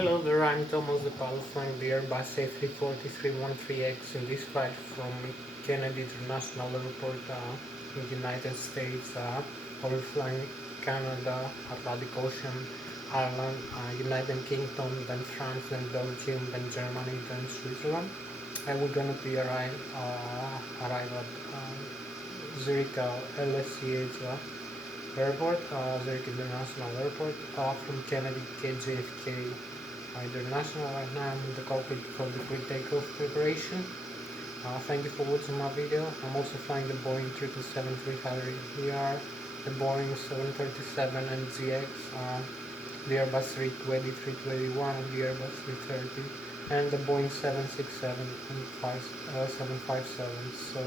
Hello there, I'm Thomas the pilot flying the Airbus A340 313X in this flight from Kennedy International Airport in the United States. I'll be flying Canada, Atlantic Ocean, Ireland, United Kingdom, then France, then Belgium, then Germany, then Switzerland. And we're gonna be arrive at Zurich LSCH Airport, Zurich International Airport from Kennedy KJFK International. Right now I'm in the cockpit for the pre-takeoff preparation. Thank you for watching my video. I'm also flying the Boeing 777-300ER, the Boeing 737 NGX, the Airbus 320, 321, and the Airbus 330, and the Boeing 767 and 757. So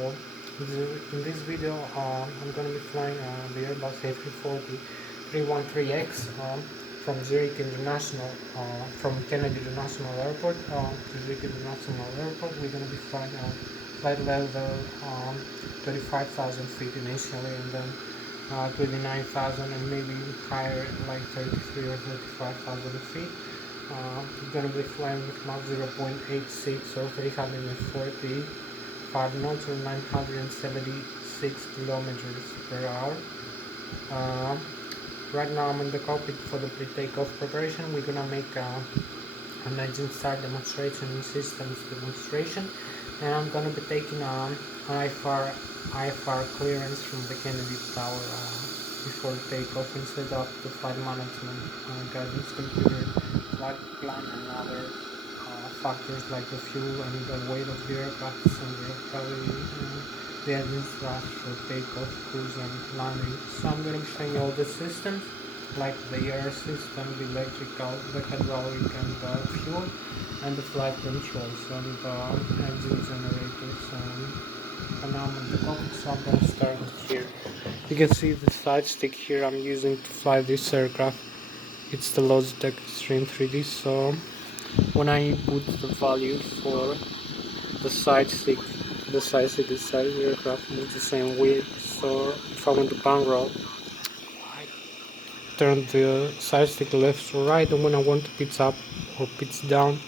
in this video I'm going to be flying the Airbus A340 313X from Zurich International, from Kennedy International Airport to Zurich International Airport. We're going to be flying flight level 35,000 feet initially, and then 29,000 and maybe higher, like 33 or 35,000 feet. We're going to be flying with Mach 0.86 or 345 knots or 976 kilometers per hour. Right now I'm in the cockpit for the pre-takeoff preparation. We're gonna make an engine start demonstration and systems demonstration, and I'm gonna be taking IFR clearance from the Kennedy Tower before takeoff and set up the flight management guidance computer, flight plan, and other factors like the fuel and the weight of the aircraft, center of gravity, the engine thrust for takeoff, cruise, and landing. So I'm going to be showing you all the systems, like the air system, the electrical, the hydraulic, and the fuel, and the flight controls, and the engine generators. And now I'm in the cockpit, so I'm going to start here. You can see the side stick here I'm using to fly this aircraft. It's the Logitech Extreme 3D. So when I put the value for the side stick inside the aircraft moves the same way. So if I want to pan roll, I turn the side stick left to right, and when I want to pitch up or pitch down,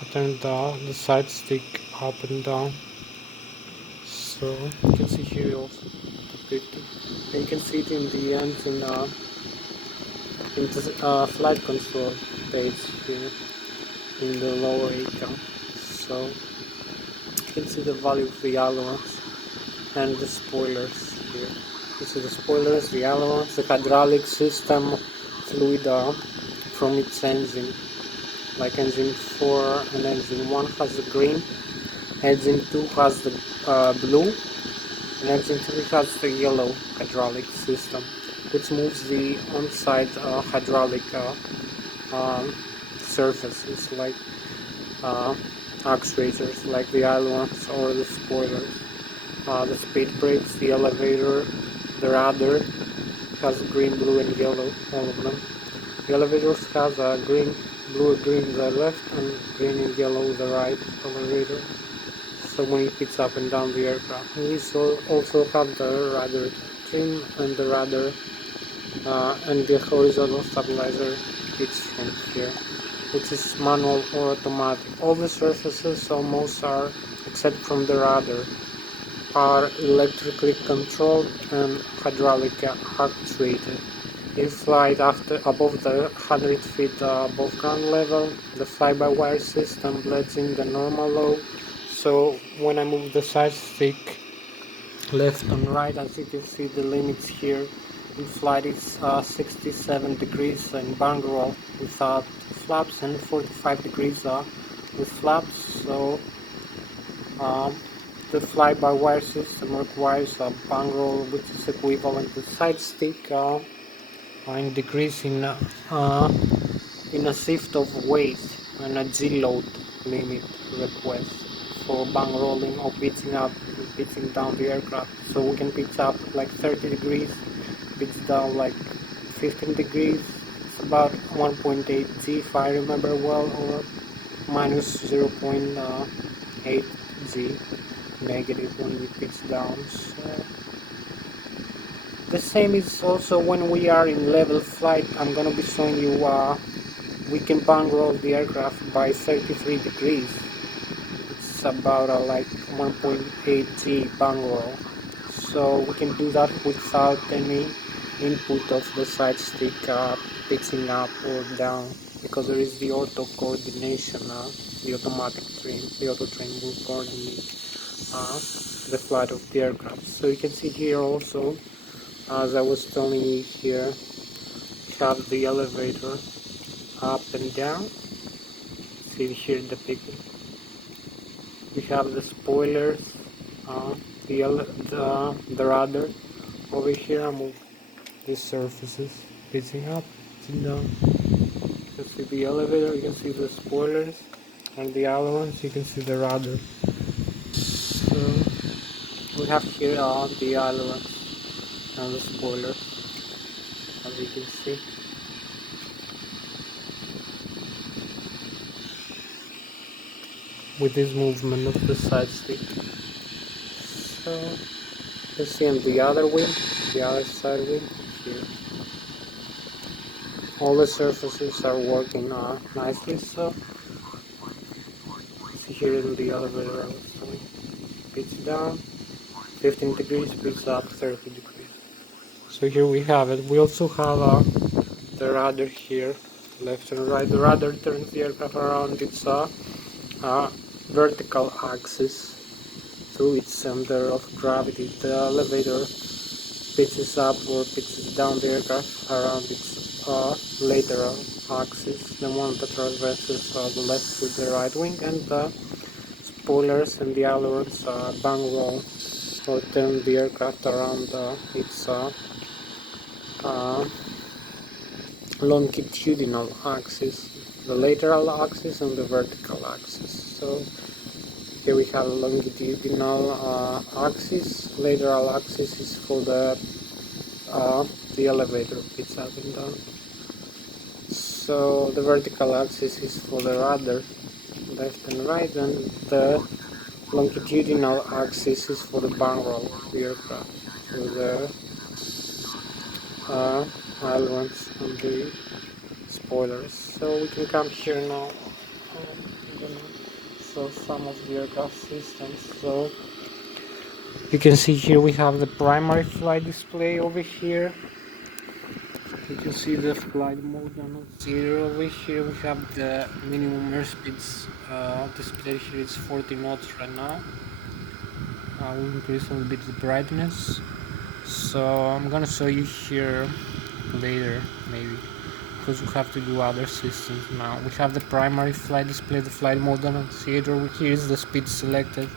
I turn the side stick up and down. So you can see here also the picture. And you can see it in the engine in the flight control page here in the lower icon. So you can see the value of the ailerons and the spoilers here. You see the spoilers, the ailerons, the hydraulic system fluid from its engine. Like engine 4 and engine 1 has the green, engine 2 has the blue, and engine 3 has the yellow hydraulic system, which moves the on-side hydraulic surfaces like actuators, like the ailerons or the spoilers, the speed brakes, the elevator, the rudder has green, blue, and yellow, all of them. The elevators has green, blue, green the left, and green and yellow the right elevator. So when it picks up and down the aircraft, and we also have the rudder trim and the rudder and the horizontal stabilizer. It's from here, which is manual or automatic. All the surfaces almost are, except from the rudder, are electrically controlled and hydraulic actuated. In flight above the 100 feet above ground level, the fly-by-wire system blends in the normal low. So when I move the side stick left and right, as you can see the limits here in flight is 67 degrees in barn roll without flaps and 45 degrees with flaps. So the fly-by-wire system requires a barn roll which is equivalent to side stick in degrees in in a shift of weight and a G-load limit request for bang rolling or pitching up and pitching down the aircraft. So we can pitch up like 30 degrees, pitch down like 15 degrees. It's about 1.8 G if I remember well, or minus 0.8 G negative when we pitch down. So the same is also when we are in level flight. I'm gonna be showing you we can bang roll the aircraft by 33 degrees. It's about like 1.8 G bang roll. So we can do that without any input of the side stick pitching up or down, because there is the auto coordination, the automatic trim, the auto trim will coordinate the flight of the aircraft. So you can see here also, as I was telling you here, we have the elevator up and down. See here depicted. We have the spoilers, the rudder. Over here I move these surfaces, pitching up, pitching down. You can see the elevator, you can see the spoilers, and the other ones you can see the rudder. So we have here the ailerons and the spoilers, as you can see. With this movement of the side stick. So you see on the other wing, the other side wing here. All the surfaces are working nicely. So see here in the elevator, pitch down 15 degrees, pitch up 30 degrees. So here we have it. We also have the rudder here, left and right. The rudder turns the aircraft around its vertical axis through its center of gravity. The elevator pitches up or pitches down the aircraft around its lateral axis, the one that traverses the left with the right wing, and the spoilers and the ailerons bang roll or turn the aircraft around its longitudinal axis, the lateral axis and the vertical axis. So here we have longitudinal axis, lateral axis is for the elevator pitch up and down. So the vertical axis is for the rudder, left and right, and the longitudinal axis is for the bang roll of the aircraft, for the ailerons and the spoilers. So we can come here now. I'm gonna show some of the aircraft systems. So you can see here we have the primary flight display over here. You can see the flight mode and zero. Over here we have the minimum airspeeds display. Here it's 40 knots right now. I will increase a little bit the brightness. So I'm gonna show you here later maybe, because we have to do other systems now. We have the primary flight display, the flight mode annunciator. Here is the speed selected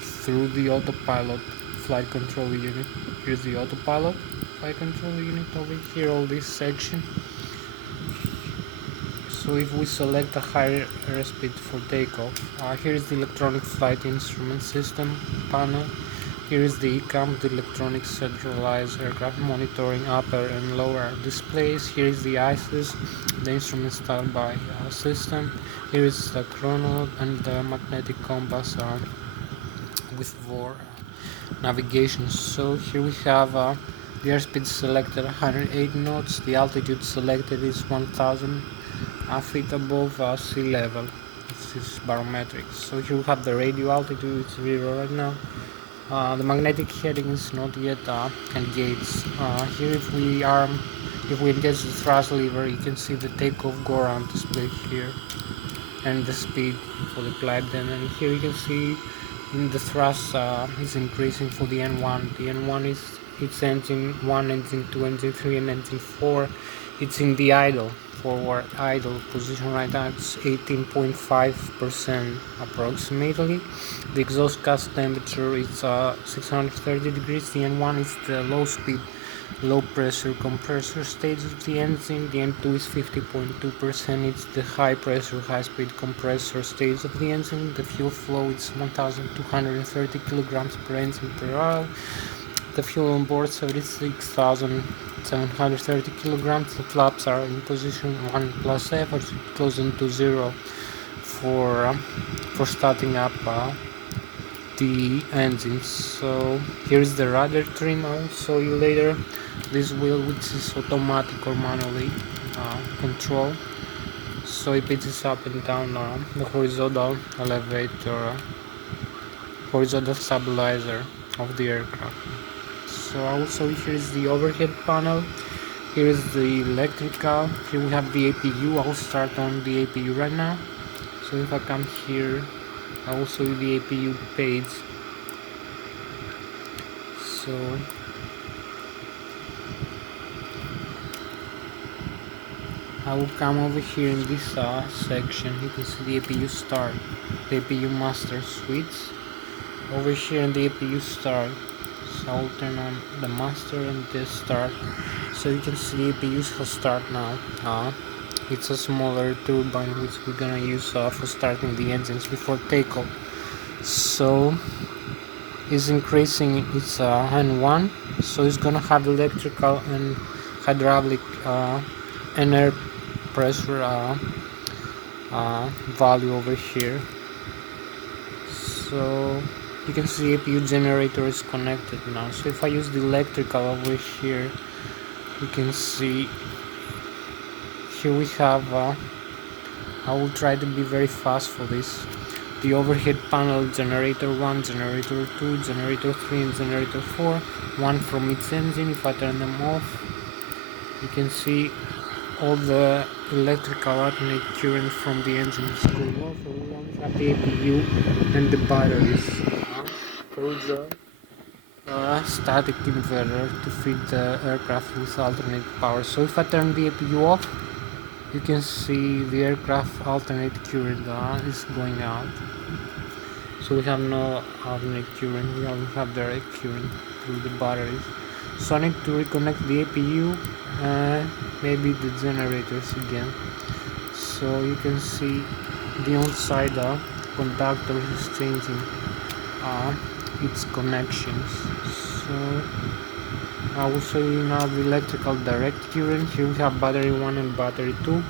through the autopilot flight control unit. Here's the autopilot flight control unit over here, all this section. So if we select a higher airspeed for takeoff, here is the electronic flight instrument system panel. Here is the ECAM, the electronic centralized aircraft monitoring upper and lower displays. Here is the ISIS, the instrument style by system. Here is the chrono and the magnetic compass with VOR navigation. So here we have the airspeed selected 108 knots, the altitude selected is 1000 feet above sea level. This is barometric. So here we have the radio altitude, it's 0 right now. The magnetic heading is not yet engaged. Here if we engage the thrust lever, you can see the takeoff go around display here and the speed for the glide then, and here you can see in the thrust is increasing for the N1. The N1 is its engine 1, engine 2, engine 3 and engine 4. It's in the idle, forward idle position right now. It's 18.5% approximately. The exhaust gas temperature is 630 degrees. The N1 is the low speed low pressure compressor stage of the engine. The N2 is 50.2%. It's the high pressure high speed compressor stage of the engine. The fuel flow is 1230 kilograms per engine per hour. The fuel on board 76,730 kilograms. The flaps are in position 1 plus F, or closing to 0 for starting up the engine. So here's the rudder trim. I will show you later. This wheel, which is automatic or manually control, so it pitches up and down the horizontal elevator, horizontal stabilizer of the aircraft. So also here is the overhead panel. Here is the electrical. Here we have the APU. I'll start on the APU right now. So if I come here, I will show you the APU page. So I will come over here in this section. You can see the APU start, the APU master switch. Over here in the APU start, so I'll turn on the master and this start. So you can see the APUs will start now. It's a smaller turbine which we're gonna use for starting the engines before takeoff. So it's increasing its N1, so it's gonna have electrical and hydraulic and air pressure value over here. So you can see the APU generator is connected now. So if I use the electrical over here, you can see here we have I will try to be very fast for this. The overhead panel, generator 1, generator 2, generator 3 and generator 4, one from each engine. If I turn them off, you can see all the electrical alternate current from the engine is going off. So we only have the APU and the batteries for the static inverter to feed the aircraft with alternate power. So if I turn the APU off, you can see the aircraft alternate current is going out. So we have no alternate current, we only have direct current through the batteries. So I need to reconnect the APU and maybe the generators again. So you can see the on-side conductor is changing its connections. So I will show you now the electrical direct current. Here we have battery 1 and battery 2.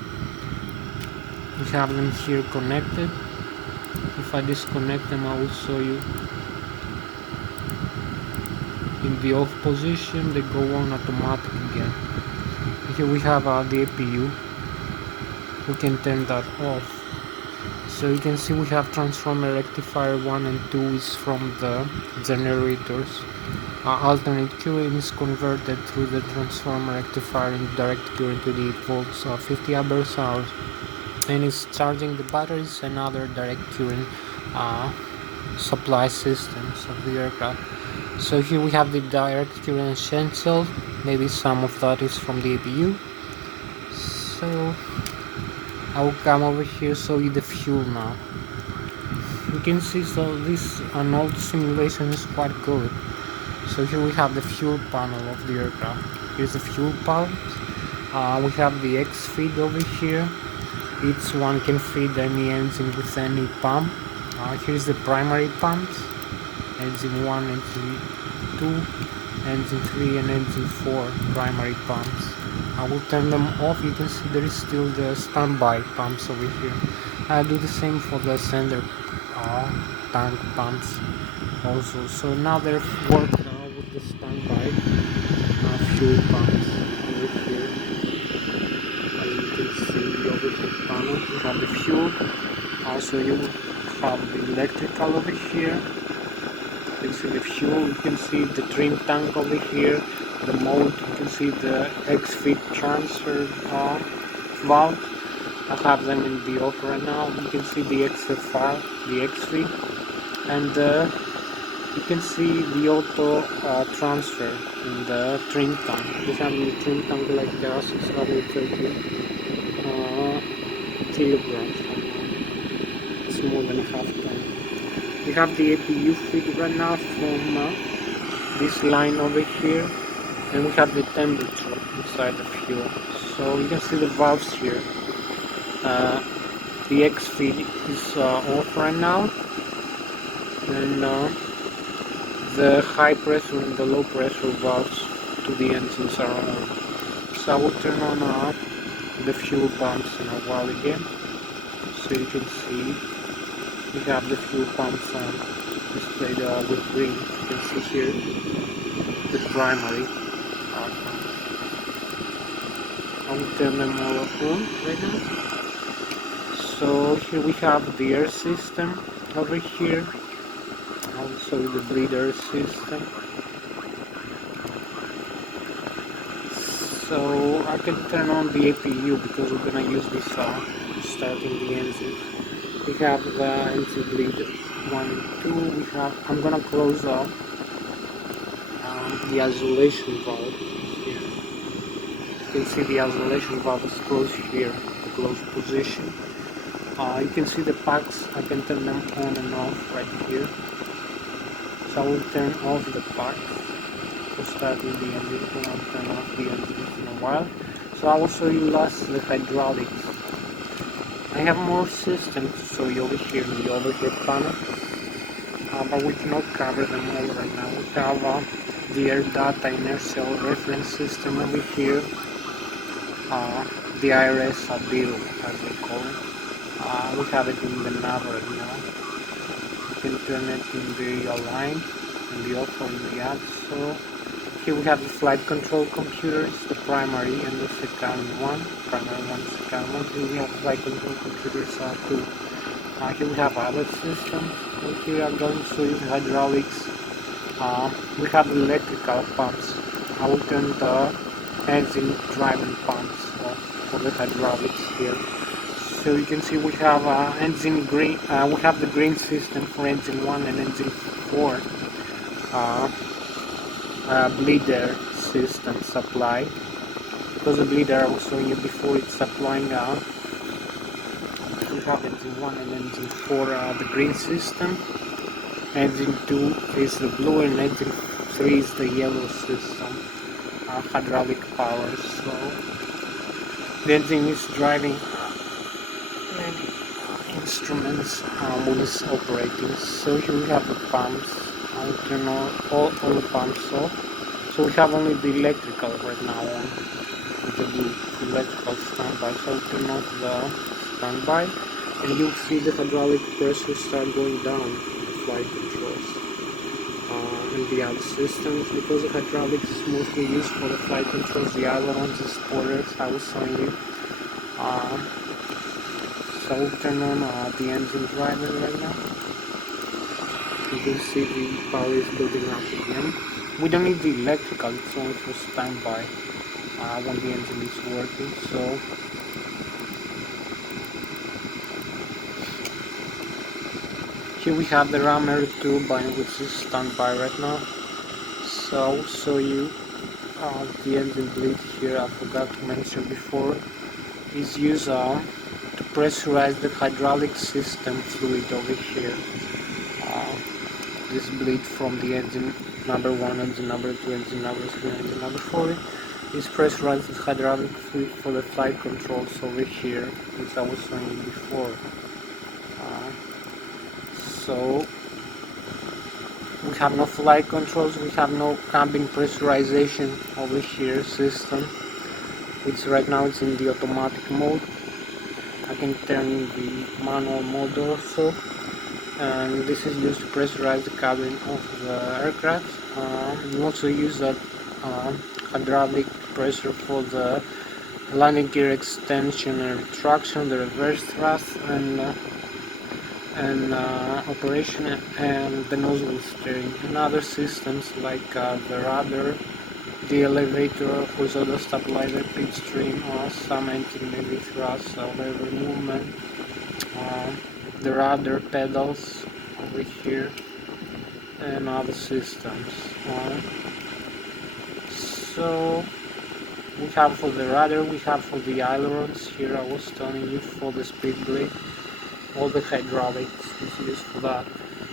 We have them here connected. If I disconnect them, I will show you. In the off position, they go on automatic again. Here we have the APU. We can turn that off. So you can see we have transformer rectifier 1 and 2 is from the generators. Alternate current is converted through the transformer rectifier in direct current 28 volts, 50 amperes hours, and is charging the batteries and other direct current supply systems of the aircraft. So here we have the direct current essential. Maybe some of that is from the APU. So I will come over here, show you the fuel now. You can see, so this an old simulation is quite good. So here we have the fuel panel of the aircraft. Here's the fuel pump. We have the X feed over here. Each one can feed any engine with any pump. Here's the primary pumps. Engine 1, engine 2, engine 3 and engine 4 primary pumps. I will turn them off. You can see there is still the standby pumps over here. I'll do the same for the center tank pumps also. So now they're working with the standby fuel pumps over here. As you can see, the overhead panel, you have the fuel. Also you have the electrical over here. You can see the fuel, you can see the trim tank over here, the mode, you can see the X-feed transfer valve. I have them in the off right now. You can see the XFR, the X-feed, and you can see the auto transfer in the trim tank. We have the trim tank like 630 kilograms. It's more than half ton. We have the APU feed right now from this line over here. and we have the temperature inside the fuel. So you can see the valves here. The X feed is off right now, and the high pressure and the low pressure valves to the engines are on. So I will turn on the fuel pumps in a while again, so you can see we have the fuel pumps on, displayed with green. You can see here the primary. I will turn them all on right now. So here we have the air system over here. Also the bleeder system. So I can turn on the APU because we're gonna use this starting the engine. We have the engine bleed 1 and 2. We have. I'm gonna close off the isolation valve here. You can see the isolation valve is closed here, the closed position. You can see the packs. I can turn them on and off right here. So I will turn off the packs to start with the engine, and I'll turn off the engine in a while. So I will show you last the hydraulics. I have more systems to show you over here in the overhead panel, but we cannot cover them all right now. We have the air data inertial reference system over here, the IRS bill as we call it. We have it in the nav right now. You can turn it in the align, in the off or in the add. So here we have the flight control computer. It's the primary and the second one. Primary one, second one. Here we have flight control computers too. Here we have other systems. Here I'm going to show you the hydraulics. We have electrical pumps. I will turn the engine driving pumps off for the hydraulics here. So you can see we have engine green. We have the green system for engine 1 and engine 4. Bleeder system supply. Because the bleeder I was showing you before, it's supplying. We have engine 1 and engine 4 the green system. Engine 2 is the blue, and engine 3 is the yellow system. Hydraulic power. So the engine is driving many instruments when it's operating. So here we have the pumps. I'll turn all the pumps off. So we have only the electrical right now on with the blue electrical standby. So I'll turn off the standby, and you'll see the hydraulic pressure start going down in the flight controls and the other systems, because the hydraulics is mostly used for the flight controls, the ailerons, the spoilers I was showing you. So I'll turn on the engine driver right now. You can see the power is building up again. We don't need the electrical, it's only for standby when the engine is working. So here we have the ram air turbine, which is standby right now. So I'll show you the engine bleed here. I forgot to mention before. Is used to pressurize the hydraulic system fluid over here. This bleed from the engine number 1, engine number 2, engine number 3, engine number 4 is pressurized with hydraulic fluid for the flight controls over here, which I was showing you before. So we have no flight controls, we have no cabin pressurization over here system, which right now it's in the automatic mode. I can turn the manual mode also, and this is used to pressurize the cabin of the aircraft. You also use that hydraulic pressure for the landing gear extension and retraction, the reverse thrust, and operation, and the nozzle steering, and other systems like the rudder, the elevator, horizontal stabilizer, pitch stream, some engine maybe thrust, lever movement, the rudder pedals over here, and other systems. So we have for the rudder, we have for the ailerons here, I was telling you, for the speed brake, all the hydraulics is used for that.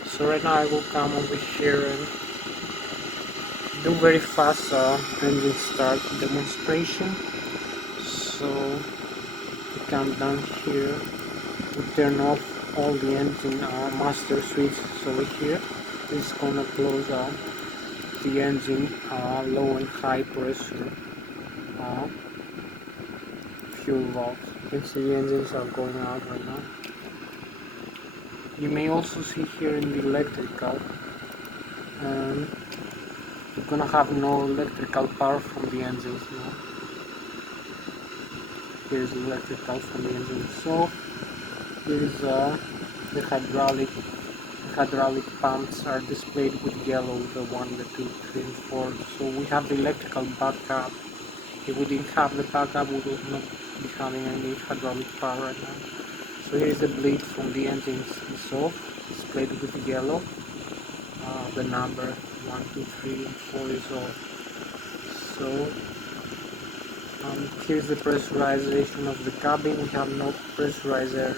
So right now I will come over here and do very fast engine start demonstration. So we come down here, we turn off all the engine master switches over here. This is gonna close the engine low and high pressure fuel valves. You can see the engines are going out right now. You may also see here in the electrical, you're gonna have no electrical power from the engines now. Here's the electrical from the engine itself. Here's the hydraulic pumps are displayed with yellow, the 1, the 2, 3 and 4. So we have the electrical backup. If we didn't have the backup, we would not be having any hydraulic power right now. So here is the bleed from the engines itself, displayed with yellow. The number 1, 2, 3 and 4 is off. So here's the pressurization of the cabin. We have no pressurizer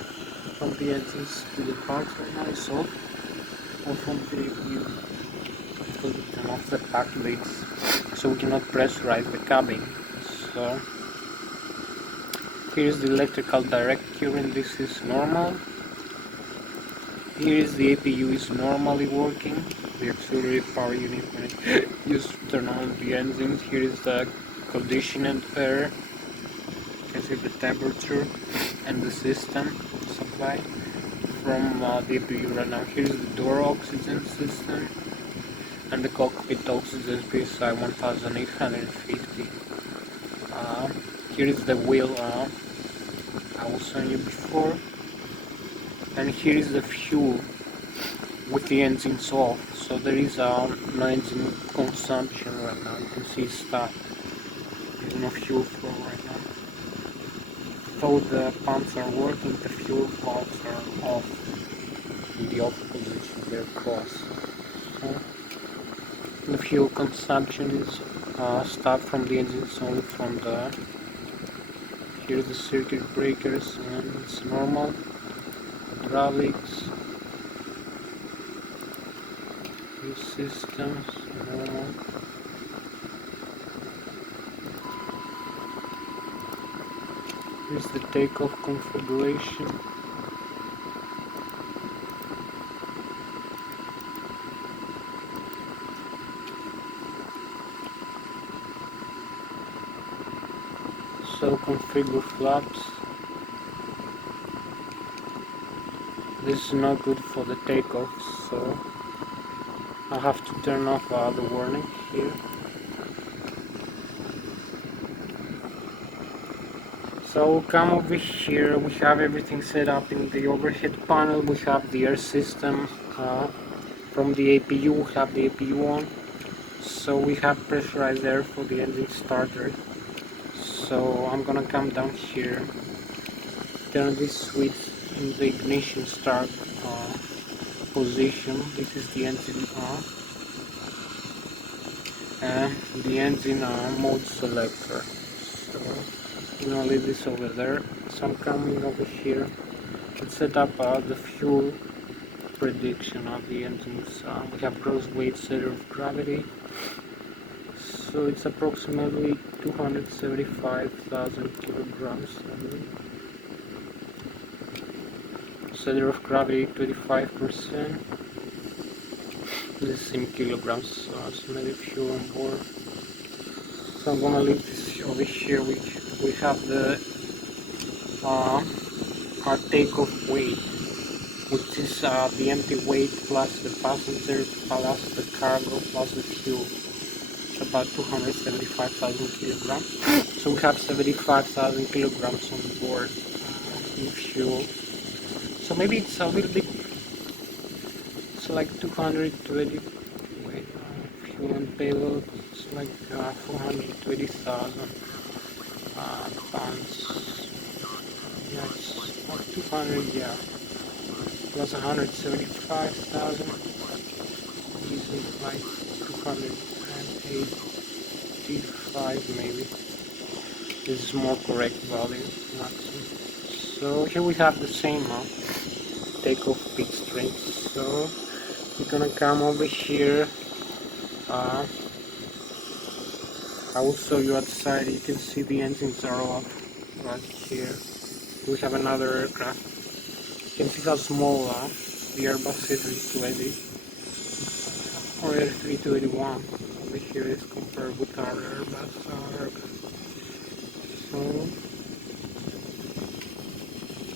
from the engines to the parts right now, it's off. Or from the view, because we turn off the back lids, so we cannot pressurize the cabin. So here's the electrical direct current. This is normal. Here is the APU is normally working. The auxiliary power unit when it used to turn on the engines. Here is the conditioned air. You can see the temperature and the system supply from the APU right now. Here's the door oxygen system and the cockpit oxygen PSI 1850. Here is the wheel I was showing you before, and here is the fuel with the engines off, so there is no engine consumption right now. You can see it's stopped. There's no fuel flow right now. Though the pumps are working, the fuel valves are off, in the off position, they're crossed. So the fuel consumption is stopped from the engines, only from the, here's the circuit breakers, and it's normal. Hydraulics, these systems, normal. Here's the takeoff configuration. So configure flaps. This is not good for the takeoff, so I have to turn off the warning here. So come over here, we have everything set up in the overhead panel. We have the air system from the APU, we have the APU on. So we have pressurized air for the engine starter. So I'm gonna come down here, turn this switch in the ignition start position. This is the engine and the engine mode selector. So I'm gonna leave this over there. So I'm coming over here and set up the fuel prediction of the engines. We have gross weight center of gravity. So it's approximately 275,000 kilograms. Center of gravity 25%. This is in kilograms, so estimated fuel on board. So I'm gonna leave this over here. We have the our takeoff weight, which is the empty weight plus the passenger plus the cargo plus the fuel. It's about 275,000 kilograms. So we have 75,000 kilograms on board in fuel. So maybe it's a little bit, it's like 220, fuel and payload, it's like 420,000 pounds. Yeah, it's like 200, yeah, plus 175,000, using like 285 maybe. This is more correct value, maximum. So here we have the same takeoff pitch strength. So we're gonna come over here I will show you outside. You can see the engines are off right here. We have another aircraft. You can see how small the Airbus A320 or A321 over here is compared with our Airbus aircraft. So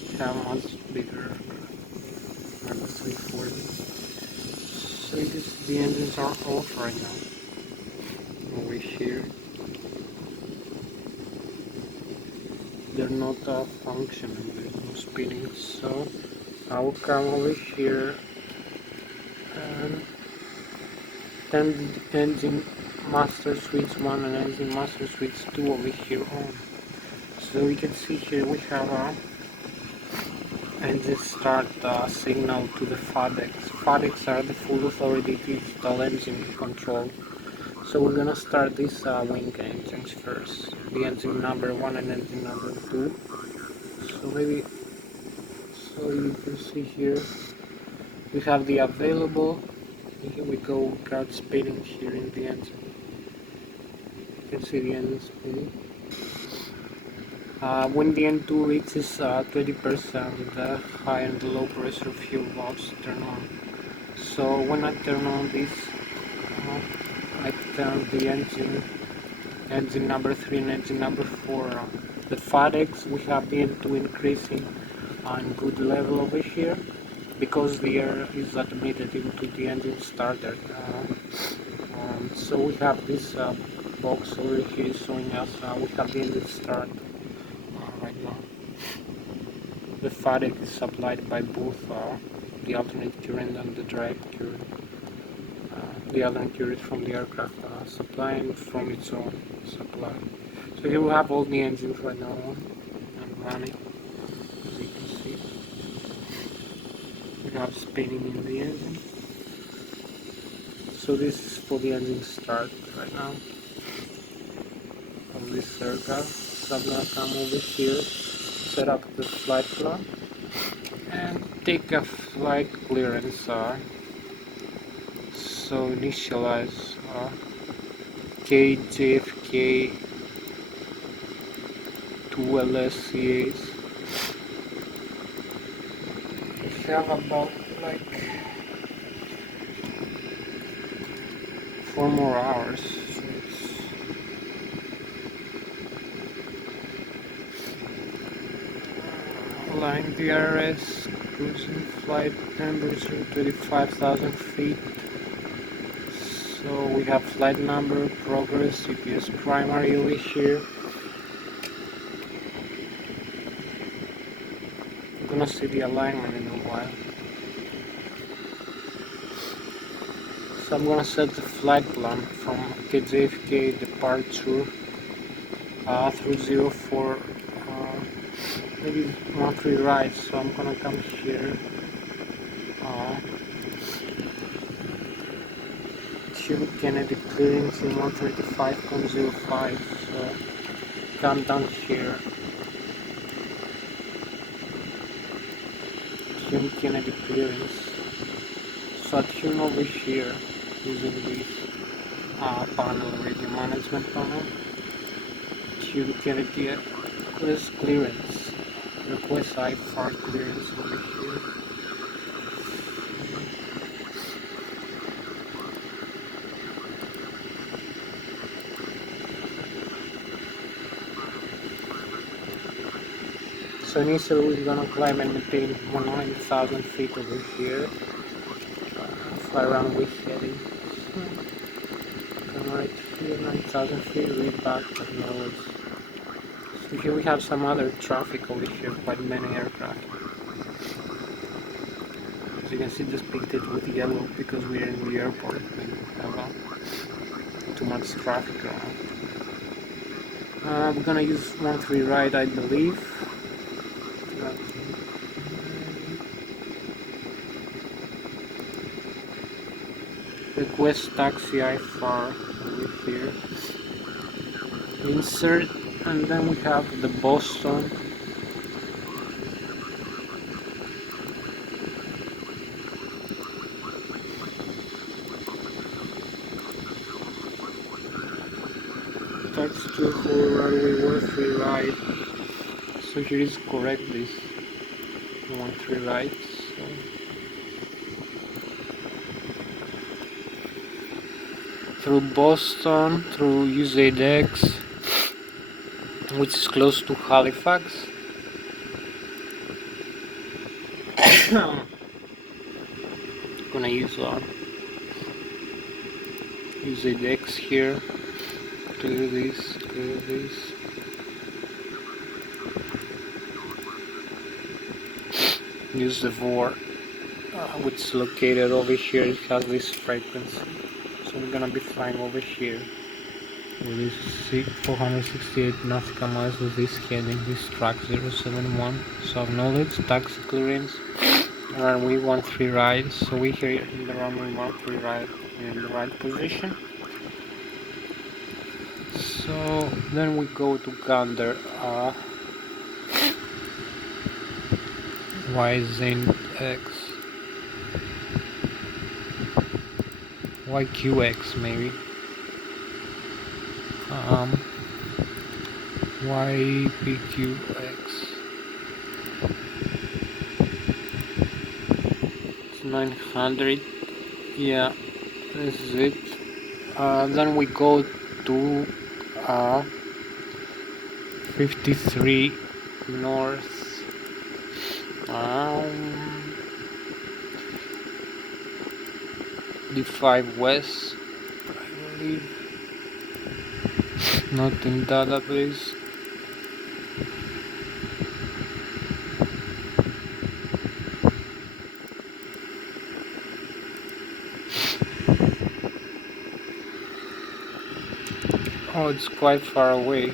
we have much bigger Airbus 340. So you can see the engines are off right now. Over here, they're not functioning. There's no spinning. So I will come over here and turn the engine master switch 1 and engine master switch 2 over here on. So you can see here we have a engine start signal to the FADEX. FADEX are the full authority digital engine control. So we're gonna start these wing engines first. The engine number 1 and engine number 2. So you can see here we have the available. Here we go, we got spinning here in the engine. You can see the engine spinning. When the N2 reaches 20%, the high and the low pressure fuel valves turn on. So when I turn on this, I turn the engine number 3 and engine number 4. The FADEX, we have the N2 increasing on good level over here because the air is admitted into the engine starter. So we have this box over here showing us we have the engine start right now. The FADEX is supplied by both the alternate current and the direct current. The alternate current from the aircraft supplying from its own supply. So here we have all the engines right now on and running, as you can see. We have spinning in the engine. So this is for the engine start right now of this aircraft. So I'm gonna come over here, set up the flight plan, and take a flight clearance. So initialize KJFK 2 LSCAs. We have about like 4 more hours. So line DRS, cruising flight temperature 25,000 feet. So we have flight number, progress, GPS primary over here. I'm gonna see the alignment in a while. So I'm gonna set the flight plan from KJFK departure through 04, maybe 13 right. So I'm gonna come here. Kennedy clearance in 135.05. So come down here. Kennedy clearance. So I tune over here using this panel, radio management panel. Tune Kennedy clearance. Request IFAR clearance over here. So initially we're gonna climb and maintain 100,000 feet over here. Fly around with heading. Come right here, 9,000 feet, read back at noise. So here we have some other traffic over here, quite many aircraft. As you can see, this painted with yellow because we're in the airport and have too much traffic around. We're gonna use 13 right, I believe. Request taxi IFAR over here. Insert, and then we have the Boston. right. So here is correct, this 13 right. So through Boston, through UZX, which is close to Halifax. Gonna use UZX here. Clear this, clear this. Use the VOR, which is located over here. It has this frequency, so we're gonna be flying over here with this 468 nautical miles with this heading, this track 071. So acknowledge taxi clearance, runway 13 right. So we're here in the runway 13 right, in the right position. So then we go to Gander YQX maybe. YPQX. It's 900. Yeah, this is it. Then we go to 53 north. D5 west, I believe. Not in database. Oh, it's quite far away.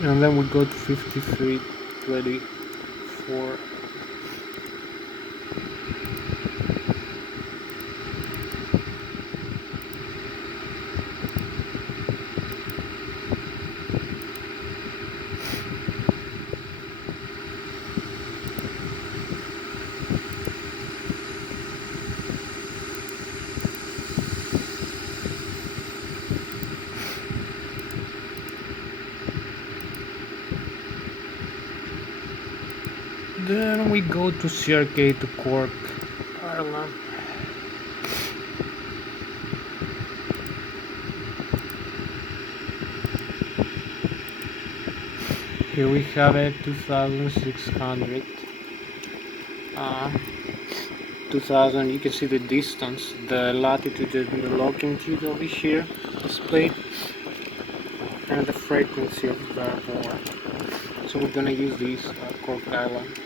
And then we go to 5324. Then we go to CRK to Cork, Ireland. Here we have it, 2600. 2000, you can see the distance, the latitude and the longitude over here displayed, and the frequency of the VOR. So we're gonna use this Cork Island.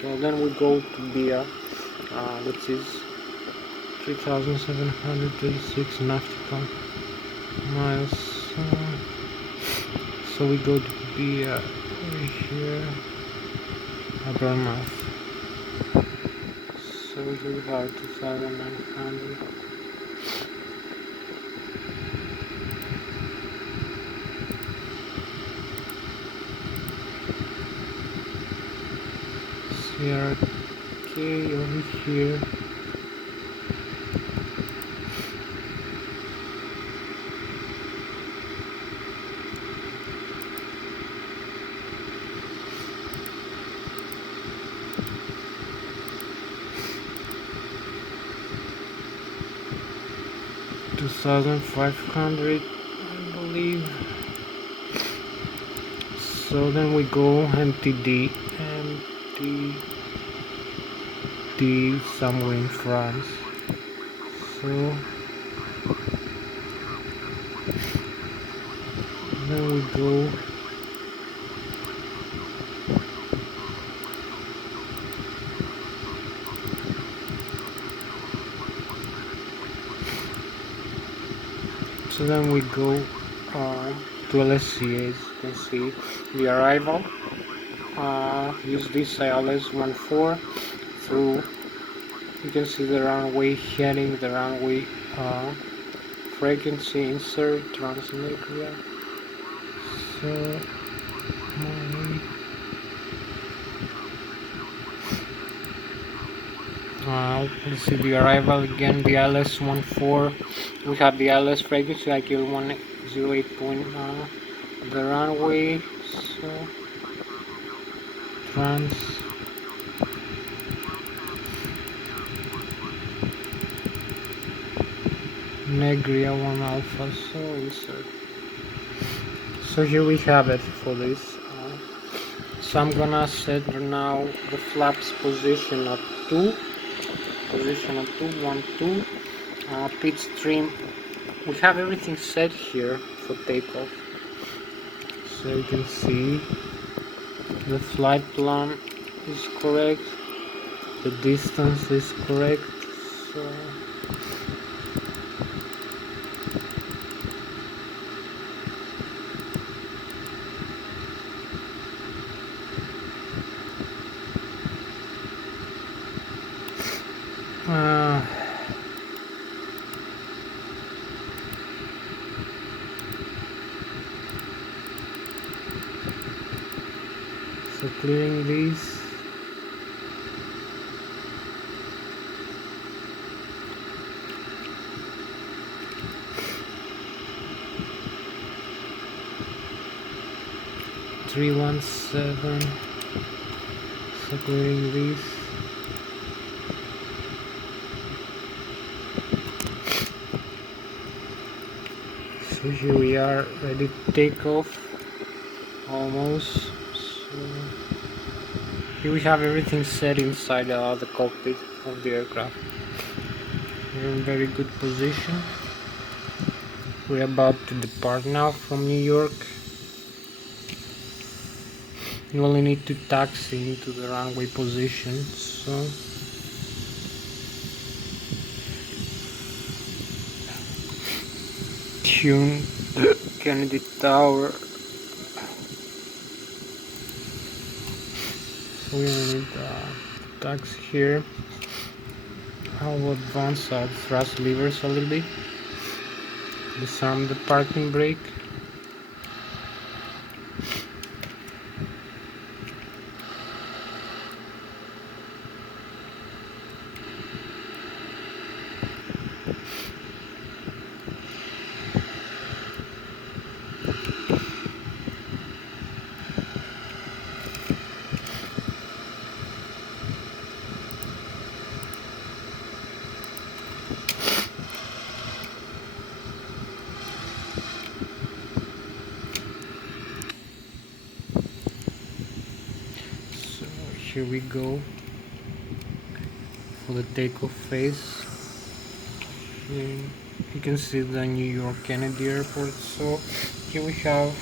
So then we go to Bia, which is 3,736 nautical miles. So we go to Bia over here, Abermouth. So we have 2,900. CRK over here. $2,500, I believe. So then we go MTD somewhere in France. So then we go to LSC, as you can see the arrival. Use this ILS-14 through, you can see the runway heading, the runway frequency insert, Transatlantic. So Let's see the arrival again, the ILS-14. We have the ILS frequency like L108 point, the runway, so trans Negria 1 Alpha, so insert. So here we have it for this. So I'm gonna set now the flaps position at 2, position at 2, 1, 2, pitch trim. We have everything set here for takeoff. So you can see the flight plan is correct, the distance is correct. So so clearing these. $317, so clearing these. So here we are, ready to take off, almost. So here we have everything set inside the cockpit of the aircraft. We're in very good position. We're about to depart now from New York. You only need to taxi into the runway position, so tune Kennedy Tower. So we only need taxi here. I'll advance our thrust levers a little bit. Disarm the parking brake. Here we go for the takeoff phase. Here you can see the New York Kennedy Airport. So here we have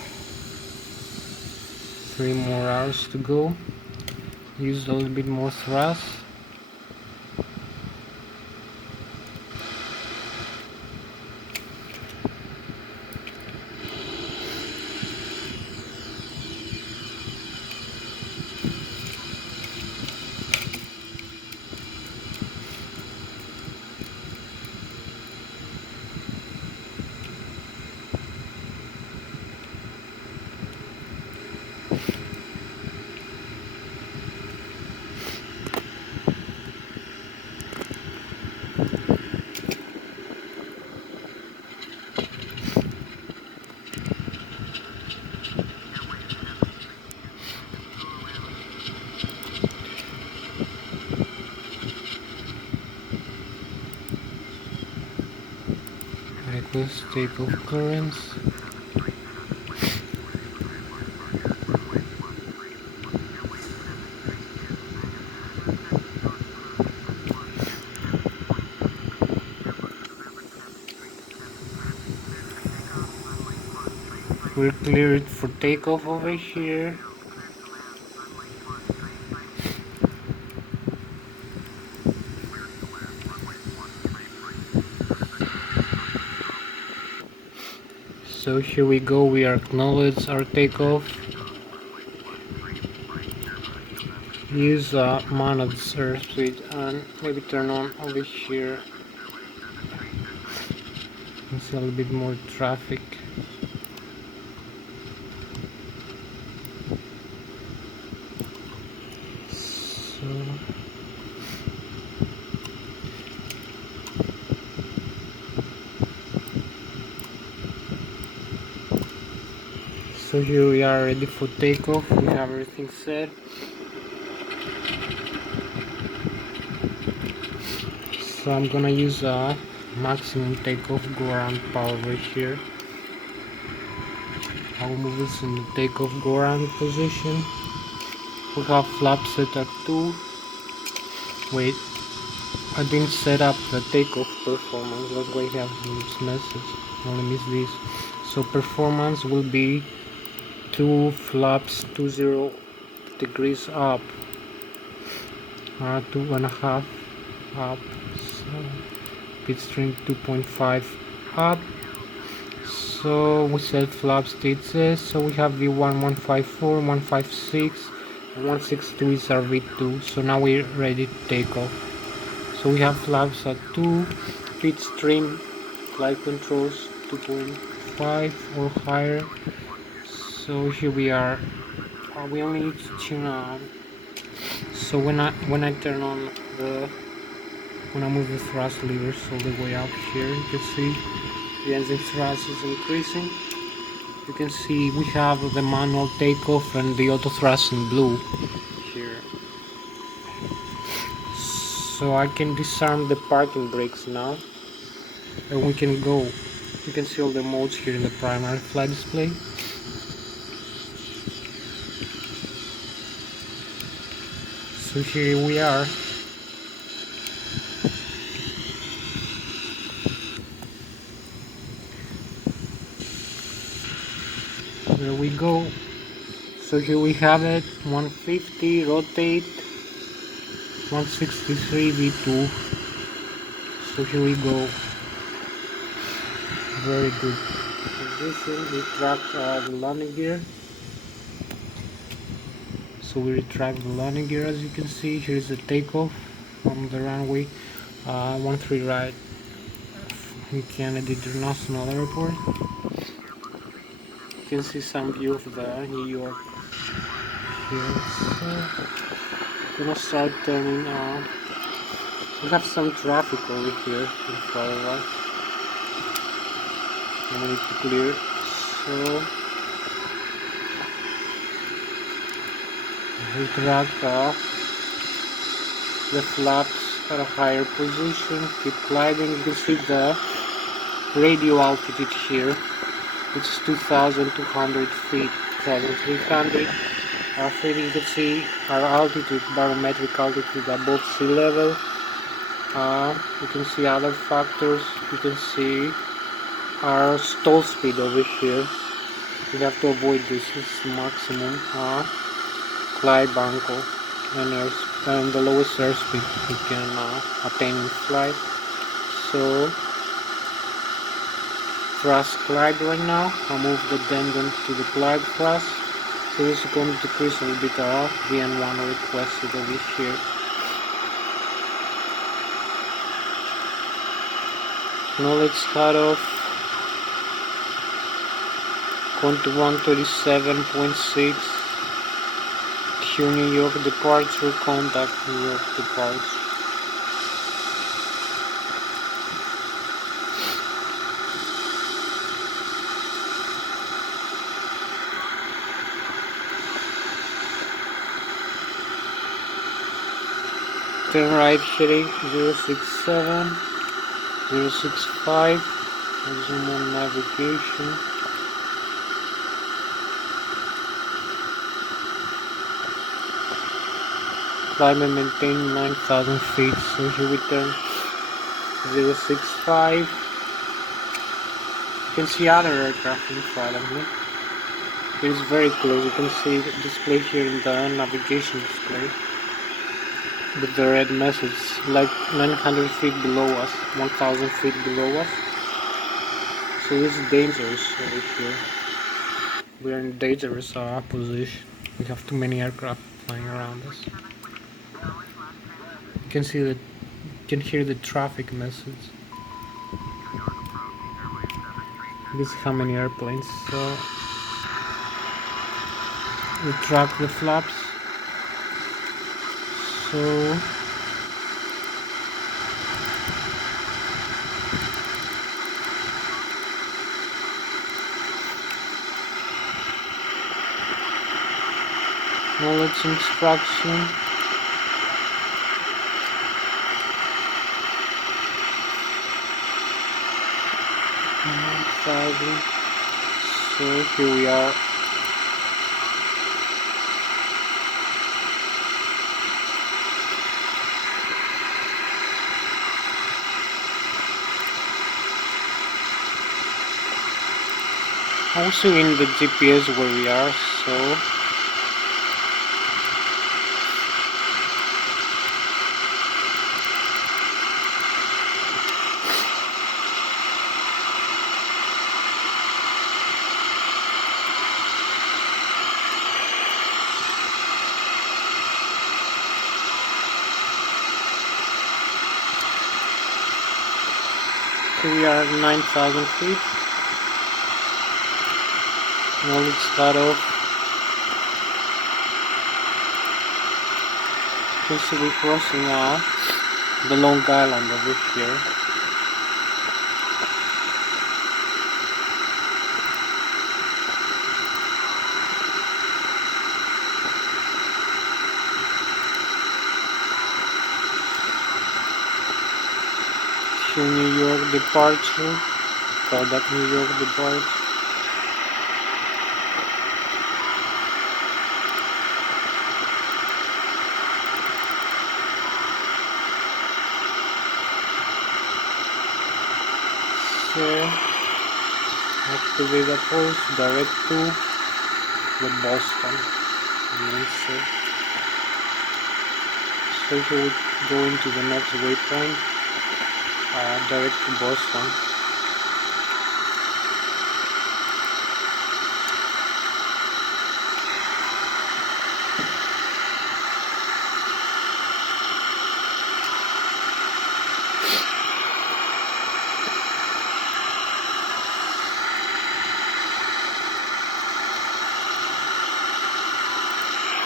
3 more hours to go. Use a little bit more thrust. Request takeoff clearance. We're cleared for takeoff over here. So here we go, we acknowledge our takeoff. Use managed airspeed and maybe turn on over here. You can see a little bit more traffic. So So here we are ready for takeoff. We have everything set. So I'm gonna use a maximum takeoff go around power right here. I'll move this in the takeoff go around position. We have flap set at 2. Wait, I didn't set up the takeoff performance. That's why I have this message. I only miss this. So performance will be 2 flaps 20 degrees up, 2.5 up, so pitch string 2.5 up. So we set flap states, so we have V1 154, 156, and 162 is our V2. So now we're ready to take off. So we have flaps at 2, pitch trim, flight controls 2.5 or higher. So here we are. We only need to tune on. So when I turn on when I move the thrust levers all the way up here, you can see the engine thrust is increasing. You can see we have the manual takeoff and the auto thrust in blue here. So I can disarm the parking brakes now, and we can go. You can see all the modes here in the primary flight display. So here we are. There we go. So here we have it, 150, rotate, 163 V2. So here we go. Very good position. We track the landing gear. So we retract the landing gear, as you can see. Here's the takeoff from the runway 13 right in Kennedy International Airport. You can see some view of the New York here. So we're gonna start turning on. We have some traffic over here in front of us. We need to clear. So we retract the flaps at a higher position. Keep gliding. You can see the radio altitude here, which is 2,200 feet, 2,300 feet. You can see our altitude, barometric altitude above sea level. You can see other factors. You can see our stall speed over here. We have to avoid this. This is maximum glide angle and the lowest airspeed we can attain in flight. So thrust glide right now. I'll move the dendon to the glide thrust. So this is going to decrease a little bit VN1 requested over here. Knowledge cutoff. Going to 137.6. Q New York departure. Contact New York departure. Turn right heading 067, 065, zoom on navigation. Climb and maintain 9,000 feet, so here we turn 065. You can see other aircraft in front of me. It is very close, you can see the display here in the navigation display. With the red message, like 900 feet below us, 1,000 feet below us. So this is dangerous over here. We are in dangerous position. We have too many aircraft flying around us. You can see that, you can hear the traffic message. This is how many airplanes. So we track the flaps. So Knowledge instruction. So here we are. Also in the GPS where we are, so we are at 9,000 feet. Knowledge cutoff. So we're crossing now the Long Island over here. To New York departure. Product New York departure. So activate approach direct to the Boston. So here we go into the next waypoint, direct to Boston.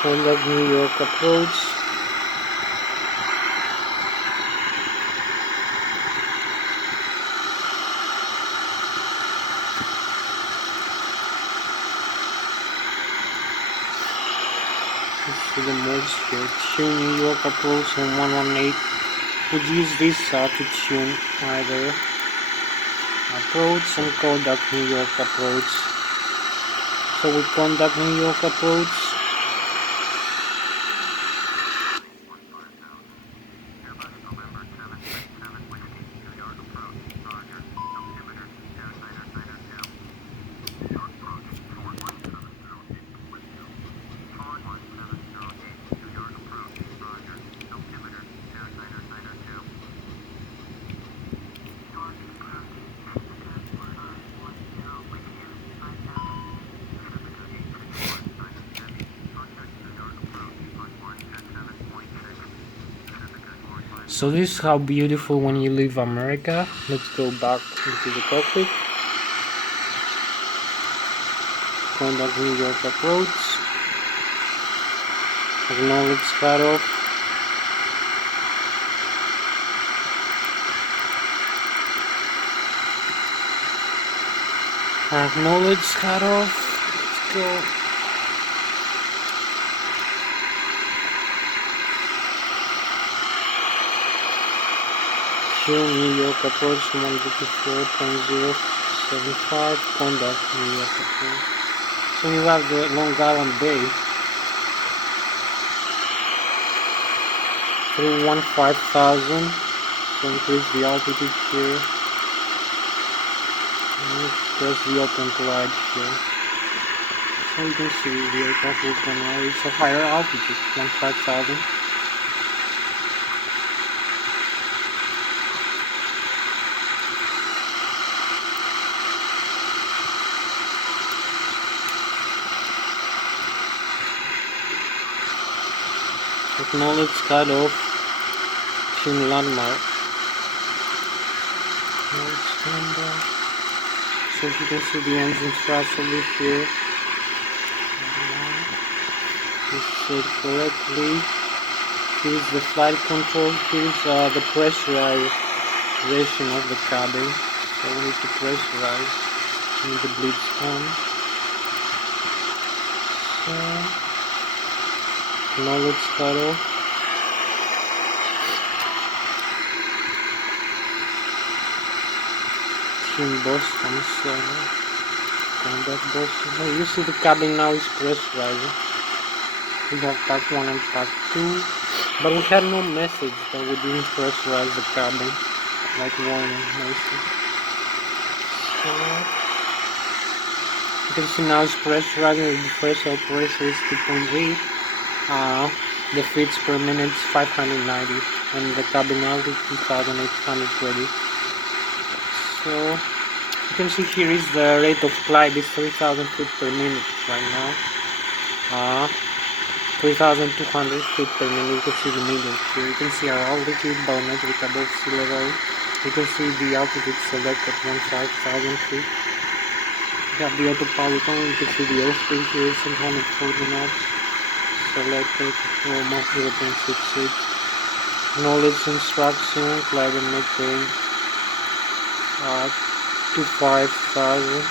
Contact New York approach. To the merge here. Tune New York approach on 118. Would use this to tune either approach and contact New York approach. So we contact New York approach. So this is how beautiful when you leave America. Let's go back into the cockpit. Contact New York approach. Acknowledge cutoff. Acknowledge cutoff. Let's go. New York approach 154.075. Contact New York approach. So you have the Long Island Bay through 15,000. So increase the altitude here. And press the open glide here. So you can see the aircraft is going to reach a higher altitude, 15,000. Acknowledge cutoff. Tune landmark. So you can see the engine thrust over here. It's set correctly. Here's the flight control. Here's the pressurization of the cabin. So we need to pressurize. We need the bleeds on. So Knowledge cuddle. Team Boston, so combat Boston. Oh, you see the cabin now is pressurizing. We have pack 1 and pack 2, but we had no message that we didn't pressurize the cabin, like warning message. So you can see now it's pressurizing. The differential pressure is 2.8. The feet per minute is 590, and the cabin altitude 2,820. So you can see here is the rate of glide is 3,000 feet per minute right now. 3,200 feet per minute. You can see the middle here. You can see our altitude barometric above sea level. You can see the altitude selected 15,000 feet. You have the autopilot on. You can see the airspeed here is 740 knots. Selected Mach 0.66. Knowledge instruction, glide and maintain 25,000.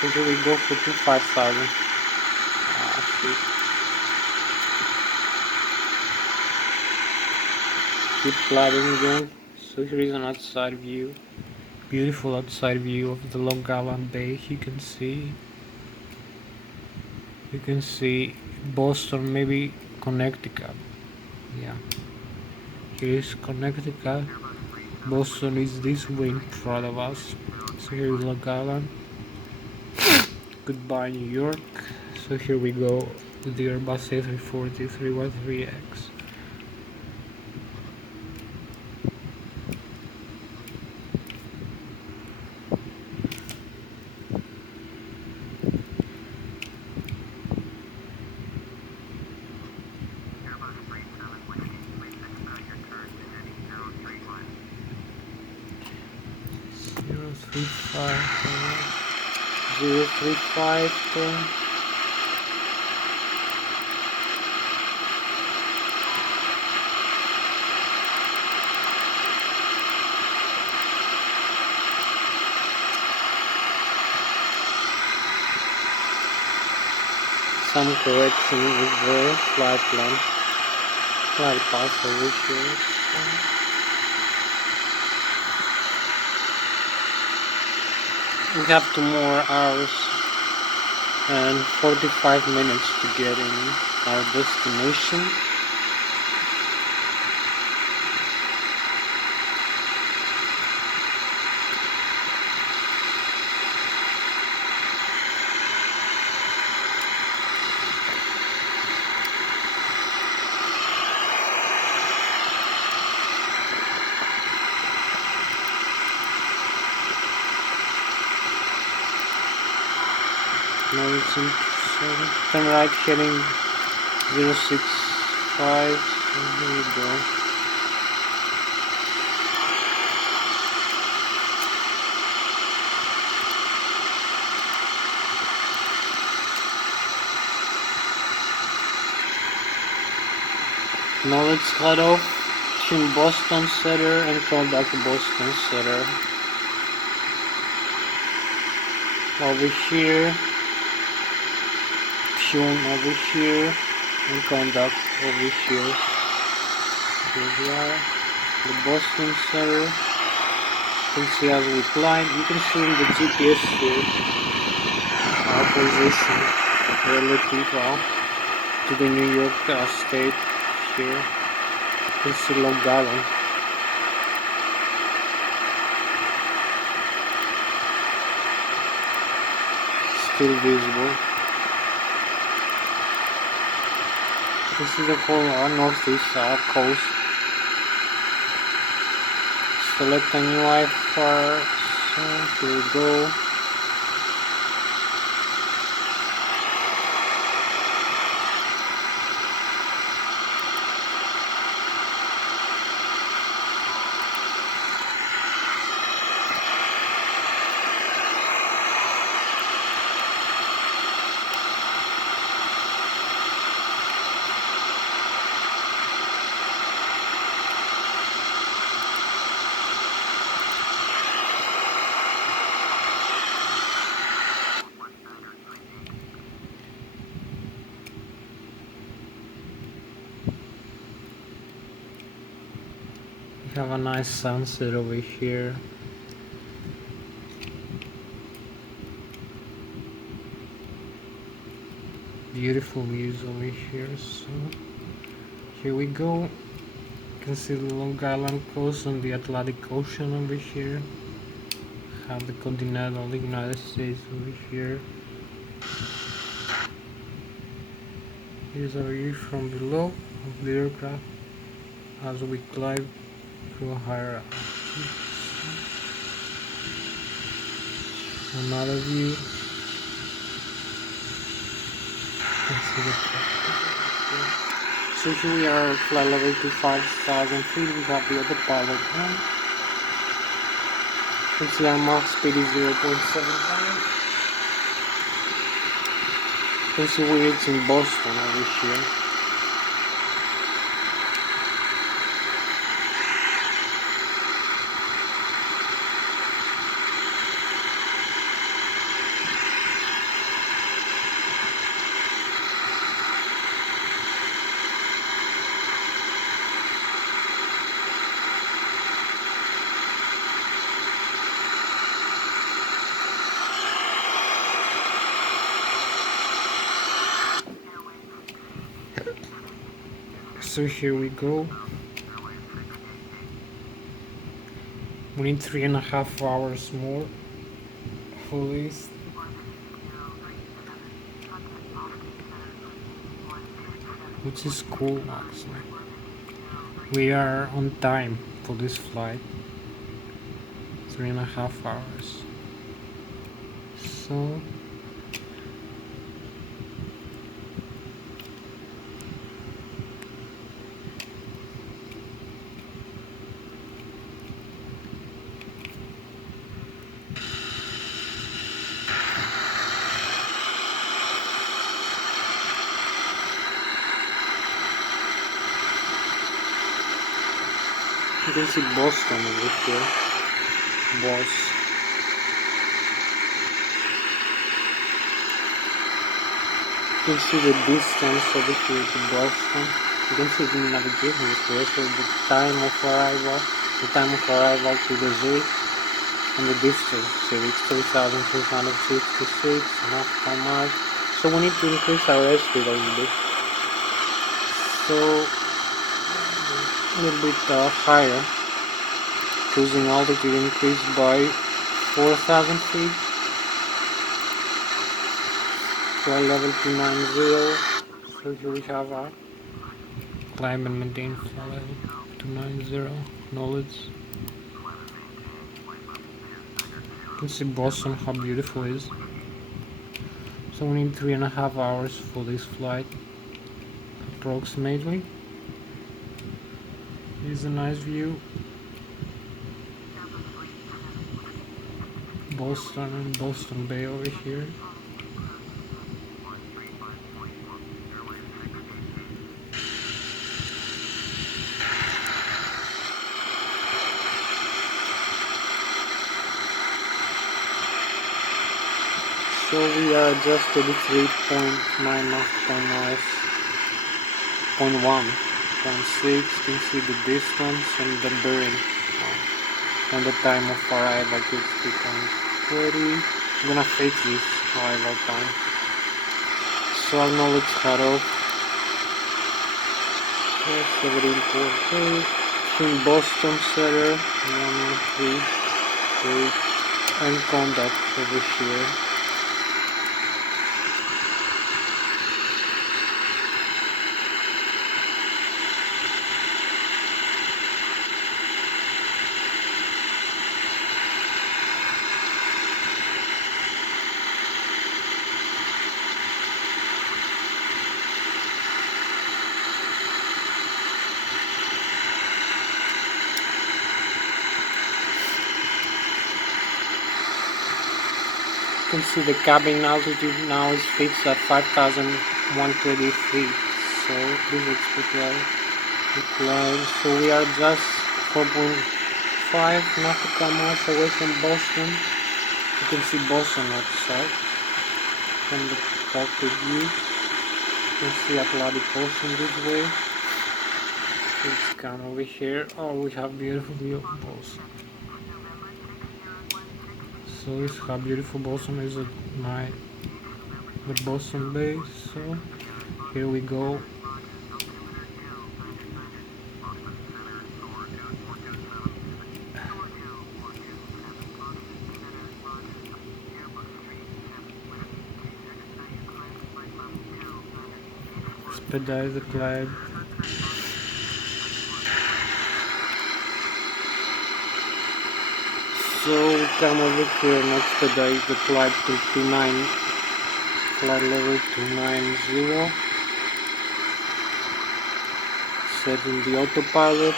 So here we go for 25,000. Keep gliding again. So here is an outside view. Beautiful outside view of the Long Island Bay. You can see Boston, maybe Connecticut. Yeah. Here is Connecticut. Boston is this way in front of us. So here is Long Island. Goodbye New York. So here we go with the Airbus A340 313X. Zero 35 some correction with the flight plan, flight path issues. We have 2 more hours and 45 minutes to get in our destination. Now it's in turn right heading 065, so here we go. Now let's head off to Boston Center and come back to Boston Center. Over here. Over here and conduct over here. Here we are, the Boston Center. You can see as we climb, you can see in the GPS here our position relative to the New York state here. You can see Long Island. Still visible. This is the whole northeast coast. Select a new IFR. So here we go. have a nice sunset over here. Beautiful views over here. So here we go. You can see the Long Island coast and the Atlantic Ocean over here. Have the continental United States over here. Here's a view from below of the aircraft as we climb to a higher altitude. Another view. So here we are at flight level to 5,000 feet. We have the autopilot on. You can see our Mach speed is 0.75. You can see we're reaching Boston over here. So here we go. We need 3.5 hours more for this. Which is cool actually. We are on time for this flight. 3.5 hours. So you can see Boston over here. Boss. You can see the distance over here to Boston. You can see the navigation here, so the time of arrival to the Zurich, and the distance. So it's 3,366 nautical miles. So we need to increase our airspeed a little bit. So a little bit higher. Cruising altitude increased by 4,000 feet. Flight level 290. So here we have our climb and maintain flight level 290. Knowledge. You can see Boston, how beautiful it is. So we need 3.5 hours for this flight, approximately. Here's a nice view. Boston and Boston Bay over here. So we are just 33.9 nautical miles, 0.1, 0.6. You can see the distance and the bearing, and the time of arrival to 3.30. I'm gonna fix this arrival time. So our knowledge cutoff. 17.8. In Boston Center, 138, and contact over here. You can see the cabin altitude now is fixed at 5,120 feet, so please expect well to climb. So we are just 4.5 nautical miles away from Boston. You can see Boston outside from the cockpit view. You can see Atlantic Ocean this way. Let's come over here. Oh, we have beautiful view of Boston. So this is how beautiful Boston is at night. The Boston base. So here we go. Expedite the climb. So we come over here and expedite the flight to 29, flight level 290. Setting the autopilot.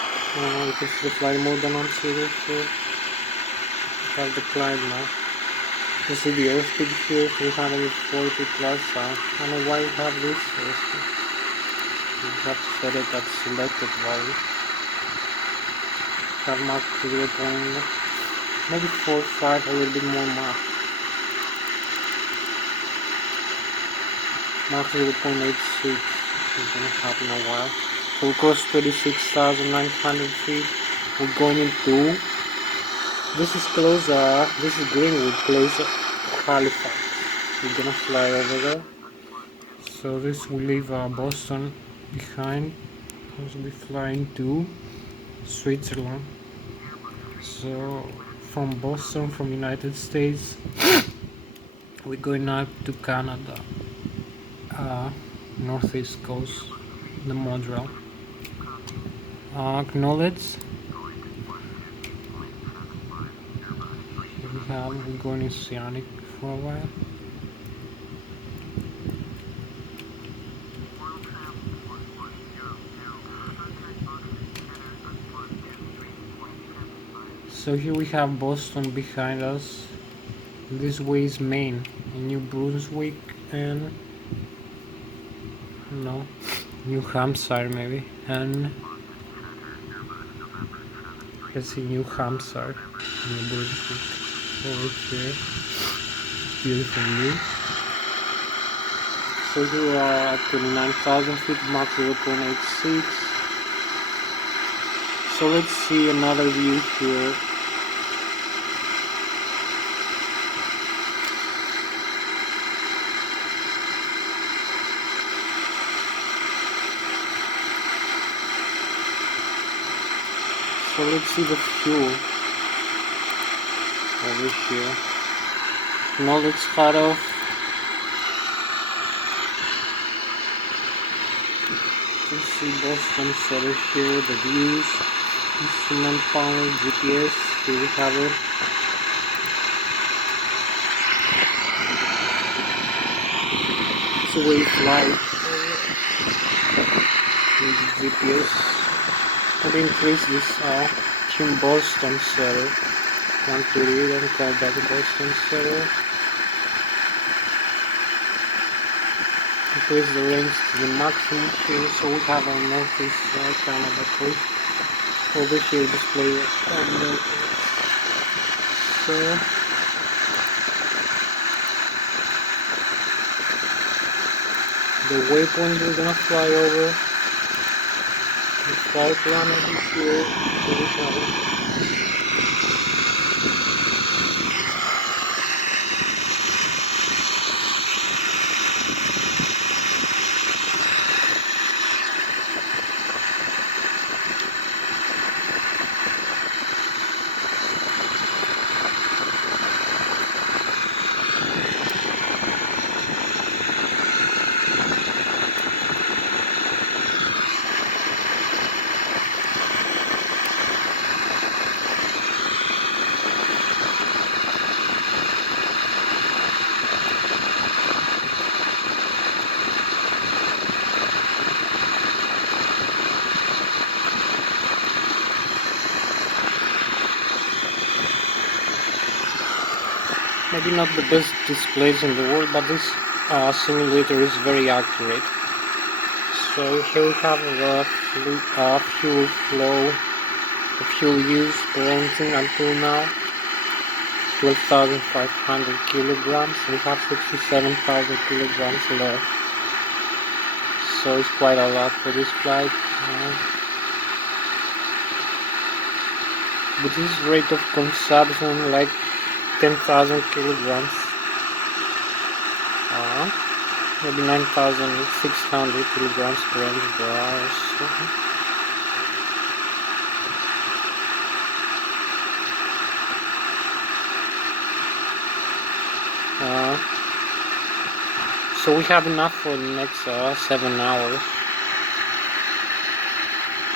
This is the flight mode announced here. So have the climb now. You see the airspeed here, 340 plus. I don't know why we have this airspeed. You have to set it at selected value. Have mark 0. Maybe 4, 5, a little bit more mark. Mark 0.86 is gonna happen in a while. We'll cross 26,900 feet. We're going into, this is closer, this is Greenwood, closer to Halifax. We're gonna fly over there. So this will leave Boston behind. We'll be flying to Switzerland. So from Boston, from United States, we're going up to Canada, northeast coast, the Montreal. Acknowledge. Here we have, we're going oceanic for a while. So here we have Boston behind us. This way is Maine, New Brunswick, and no, New Hampshire maybe, and let's see, New Hampshire, New Brunswick, over here. Beautiful view. So here we are at 29,000 feet, Mach 0.86. So let's see another view here. So let's see the fuel over here. Now let's cut off. Let's see Boston over here, the views, instrument panel, GPS, here we have it. It's a way flight with the GPS. I'll increase this tune Boston settle. 138 and call that Boston settle. Increase the range to the maximum here, so we have our northeast Canada coast. Over here display on so the waypoints we're gonna fly over. The flight plan over here, so we have it. Maybe not the best displays in the world, but this simulator is very accurate. So here we have the fuel flow, the fuel use per engine until now, 12,500 kilograms. We have 67,000 kilograms left. So it's quite a lot for this flight. with this rate of consumption like 10,000 kilograms, maybe 9,600 kilograms per engine per hour. So. So we have enough for the next 7 hours.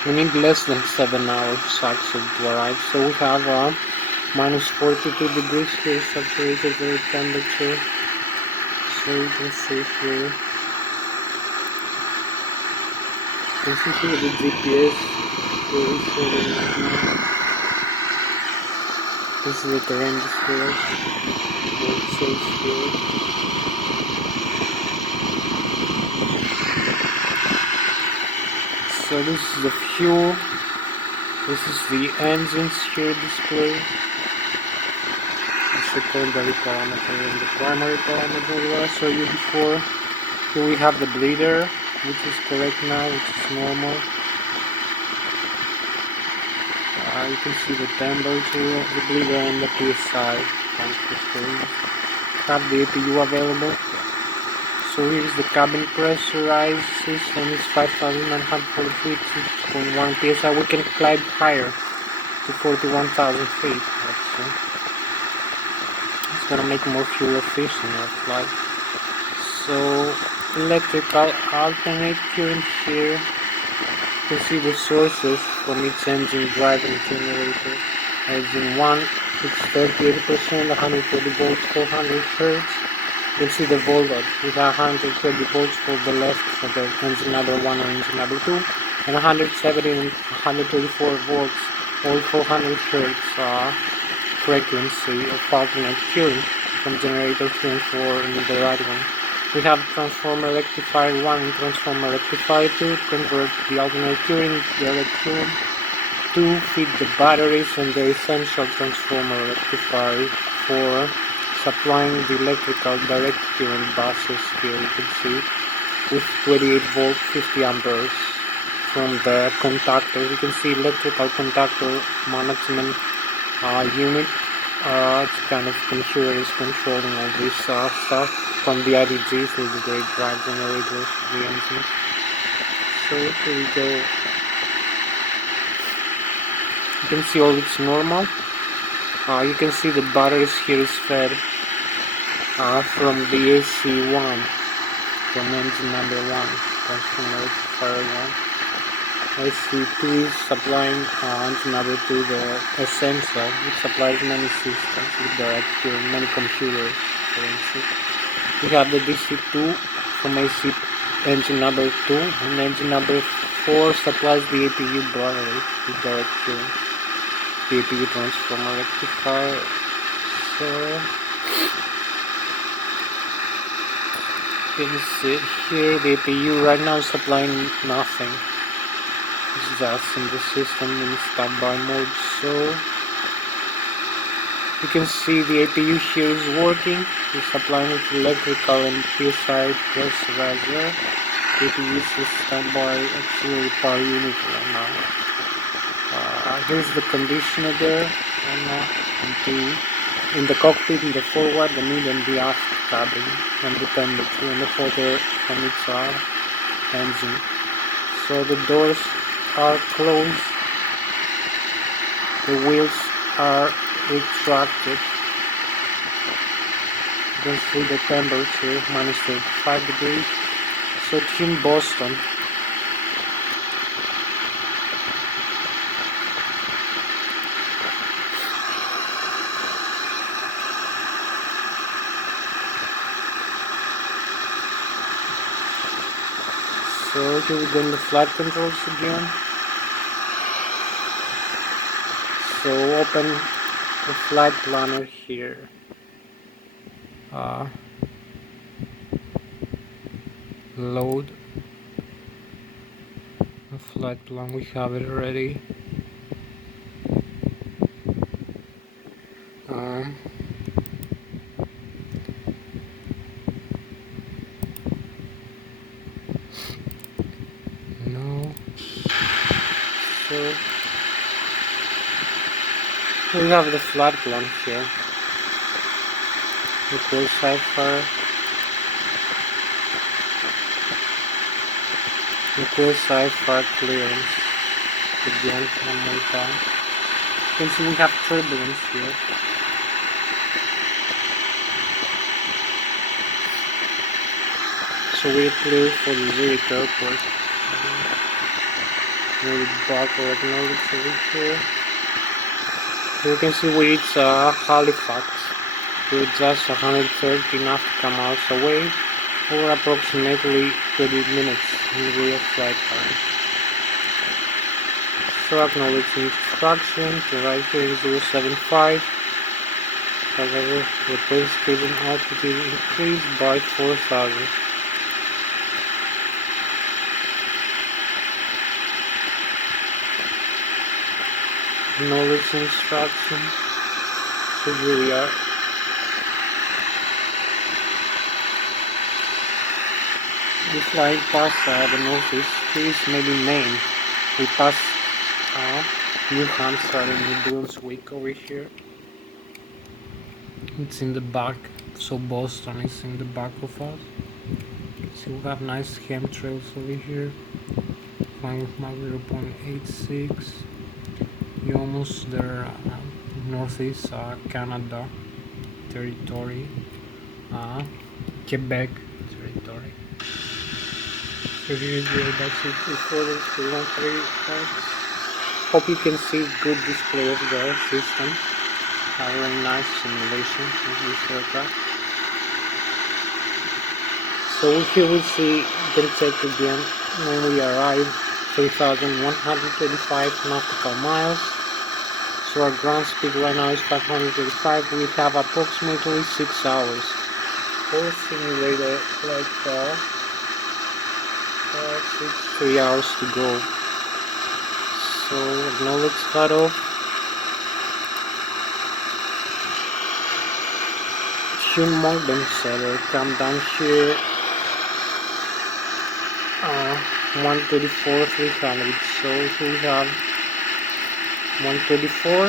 We need less than 7 hours actually to arrive. So we have minus 42 degrees here, saturated air temperature. So you can see here. You can see here the GPS where it's showing right now. This is the terrain display where it says here. So this is the fuel. This is the engines here display. The secondary parameter and the primary parameter that I showed you before. Here we have the bleeder, which is correct now, which is normal. You can see the temperature of the bleeder and the PSI transfer screen. Have the APU available. So here is the cabin pressurized system, it's 5,940 feet, 6.1 PSI. We can climb higher to 41,000 feet. It's gonna make more fuel efficient our flight. So electrical alternate current here. You can see the sources from each engine driving generator. Engine 1, it's 38%, 120 volts, 400 Hz. You can see the voltage. We have 120 volts for the left for the engine number 1 and engine number 2, and 170 and 124 volts, all 400 Hz frequency of alternate current from generator 3 and 4 in the right one. We have transformer rectifier 1 and transformer rectifier 2 to convert the alternate current to direct current. 2 feed the batteries and the essential transformer rectifier 4 supplying the electrical direct current buses here you can see with 28 volt 50 amperes from the contactor. You can see electrical contactor management unit. It's kind of computer is controlling all this stuff from the IDG through the great drive generators of the engine. So here we go. You can see all it's normal. You can see the batteries here is fed from the AC1 from engine number 1, transformer rectifier 1. AC2 is supplying engine number 2 the essential, which supplies many systems with direct current, many computers for instance. We have the DC2 from AC engine number 2, and engine number 4 supplies the APU battery with direct current, the APU transformer rectifier. So you can see here the APU right now is supplying nothing. It's just in the system in standby mode. So you can see the APU here is working. It's supplying it electrical and PSI pressurizer. The APU is standby auxiliary power unit right now. Here's the conditioner there. In the cockpit, in the forward, the mid and the aft cabin, and the temperature and the photo from its engine. So the doors are closed, the wheels are retracted. You can see the temperature minus 35 degrees. So it's in Boston. So here we go in the flight controls again. So open the flight planner here. Load the flight plan, we have it ready. No. So We have the flat plan here. The cool cipher. The cool cipher clearance. Again, one more time. You can see we have turbulence here. So we're clear for the Zurich airport. We'll back or acknowledge over here. You can see we reach Halifax. We're just 130 nautical miles away, or approximately 30 minutes in real flight time. So acknowledging instruction to right here 075. However, the base cruising altitude increased by 4,000. Acknowledge instruction. So here we are. We fly past the northeast. Here is maybe Maine. We pass New Hampshire and New Brunswick over here. It's in the back, so Boston is in the back of us. So we have nice chemtrails over here. Flying with Mach 0.86. You're almost there, northeast Canada territory, Quebec territory. So here's the Airbus A340 Hope you can see good display of the system. A very nice simulation of this aircraft. So here we see, you can check again when we arrive, 3,135 nautical miles. So our ground speed right now is 535. We have approximately 6 hours. Full simulator, like 3 hours to go. So acknowledge cutoff. Here modem setter, come down here. 134 300. So here we have 134.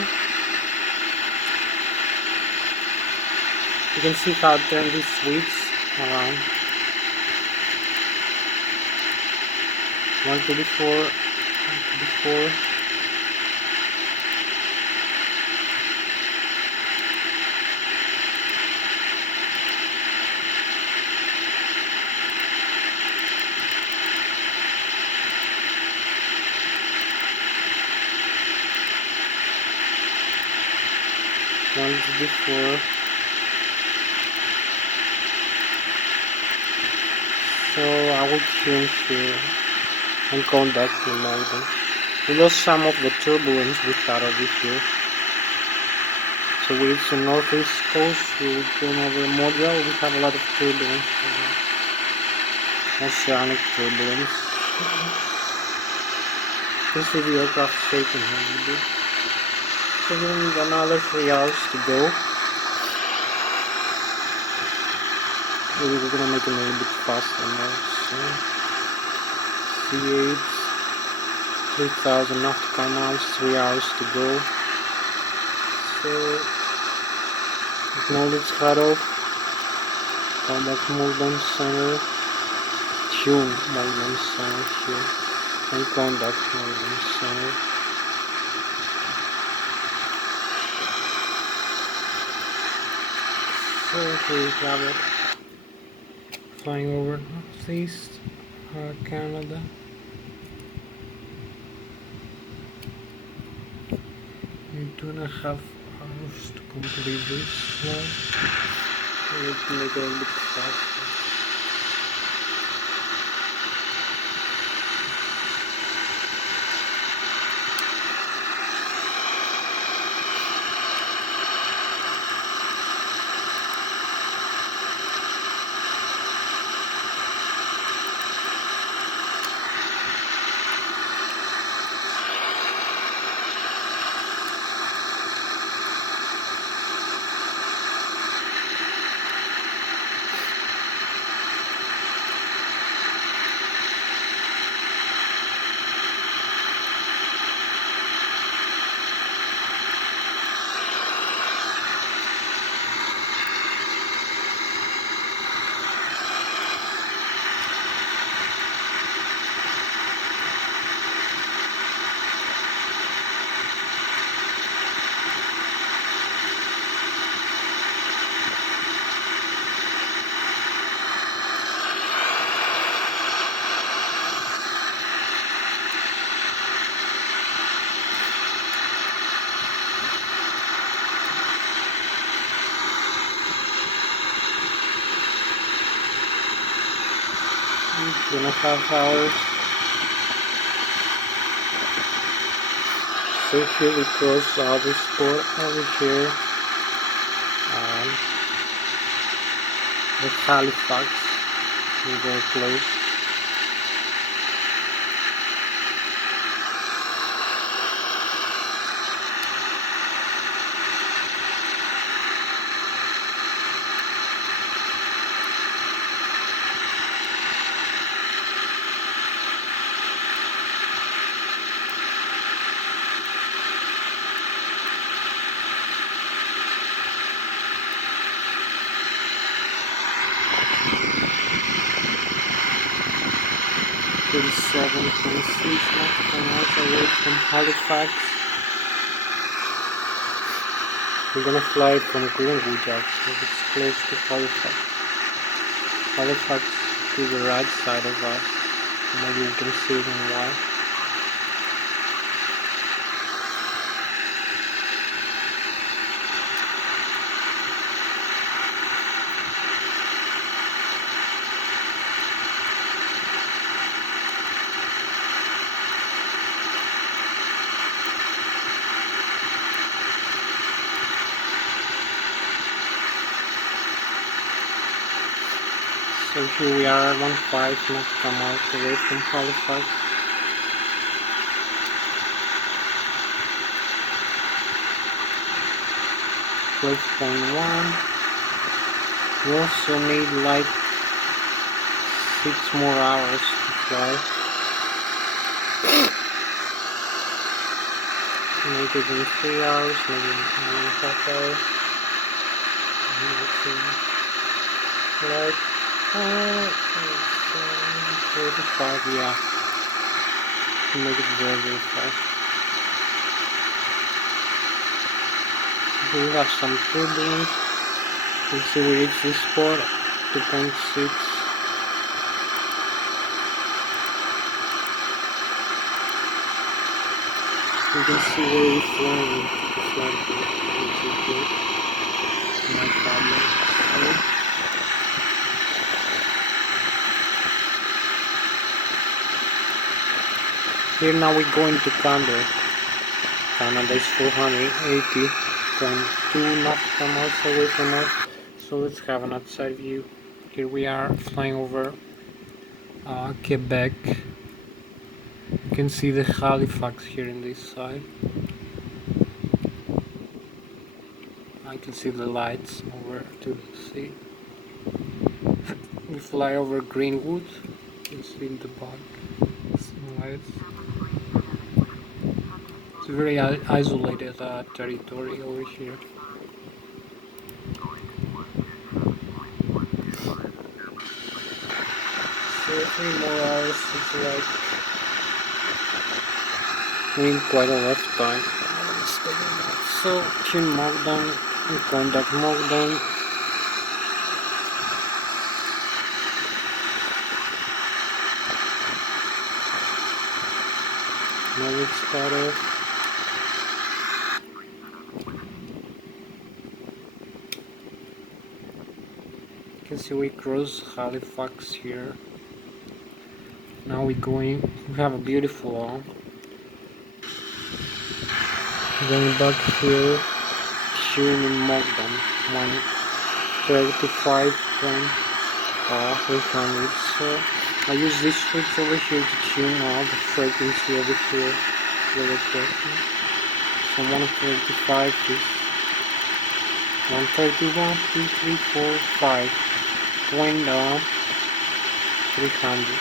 You can see how I turn these switches around. 134, 134. So I will change here and contact the modem. We lost some of the turbulence we had over here. So we reach the northeast coast, we will turn over Montreal, we have a lot of turbulence. Oceanic turbulence. This is the aircraft shaking a little bit. So we need another 3 hours to go. Maybe we're gonna make it a little bit faster now. So C8, 3,000 nautical miles, 3 hours to go. So acknowledge cutoff. Contact modem center. Tune modem center here. And contact modem center. So here we have it. Flying over northeast Canada. Need 2.5 hours to complete this flight. We need to make it a little bit faster. 2.5 hours. So here we cross the spot over here, and the Halifax is very close. Thirty-seven point six nautical miles away from Halifax. We're gonna fly from Greenwood actually, it's close to Halifax. Halifax to the right side of us. Maybe you can see it in why. So here we are 15 nautical miles away from Halifax. We also need like 6 more hours to fly. Make it in 3 hours, maybe 1.5 hours. Like 45, yeah. Make it very, very fast. We have some turbulence. You see we reach this spot, 2.6. You can see where we're flying. The flight which is good. No problem. Here now we're going to Canada. Canada is 480.2 nautical miles away from us. So let's have an outside view. Here we are flying over Quebec. You can see the Halifax here in this side. I can see the lights over to the sea. We fly over Greenwood. You can see in the back some lights. It's a very isolated territory over here. So 3 more hours is like we need quite a lot of time. So tune markdown and contact markdown. Now let's start off. You can see we cross Halifax here. Now we have a beautiful going back here, tune in Mogdon 135.300. So I use this switch over here to tune out the frequency over here really quickly. So 135 is 131, 2, 3, 4, 5. Going down 300.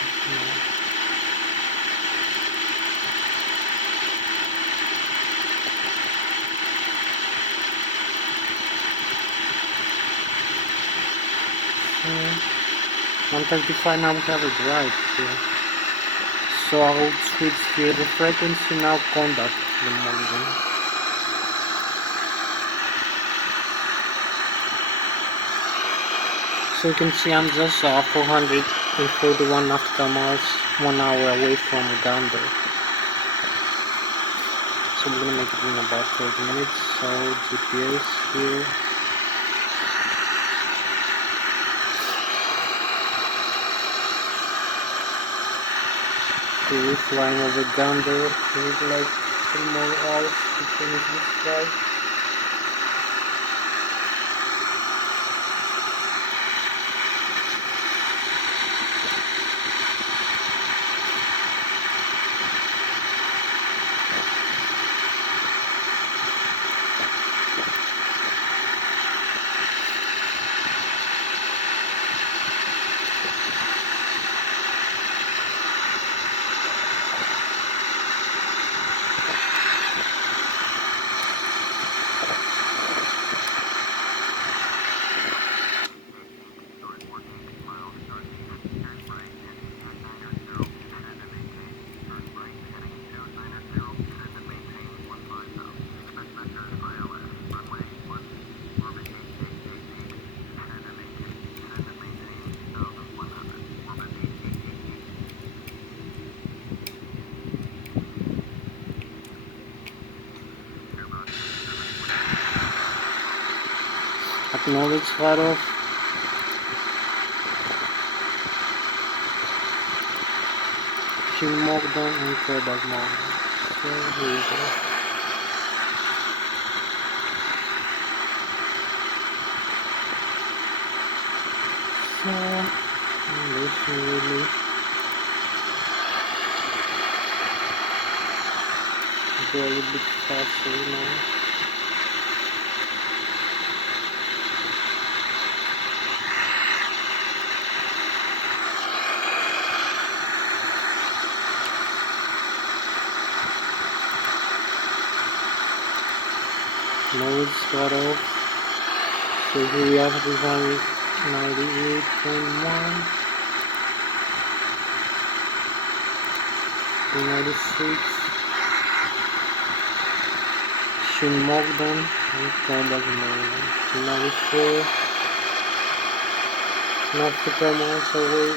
So 135 now we have it right here. So I will switch here the frequency now contact the module. So you can see I'm just 441 nautical miles 1 hour away from Uganda. So we're gonna make it in about 30 minutes. So GPS here. So we're flying over Gander with like 3 more hours to finish this flight. Acknowledge cutoff. Shin Mogdon and Quebec Mountain. So here we go. So this really go a little bit faster now. Nose cut off. So here we have design 98.1, 96, Shin Mogdon and Quebec Mountain, 94, Nautical miles away.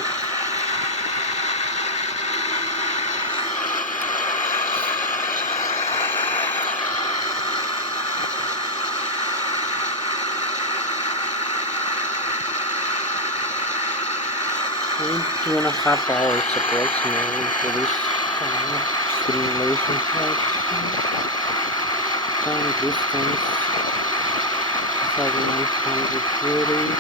In 2.5 hours approximately for this simulation flight. Time distance 2,930.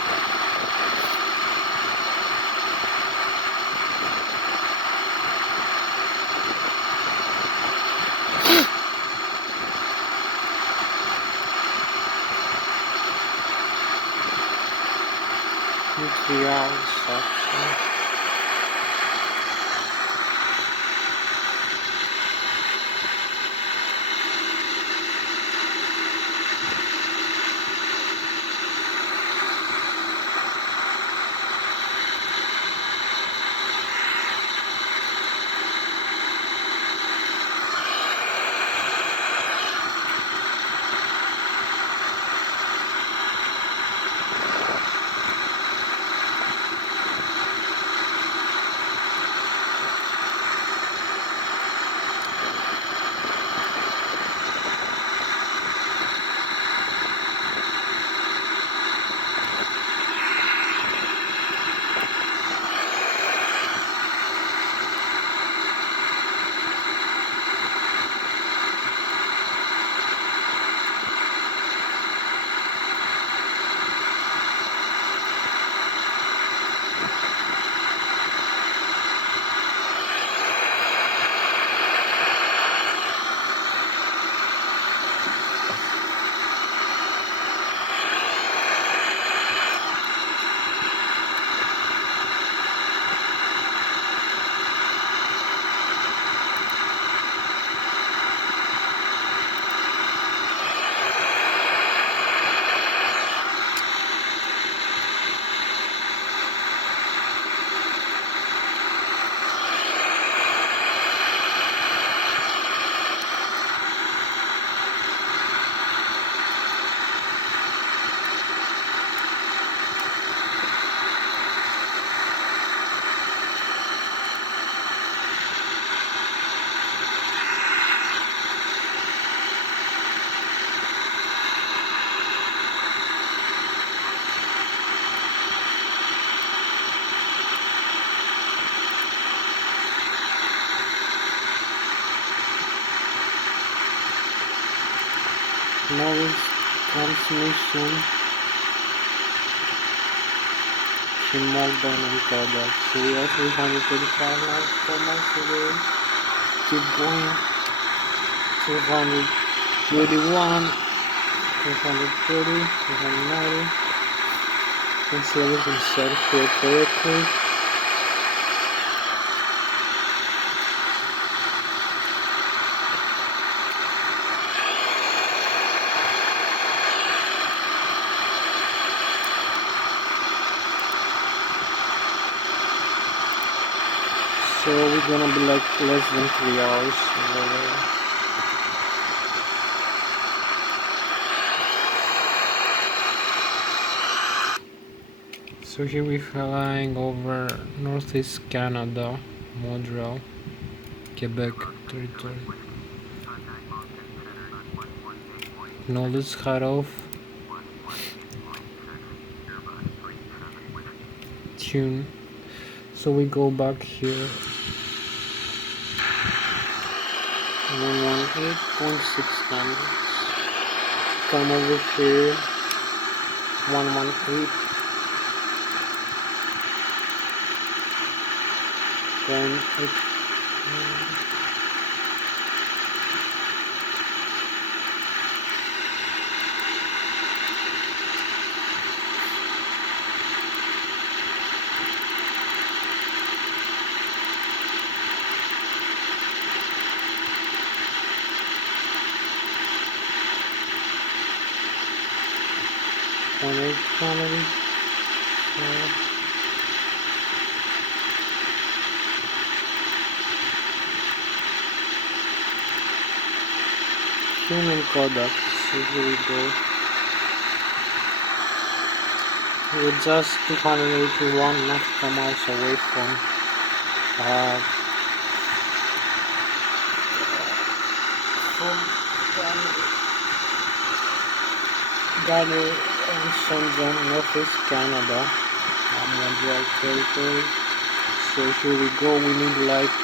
In 3 hours actually. noise transmission in Melbourne and Kodak. So we are 335 miles per month today. Keep going. 221, 230, 290. And see everything set here correctly. So we're gonna be like less than 3 hours over there. So here we're flying over Northeast Canada, Montreal, Quebec territory. Knowledge cut off. Tune. So we go back here. 118.6 numbers. Come over here. 118.8. Quantity. Human Kodak. So here we go. We're just 281 nautical miles away from Gather and Sundown, Northeast Canada, Montreal territory. So here we go. We need like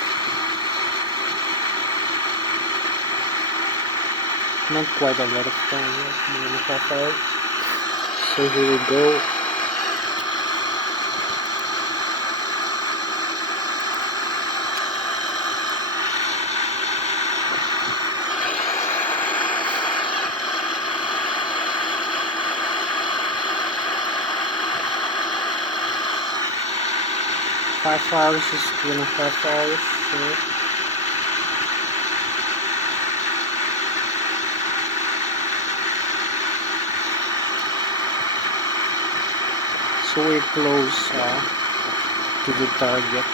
not quite a lot of time, like 1.5 hours. So here we go. Five hours is 2.5 hours. So we're close to the target.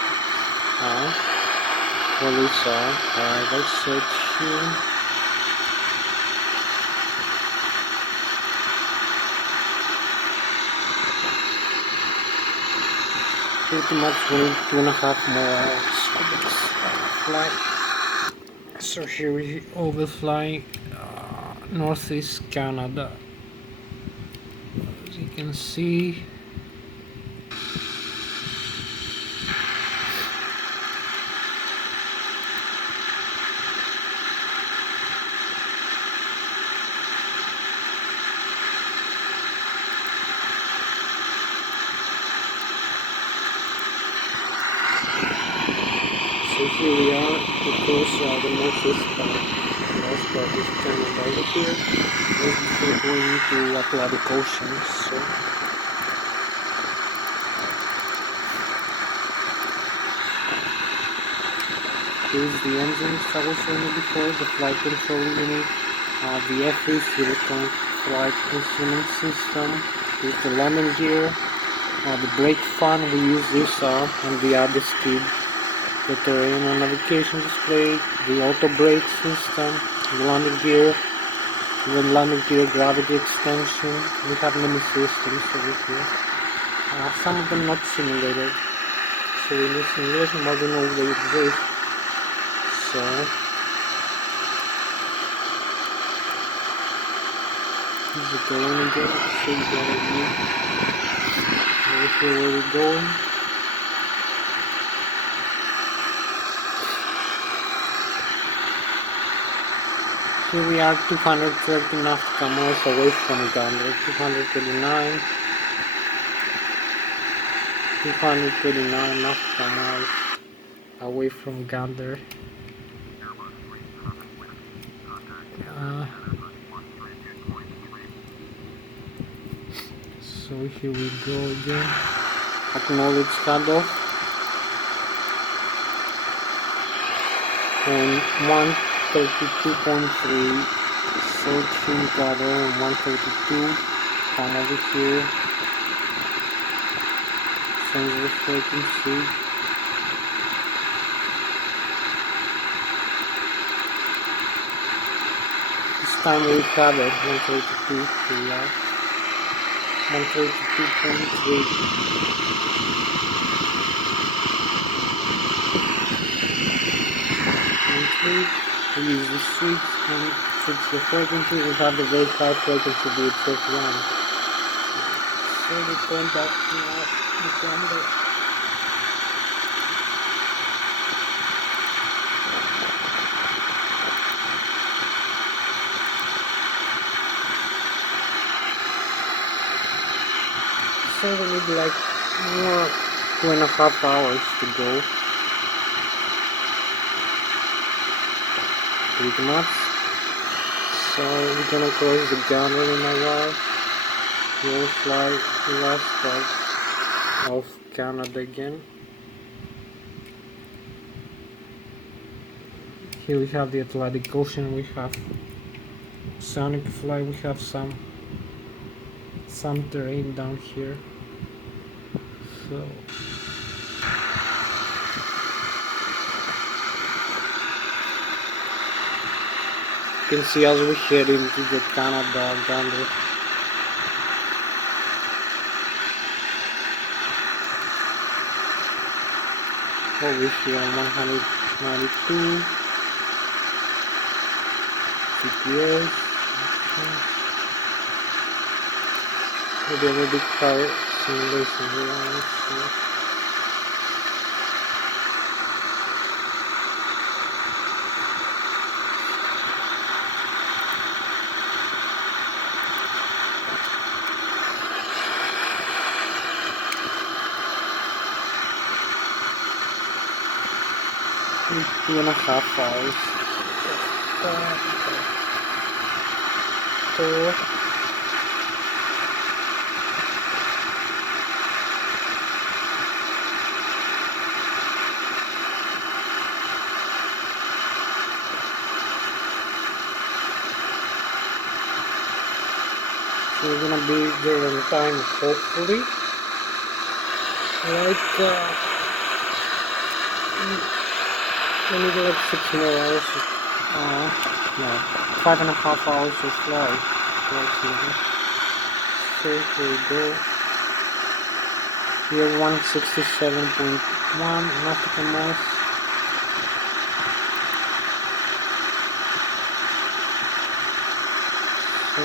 Police arrival section. Pretty much we need 2.5 more hours for this flight. So here we overfly Northeast Canada. As you can see. So here we are, across the northeast part of Canada over here, just before going to Atlantic Ocean. So here's the engines that was showing you before, the flight control unit, the FEs, the electronic flight instrument system, here's the landing gear, the brake fan. We use this on the other skid. The terrain and navigation display, the auto brake system, the landing gear gravity extension. We have many systems over here. Some of them not simulated. So in this simulation I don't know if they exist. So this is the landing gear. So you got a view. Over here where we're going. Here we are 230 nautical miles away from Gander, 229 nautical miles away from Gander. So here we go again. Acknowledge cutoff. And 132.3, searching cutoff, 132, come over here, change the frequency. This time we have it, 132, here we are, 132.3. We use the switch and switch the frequency. We have the very high frequency be at 31. So we turn back now the camera. So we need like more 2.5 hours to go. Pretty much. So we're gonna close the gunner in a while. We'll fly the last part of Canada again. Here we have the Atlantic Ocean, we have sonic flight, we have some terrain down here. So you can see as we head into the Canada Gander. Over here on 192 GPS. Maybe a little bit car simulation around. So 2.5 hours. So we're gonna be there on time, hopefully. Like we need like 6 more hours. No, 5.5 hours to fly. So here we go. We are 167.1 nautical miles. So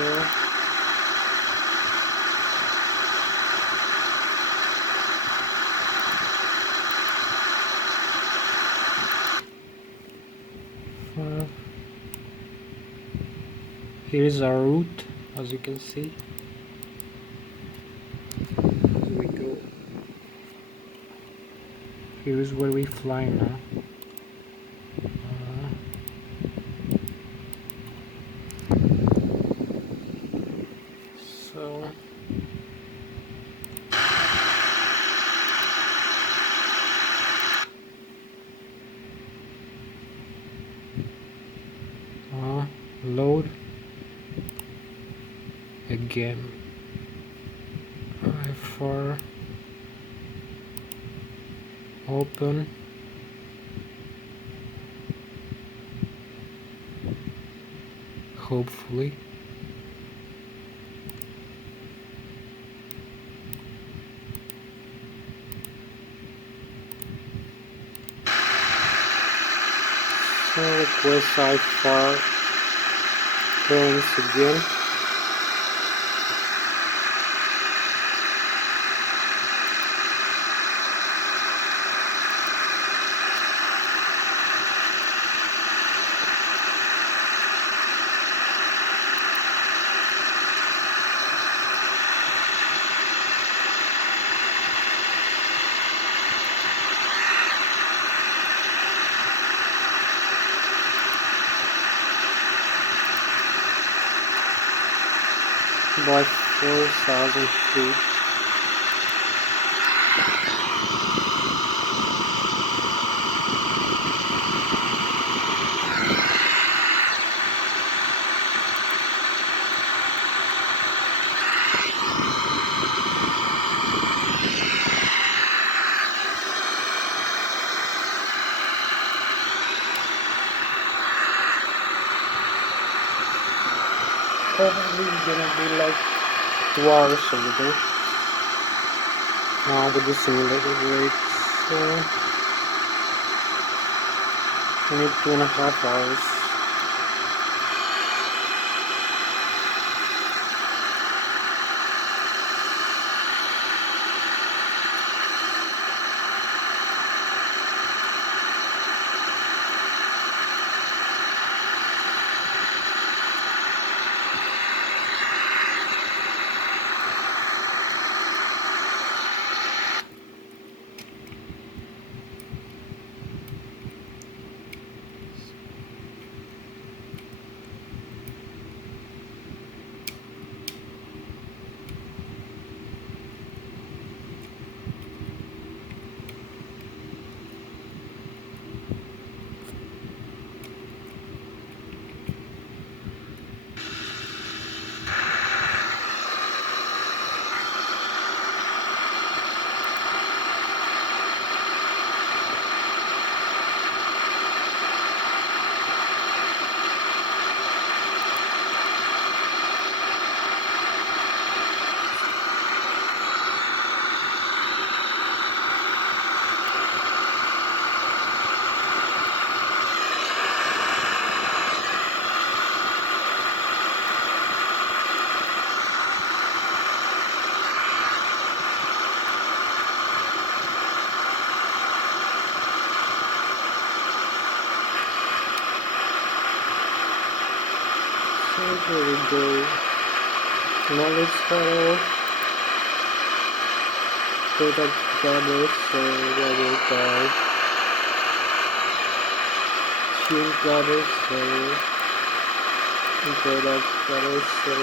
here is our route, as you can see. Here we go. Here is where we fly now. So load again. I4 open. Hopefully. So request I4 clearance again. by 4,000 feet. Probably gonna be like 2 hours over there. Now with the simulated rate, so I need 2.5 hours. So here we go. Now let's start off. Put that together, so I will buy tune together, so put that together, so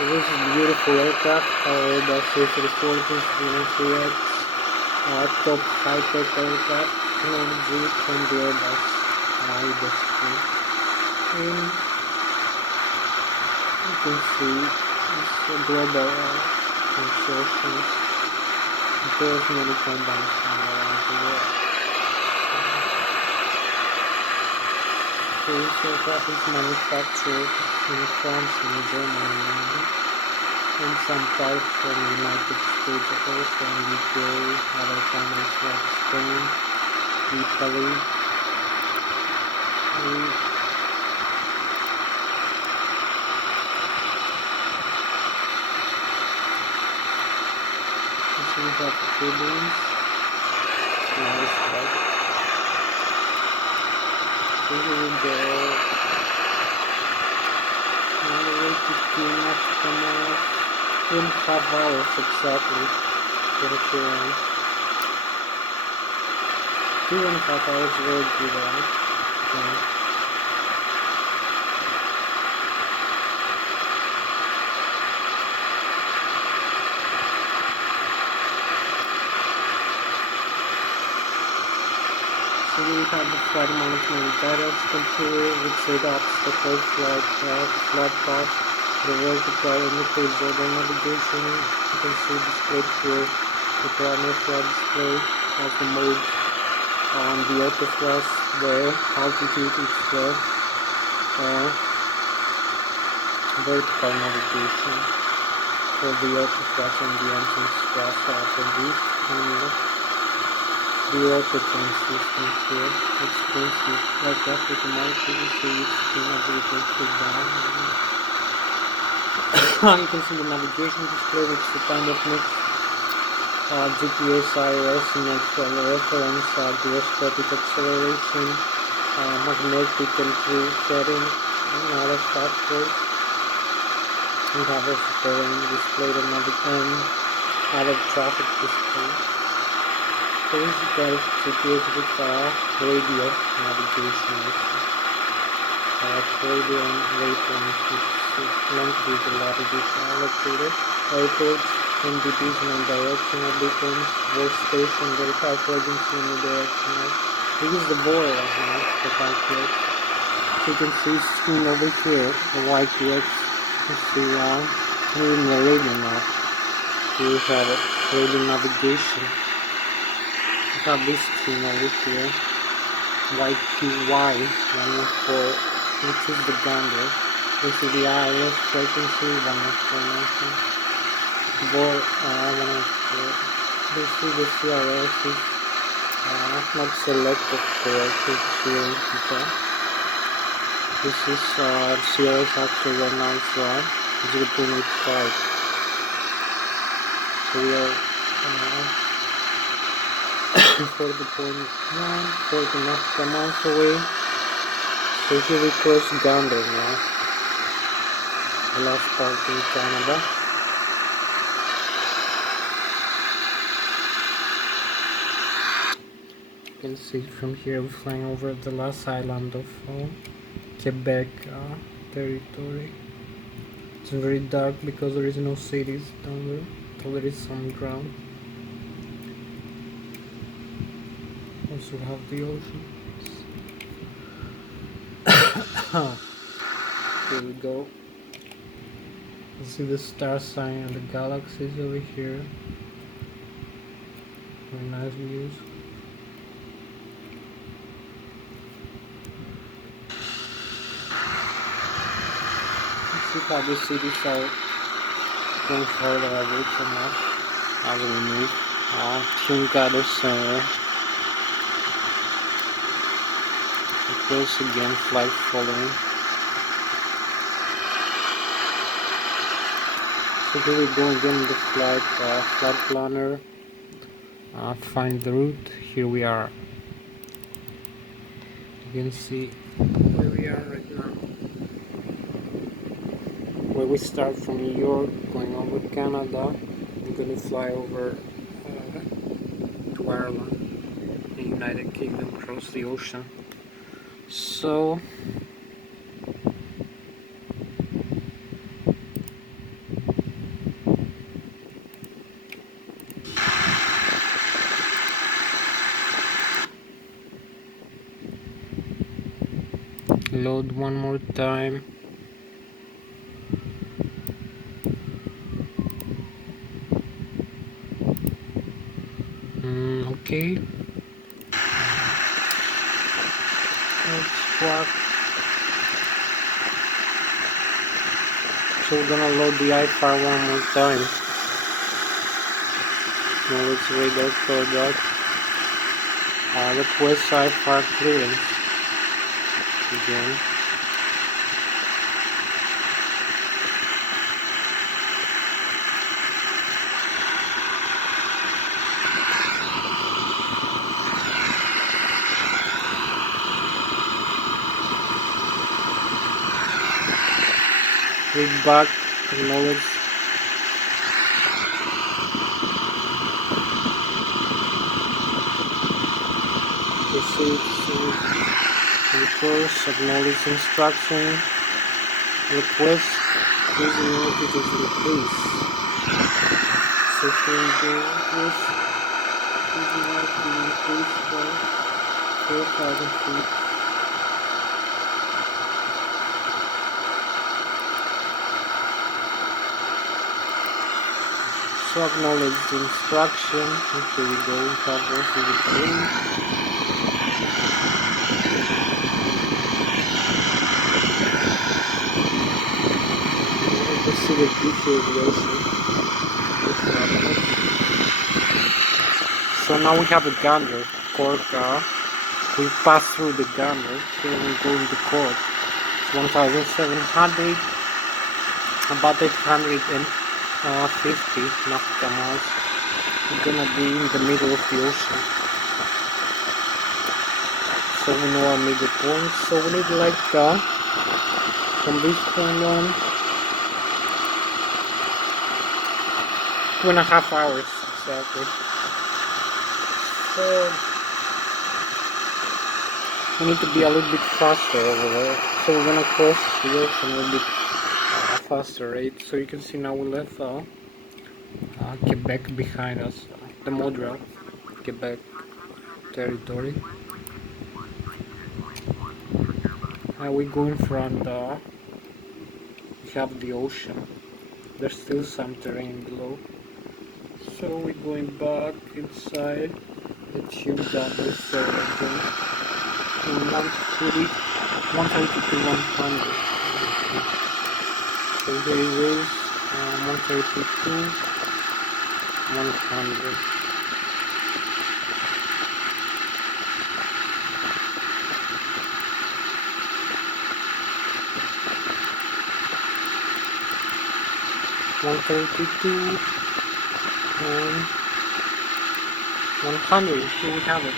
this is a beautiful aircraft, Airbus A340 3x, top high-tech aircraft technology from the Airbus industry. And you can see it's a global consortium. There's many companies from around the world. So this aircraft is manufactured in France and Germany, and some parts from the United States, also in UK, other countries like Spain, Italy. So we have turbines, nice, right? So here we go. Now the way to tune up to come out. 2.5 hours exactly for the current. 2.5 hours very good, right? Yeah. So we have the flight management guidance controller with set obstacle flight path, the vertical emitter zone navigation. You can see displayed here the primary flight display of the mode on the auto thrust, the altitude is the vertical navigation for the auto thrust and the engine thrust are produced. the autotune system here. It's basic, like after the market, you see each screen everything put down. You can see the navigation display, which is a kind of mix GPS, iOS, and actual reference, gyroscopic acceleration, magnetic and true setting, and other factors. We have also terrain display and other traffic display. So this is GPS with radio navigation also. Radio and waypoints, which is longitude, latitude, located. Airports, indication and directional beacons, work station, very calculating unidirectional. We use the board right now to calculate. So you can see screen over here, the YTX. You see in the radio now. We have a radio navigation. We have this screen over here, YQY 104, which is the gander. This is the ILS frequency 104. Bore 104. This is the CRS is not selected correctly here. This is CRS actually right now is 0.85. So we are 40.1, 40 nautical miles away. So here we cross Gander now, the last part in Canada. You can see from here we're flying over the last island of Quebec territory. It's very dark because there is no cities down there, so there is some ground. Also have the ocean. Here we go. You see the star sign and the galaxies over here. Very nice views. See how the cities are going further away from us as we move. Team gather center. Close again, flight following. So here we go again, the flight planner. Find the route. Here we are. You can see where we are right now. Where we start from New York, going over Canada. We're going to fly over to Ireland, the United Kingdom, across the ocean. So load one more time. Okay. Let's squawk. So we're gonna load the IFAR one more time. Now it's radar product. Request IFAR clearance. Again. Read back, acknowledge. Proceed to course, acknowledge instruction, request, using notices increase. So here we go, request, using notices increase by 4,000 feet. So acknowledge the instruction. Here we go, cover to the plane. Let's see the future of the ocean. So now we have a gander. cork, we pass through the gunner, so we go in the cork. It's 1,700, about 850 nautical miles. We're gonna be in the middle of the ocean. So we know our middle point, so we need like from this point on 2.5 hours exactly. So we need to be a little bit faster over there. So we're gonna cross the ocean a little bit faster rate. So you can see now we left Quebec behind us, the Montreal, Quebec territory. And we go in front, we have the ocean. There's still some terrain below. So we're going back inside the tube that is 130 to 100. So there is 132, 100. One 32 and 100. Here we have it.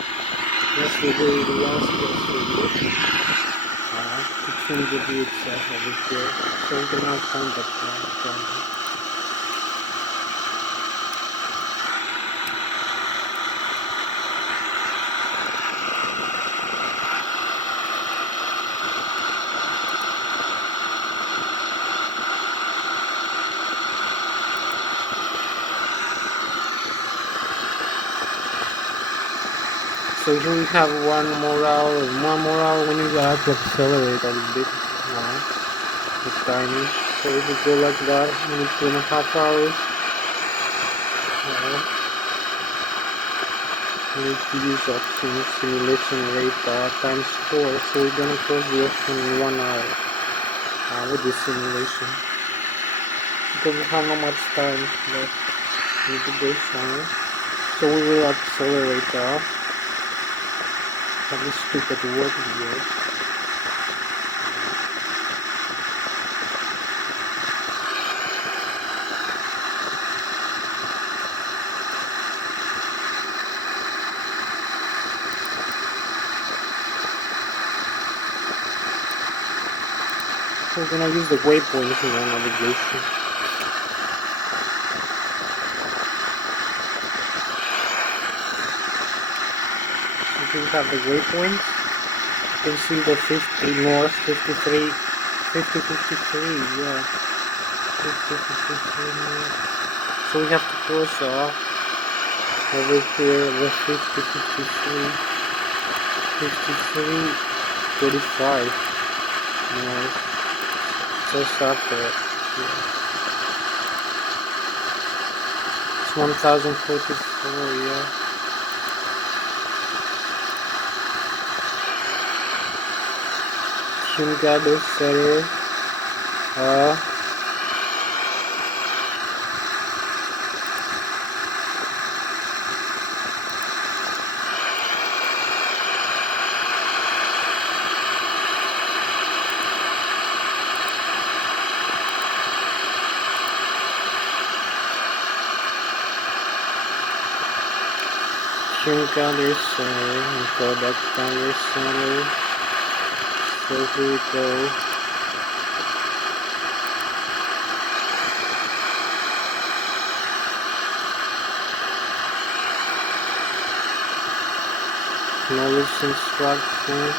That's the way the last goes between the beats over here. So we can now find that point. So here we have one more hour, we need to accelerate a little bit the timing. So if we go like that, we need 2.5 hours. We need to use option simulation rate times 4, so we're gonna cross the ocean in 1 hour with this simulation. Because we have not much time left, we need to go somewhere. So we will accelerate this stupid work here. We're gonna use the waypoints in our navigation. So we have the waypoints. You can see the 50 north, 53, 50, 53, yeah. 50, 53 north. So we have to cross over here the 50, 53, 53, 45 north. Just after it. Yeah. It's 1,044, yeah. Gather center. Gather center and product gather center. So here we go. Knowledge instruction.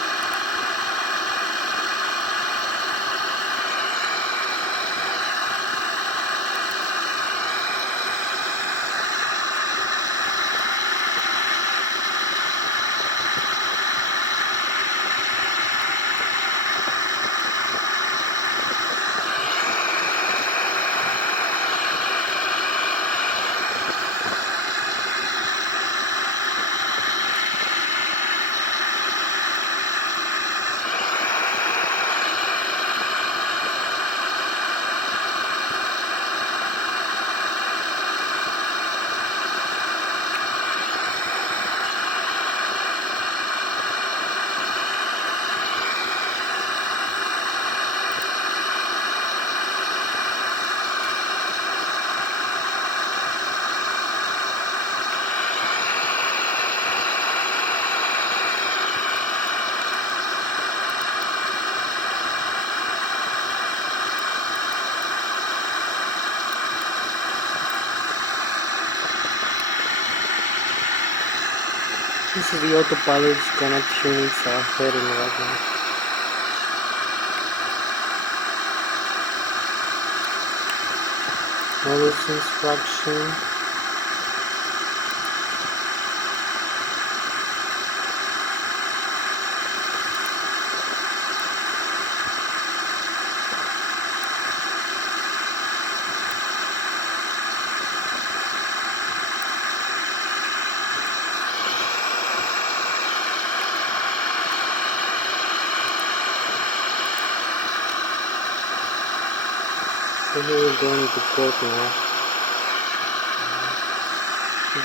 This is the autopilot, it's gonna tune its heading right now. All this instruction. So here we're going to court now.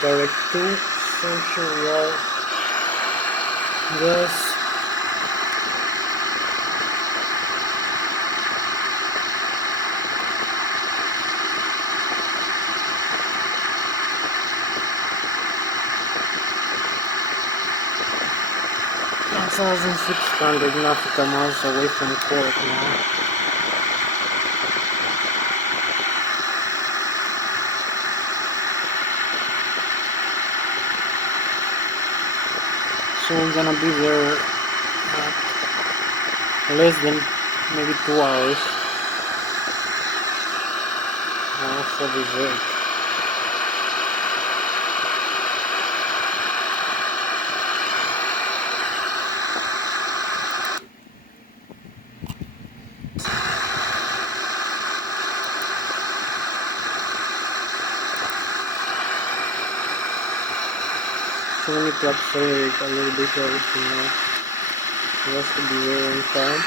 Direct to, so here we are. Yes. $1,600 nautical miles away from Cork now. So I'm gonna be there less than maybe 2 hours for dessert. So we need to accelerate a little bit everything now. It has to be there on time.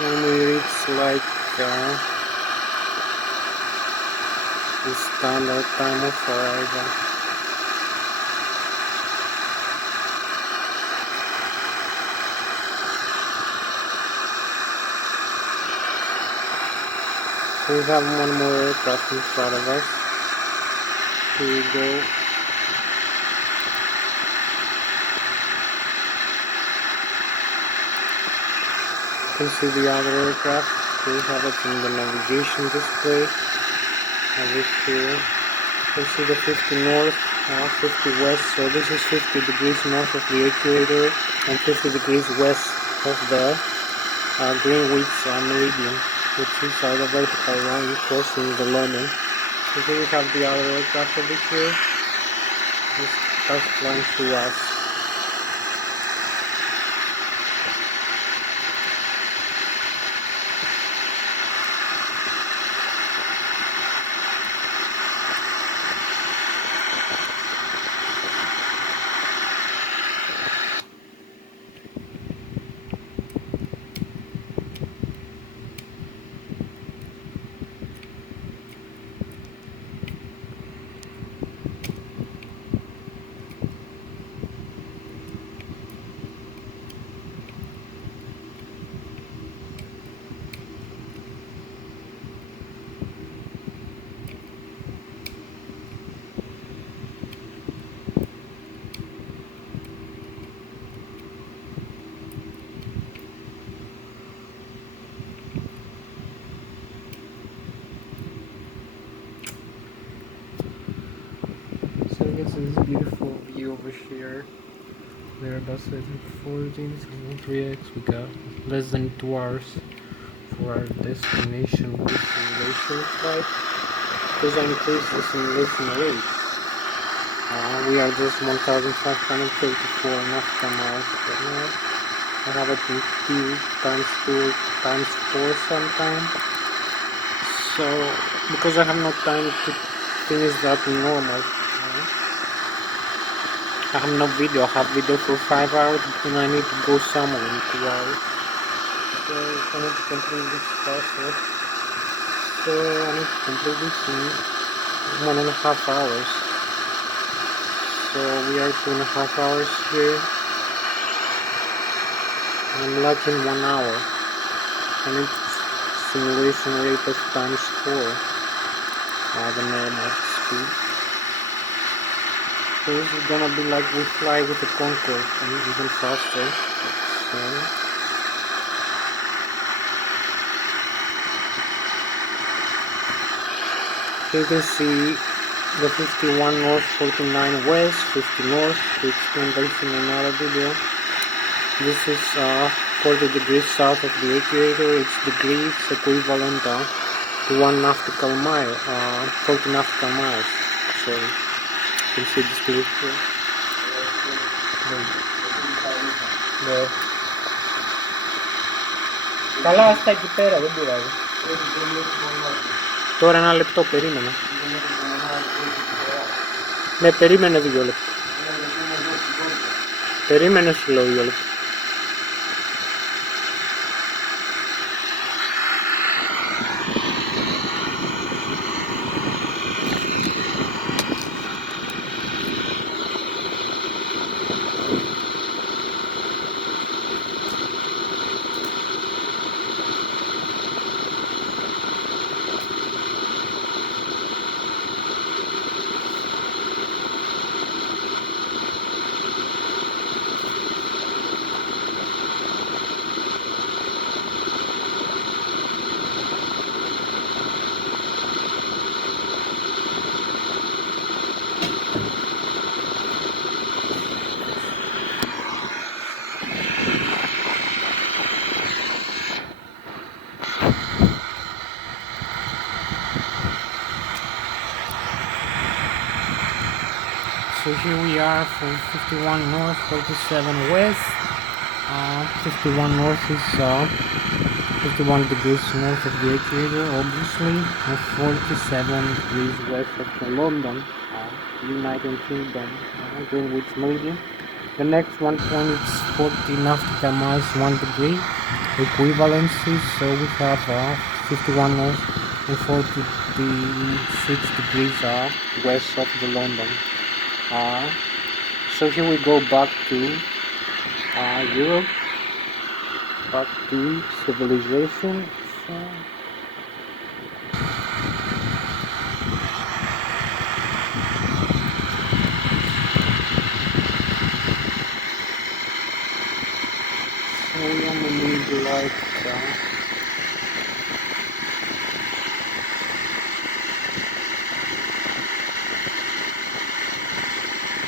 When we reach like the standard time of arrival. So we have one more aircraft in front of us. Here we go. You can see the other aircraft. We have it in the navigation display. Over here. You can see the 50 north, 50 west. So this is 50 degrees north of the equator and 50 degrees west of the Greenwich meridian, which is the vertical line crossing the London. So here we have the other aircraft over here. Just flying through us. So this is a beautiful view over here. The Airbus A340, 3X. We got less than 2 hours for our destination with the simulation flight. Because I increased the simulation rate. We are just 1,534 nautical miles per hour. I have it in 2 times 2 times 4 sometime. So because I have no time to finish that normal. I have no video. I have video for 5 hours and I need to go somewhere in 2 hours. So I need to complete this faster. So I need to complete this in 1.5 hours. So we are 2.5 hours here. I'm like in 1 hour. I need simulation rate of times 4. The normal speed. So this is gonna be like we fly with the Concorde and even faster. So Here you can see the 51 north, 49 west, 50 north. We explained this in another video. This is 40 degrees south of the equator. It's degrees equivalent to 1 nautical mile, 40 nautical miles. Sorry, you can see this clip here. There. Καλά, άστα εκεί πέρα, δεν πειράζει. Τώρα 1 λεπτό, περίμενε. Ναι, περίμενε 2 λεπτά. Περίμενε σου λέω 2 λεπτά. So here we are for 51 north, 47 west. 51 north is 51 degrees north of the equator, obviously, and 47 degrees west of London, United Kingdom, Greenwich Meridian. The next one point is 40 nautical miles, 1 degree equivalency. So we have 51 north and 46 degrees west of the London. So here we go back to Europe, back to civilization. So we only need like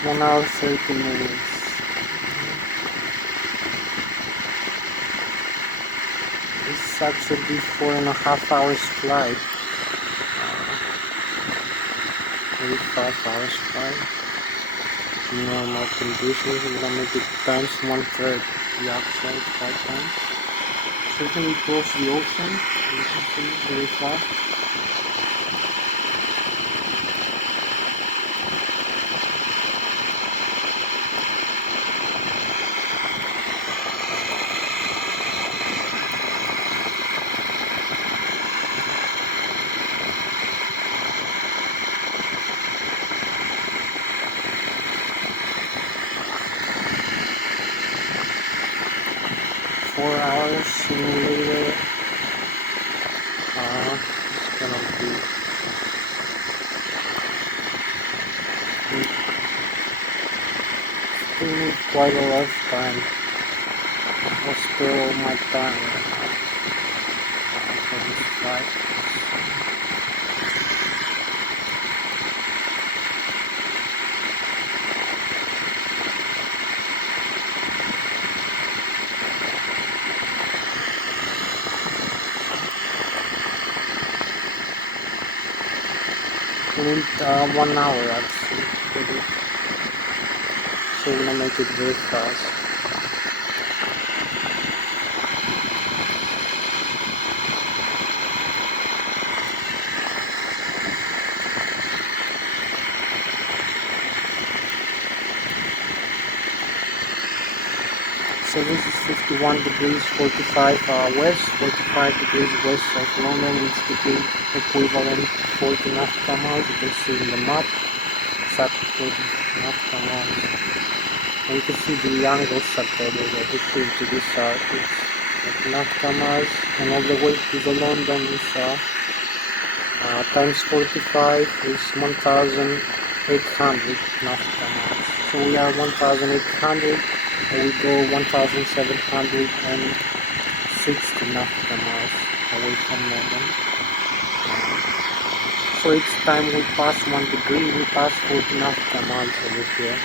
1 hour 30 minutes. It's actually 4.5 hours flight. Maybe 5 hours flight. In normal conditions, we're gonna make it times 1/3 the actual flight time. So when we cross the ocean, you can see very fast. Simulator. It's gonna be still need quite a lot of time. I'll spare all my time for this flight. We need 1 hour actually for this, so we're gonna make it very fast. So this is 51 degrees 45 west, 45 degrees west of London. It's degree equivalent to 40 nautical miles. You can see in the map, exactly 40 nautical miles. And you can see the angles at the equal to this it's like nautical miles, and all the way to the London is times 45 is 1,800 nautical miles. So we are 1,800. And we go 1,760 nautical miles away from London. So for each time we pass 1 degree, we pass 40 nautical miles over here.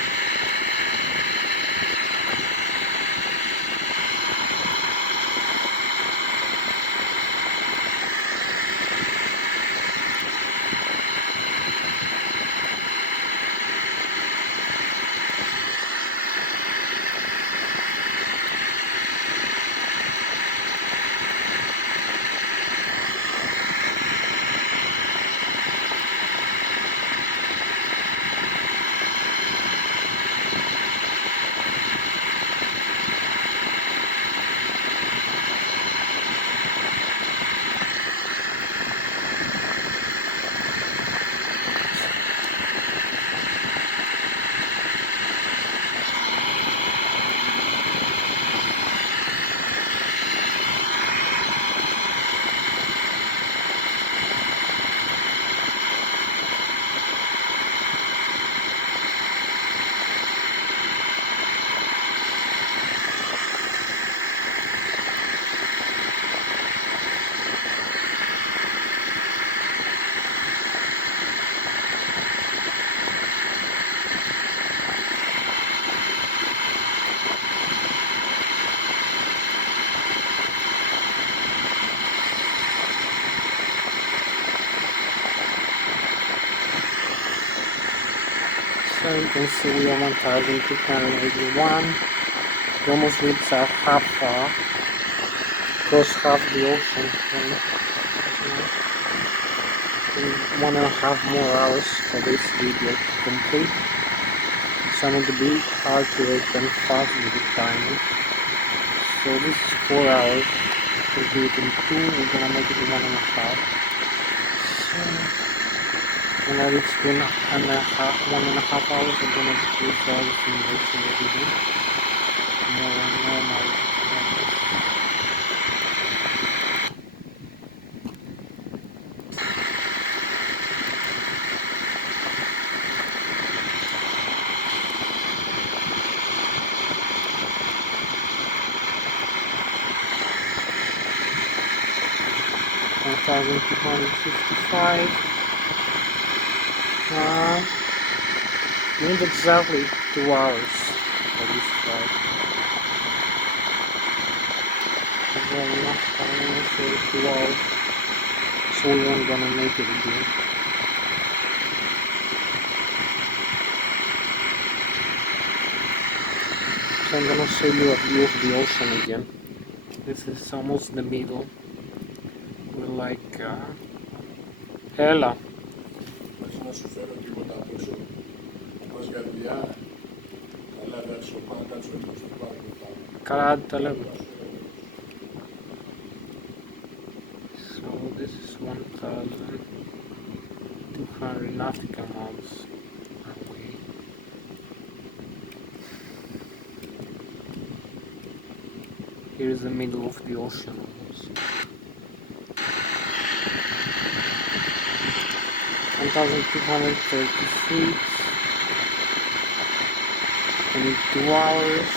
So you can see we are 1,281. We almost reached our half, cross half the ocean. In 1.5 more hours for this video to complete. So I need to be accurate and fast with the timing. So this is 4 hours. We'll do it in 2, we're gonna make it in 1.5. So when I reach 1.5 hours, I'm gonna reach all the simulation everything. More normal. 1,255. We need exactly 2 hours for this flight. Well, enough time for 2 hours, so we aren't gonna make it again. So I'm gonna show you a view of the ocean again. This is almost the middle. We're like, hella. Να σου φέρω τίποτα απ' έξω. Πας για δουλειά. Καλά θα έρθω πάνω κάτσω εδώ στο πάρκο. Καλά τα λέμε. So this is 1,200 nautical miles away. Here is the middle of the ocean almost. 1,230 feet. I need 2 hours.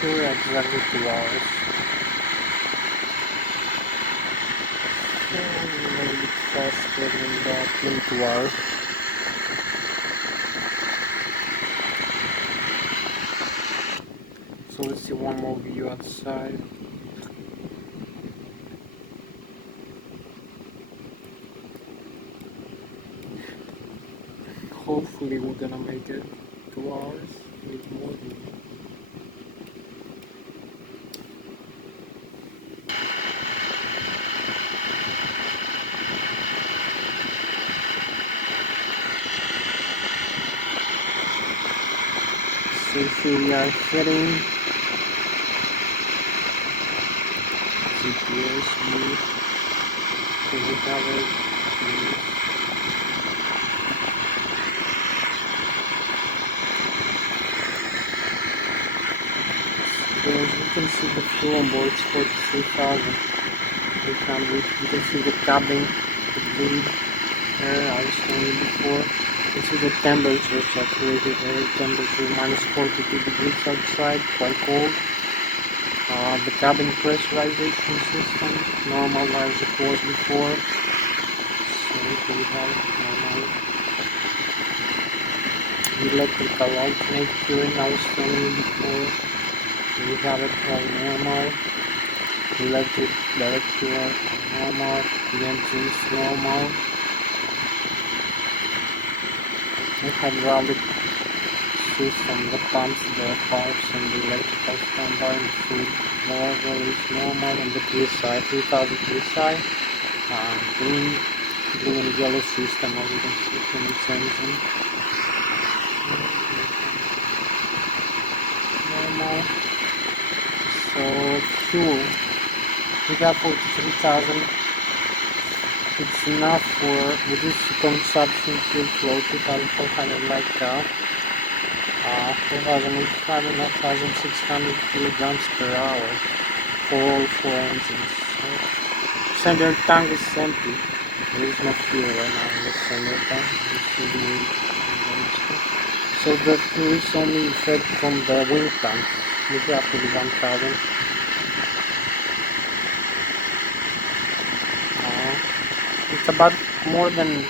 We're exactly 2 hours. Maybe faster than that in 2 hours. So let's see one more view outside. Hopefully we're gonna make it 2 hours, maybe more than that. So here we are heading. GPS view. Here we have it. As you can see, the fuel on board is 43,800. You can see the cabin, the bleed air I was telling you before. You can see the temperature saturated air temperature minus 42 degrees outside, quite cold. The cabin pressurization system, normal as it was before. So here we have normal. Electrical alternate current I was telling you before. We have it all normal. Electric direct current normal. The engines normal. The hydraulic system, the pumps, the valves, and the electrical standby and food level is normal. And the PSI 3000 PSI. Green, blue and yellow system as you can see from its engine. Normal. So fuel, we got 43,000. It's enough for reduce consumption fuel flow 2,400 like 4,800 and 1,600 kilograms per hour for all four engines. Center tank is empty. There is no fuel right now in the center tank. So the fuel is only fed from the wing tank, which have to be 1,000. It's about more than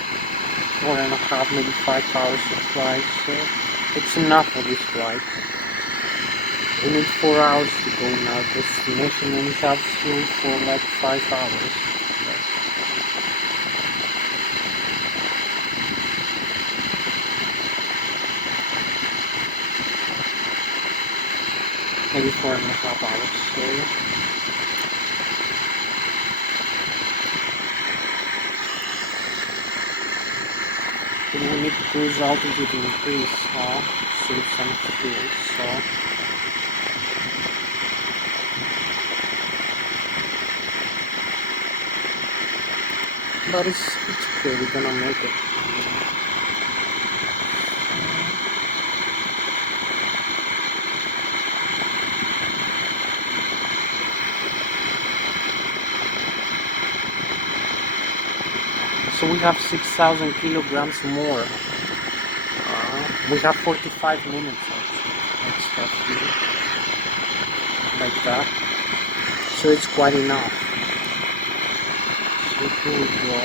4.5, maybe 5 hours of flight, so it's enough for this flight. We need 4 hours to go in our destination and we have fuel for like 5 hours. Maybe 4.5 hours, so we need cruise altitude increase, save some fuel, so but it's okay, we're gonna make it. So we have 6,000 kilograms more. We have 45 minutes extra fuel, like that. So it's quite enough. So here we go.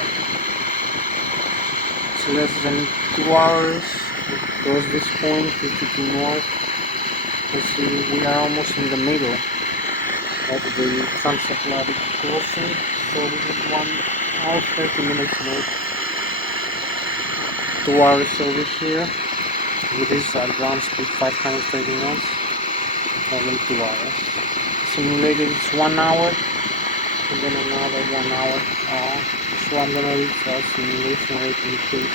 It's less than 2 hours. We cross this point, 52 north. Let's see, we are almost in the middle of the Transatlantic crossing. So we have 1 hour 30 minutes more. 2 hours over here. With this ground speed 530 knots. More than 2 hours. Simulated it's 1 hour. And then another 1 hour. So I'm gonna reach our simulation rate in 2.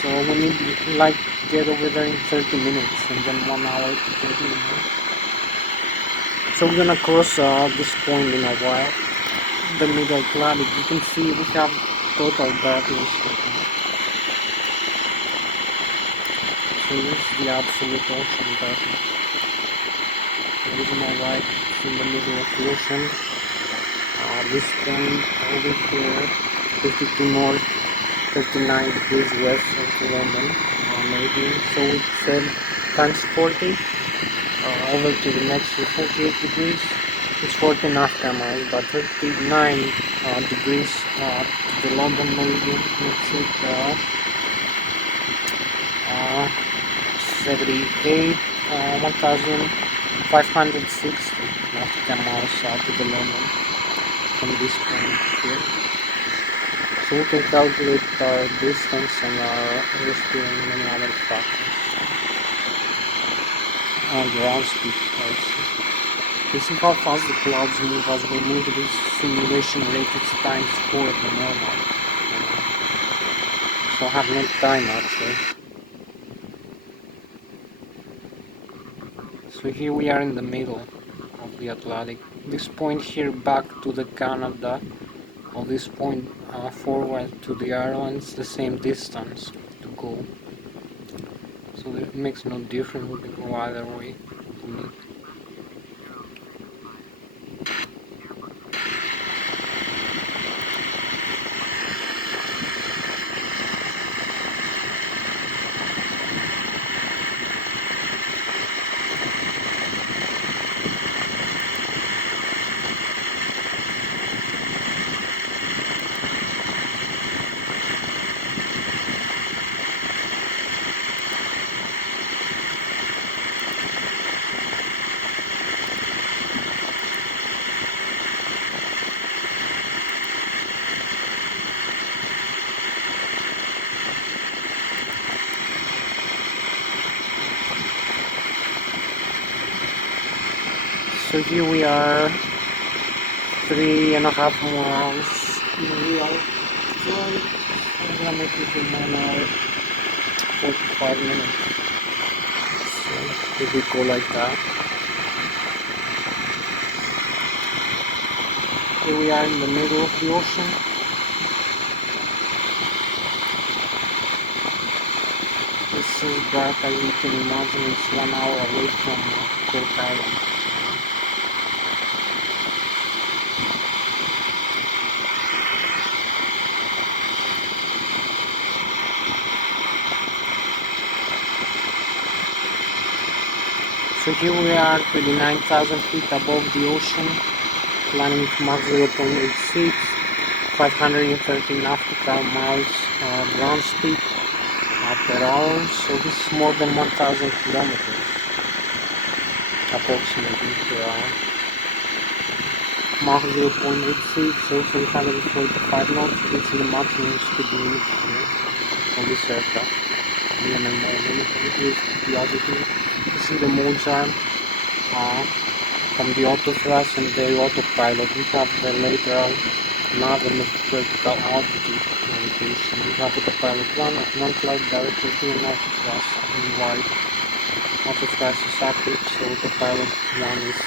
So we need to like get over there in 30 minutes and then 1 hour to 30 minutes. So we're gonna cross this point in a while. The mid-Atlantic. You can see we have total darkness right now. So this is the absolute ocean darkness. There is no light, it's in the middle of the ocean. This point over here, 52 north, 39 degrees west of London, maybe. So it's times 40 over to the next 48 degrees. It's 40 nafta miles, but 39 degrees to the London meridian makes it 78, 1,560 nautical miles to the London from this point here. So we can calculate our distance and our airspeed and many other factors. Ground speed also. You see how fast the clouds move as we move this simulation rate, it's times 4 the normal. So I have no time actually. So here we are in the middle of the Atlantic. This point here back to the Canada, or this point forward to the Ireland's the same distance to go. So it makes no difference, we can go either way. So here we are, 3.5 more hours in real flight. I'm gonna make it in 1 hour, 45 minutes. So if we go like that. Here we are in the middle of the ocean. It's so dark as you can imagine, it's 1 hour away from Cook Island. So here we are, 29,000 feet above the ocean, climbing to Mach 0.86, 513 nautical miles ground speed per hour. So this is more than 1,000 kilometers approximately per hour. Mach 0.86, so 345 knots, which is the maximum speed limit here on this aircraft. This is the altitude. This is the modes arm from the autothrust and the autopilot. We have the lateral nav and the vertical altitude navigation. We have autopilot 1 flight director 2 and autothrust and wide. Autothrust is active, so autopilot 1 is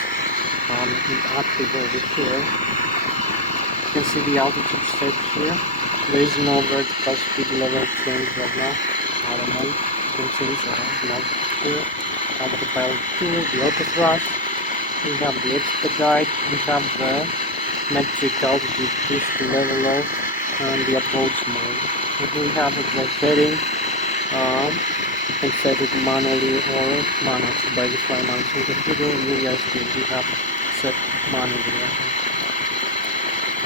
active over here. You can see the altitude set here. There is no vertical speed level change right now. I don't know. You can change now here. Autopilot 2, the autothrust. We have the expedite. We have the metric altitude push to level off and the approach mode. If we have the heading, you can set it manually or managed by the flight management computer. We have set manually.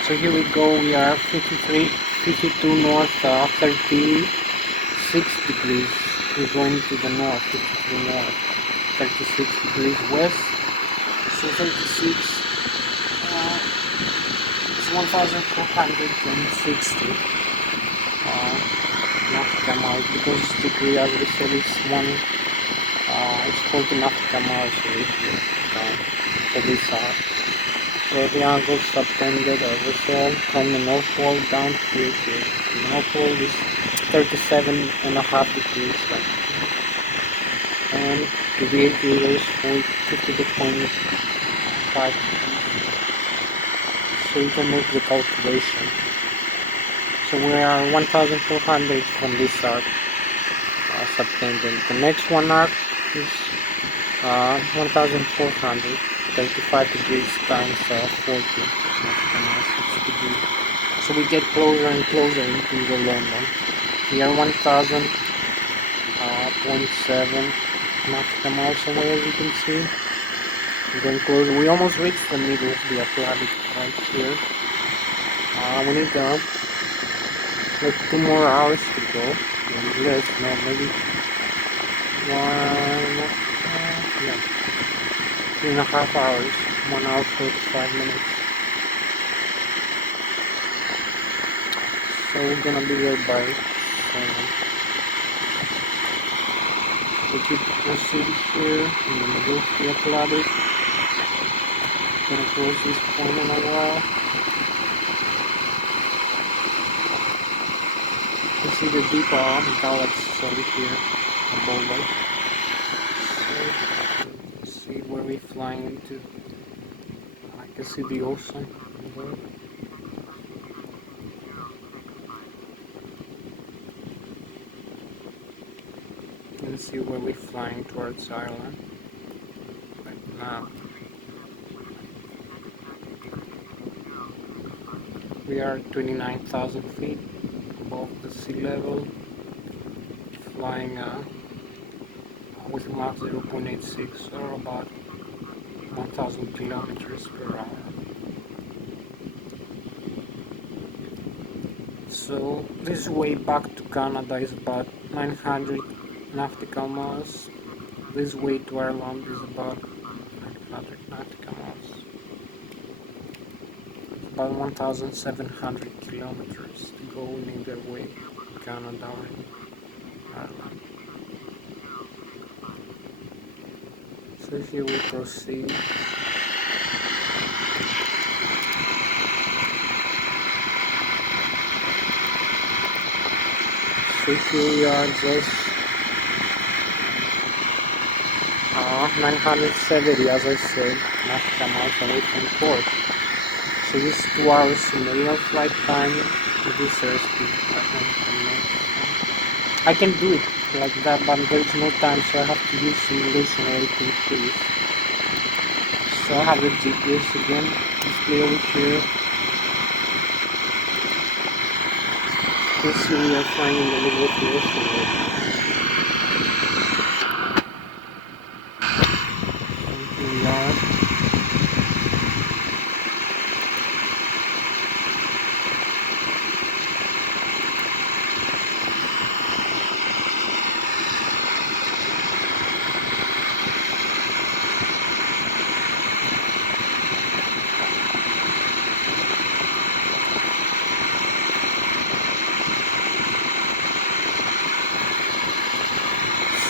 So here we go. We are 52 north, 36 degrees. We're going to the north, 53 north, 36 degrees west. So 36 is 1,460 nautical miles, because it's degree, as we said, it's 40 nautical miles away here for this hour. So the angle subtended oversail from the North Pole down to here. The North Pole is 37.5 degrees right here. And the aviator is 52.5 degrees. So you can make the calculation. So we are 1,400 from this arc subtended. The next one arc is 1,400. 35 degrees times 40, 6 degrees. So we get closer and closer into the London. We are 1,000.7 nautical miles away, as you can see. We're getting closer. We almost reached the middle of the Atlantic right here. We need like 2 more hours to go. Maybe less, no, maybe 3.5 hours, 1 hour 45 minutes. So we're gonna be there by 7. We keep proceeding here in the middle of the Atlantic. Gonna close this point in a while. You see the deep galaxies over here above us. So, see where we're flying into. I can see the ocean. You can see where we're flying towards Ireland. Right now. We are 29,000 feet above the sea level, flying with Mach 0.86 or about 1,000 kilometers per hour. So this way back to Canada is about 900 nautical miles. This way to Ireland is about 900 nautical miles. About 1,700 kilometers to go in either way, Canada and Ireland. So here we proceed. So here we are just 970, as I said, nautical miles away from port. So this is 2 hours in the real flight time with this airspeed. I can do it like that, but there is no time, so I have to use simulation or anything please. So I have the GPS again, display over here. You see we are flying in the middle of the ocean right now. So here we are.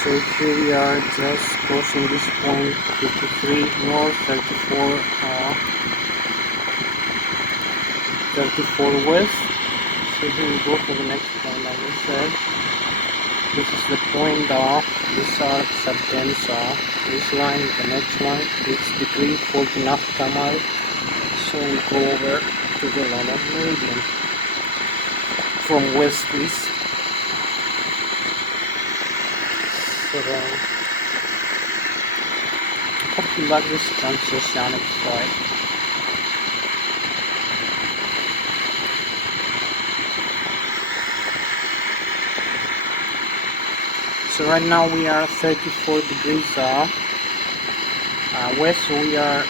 So here we are just crossing this point 53 north, 34 west. So here we go for the next point, like I said. This is the point these are subtends this line, the next one, it's degree 40 nautical miles. So we go over to the London meridian from west to east. So I hope you like this transoceanic flight. So right now we are 34 degrees west, so we are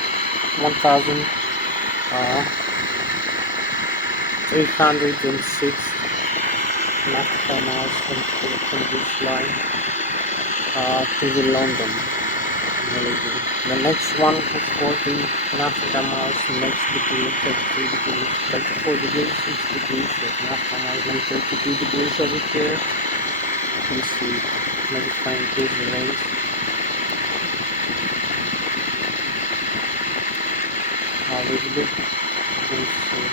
1,306 nautical miles from this line to the London meridian. The next one is 40 nautical miles, next degree 33 degrees, 34 degrees, 6 degrees, nautical miles, and 32 degrees over here. You can see, maybe try and increase the range. A little bit. You can see.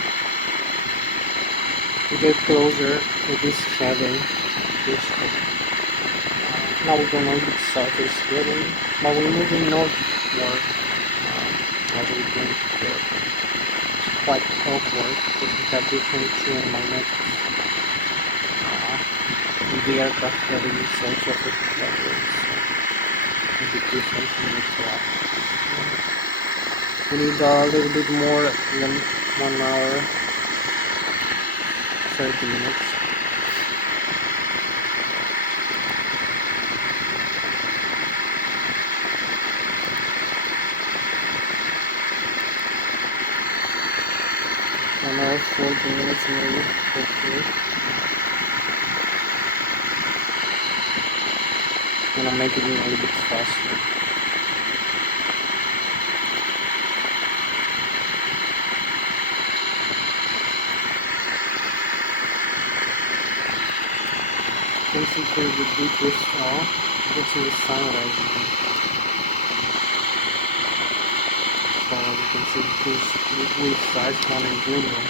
We get closer to this heading. Now we don't know if it's southeast heading, but we're moving northward as we're going to port. It's quite awkward because we have different geomagnetics. The aircraft heading is also affected by it, so a bit different from the flight. We need a little bit more than 1 hour, 30 minutes. One hour, 40 minutes maybe, hopefully. I'm gonna make it a little bit faster. You can see here the deepest you can see the sunrise again. So you can see this with size one in Greenland.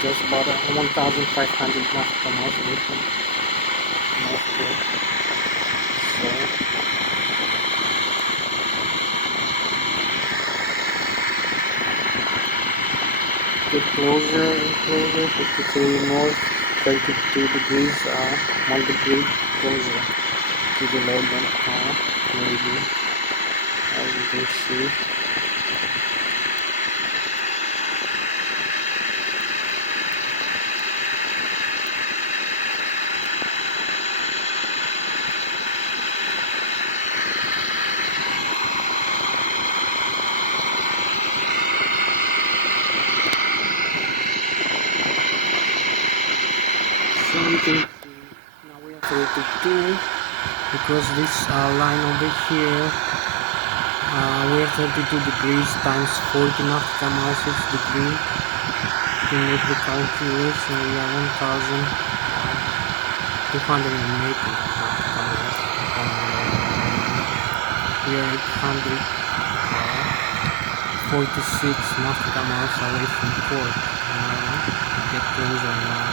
Just about 1,500 nautical miles away from North Pole. So get closer and closer. 53 north, 32 degrees, 1 degree closer to the London, maybe, as you can see. So we can see, now we are 32, because this line over here, we are 32 degrees times 40 nautical miles, 6 degrees. You can make the calculation. We are 1,280 nautical miles. We are 846 nautical miles away from port. Get closer now.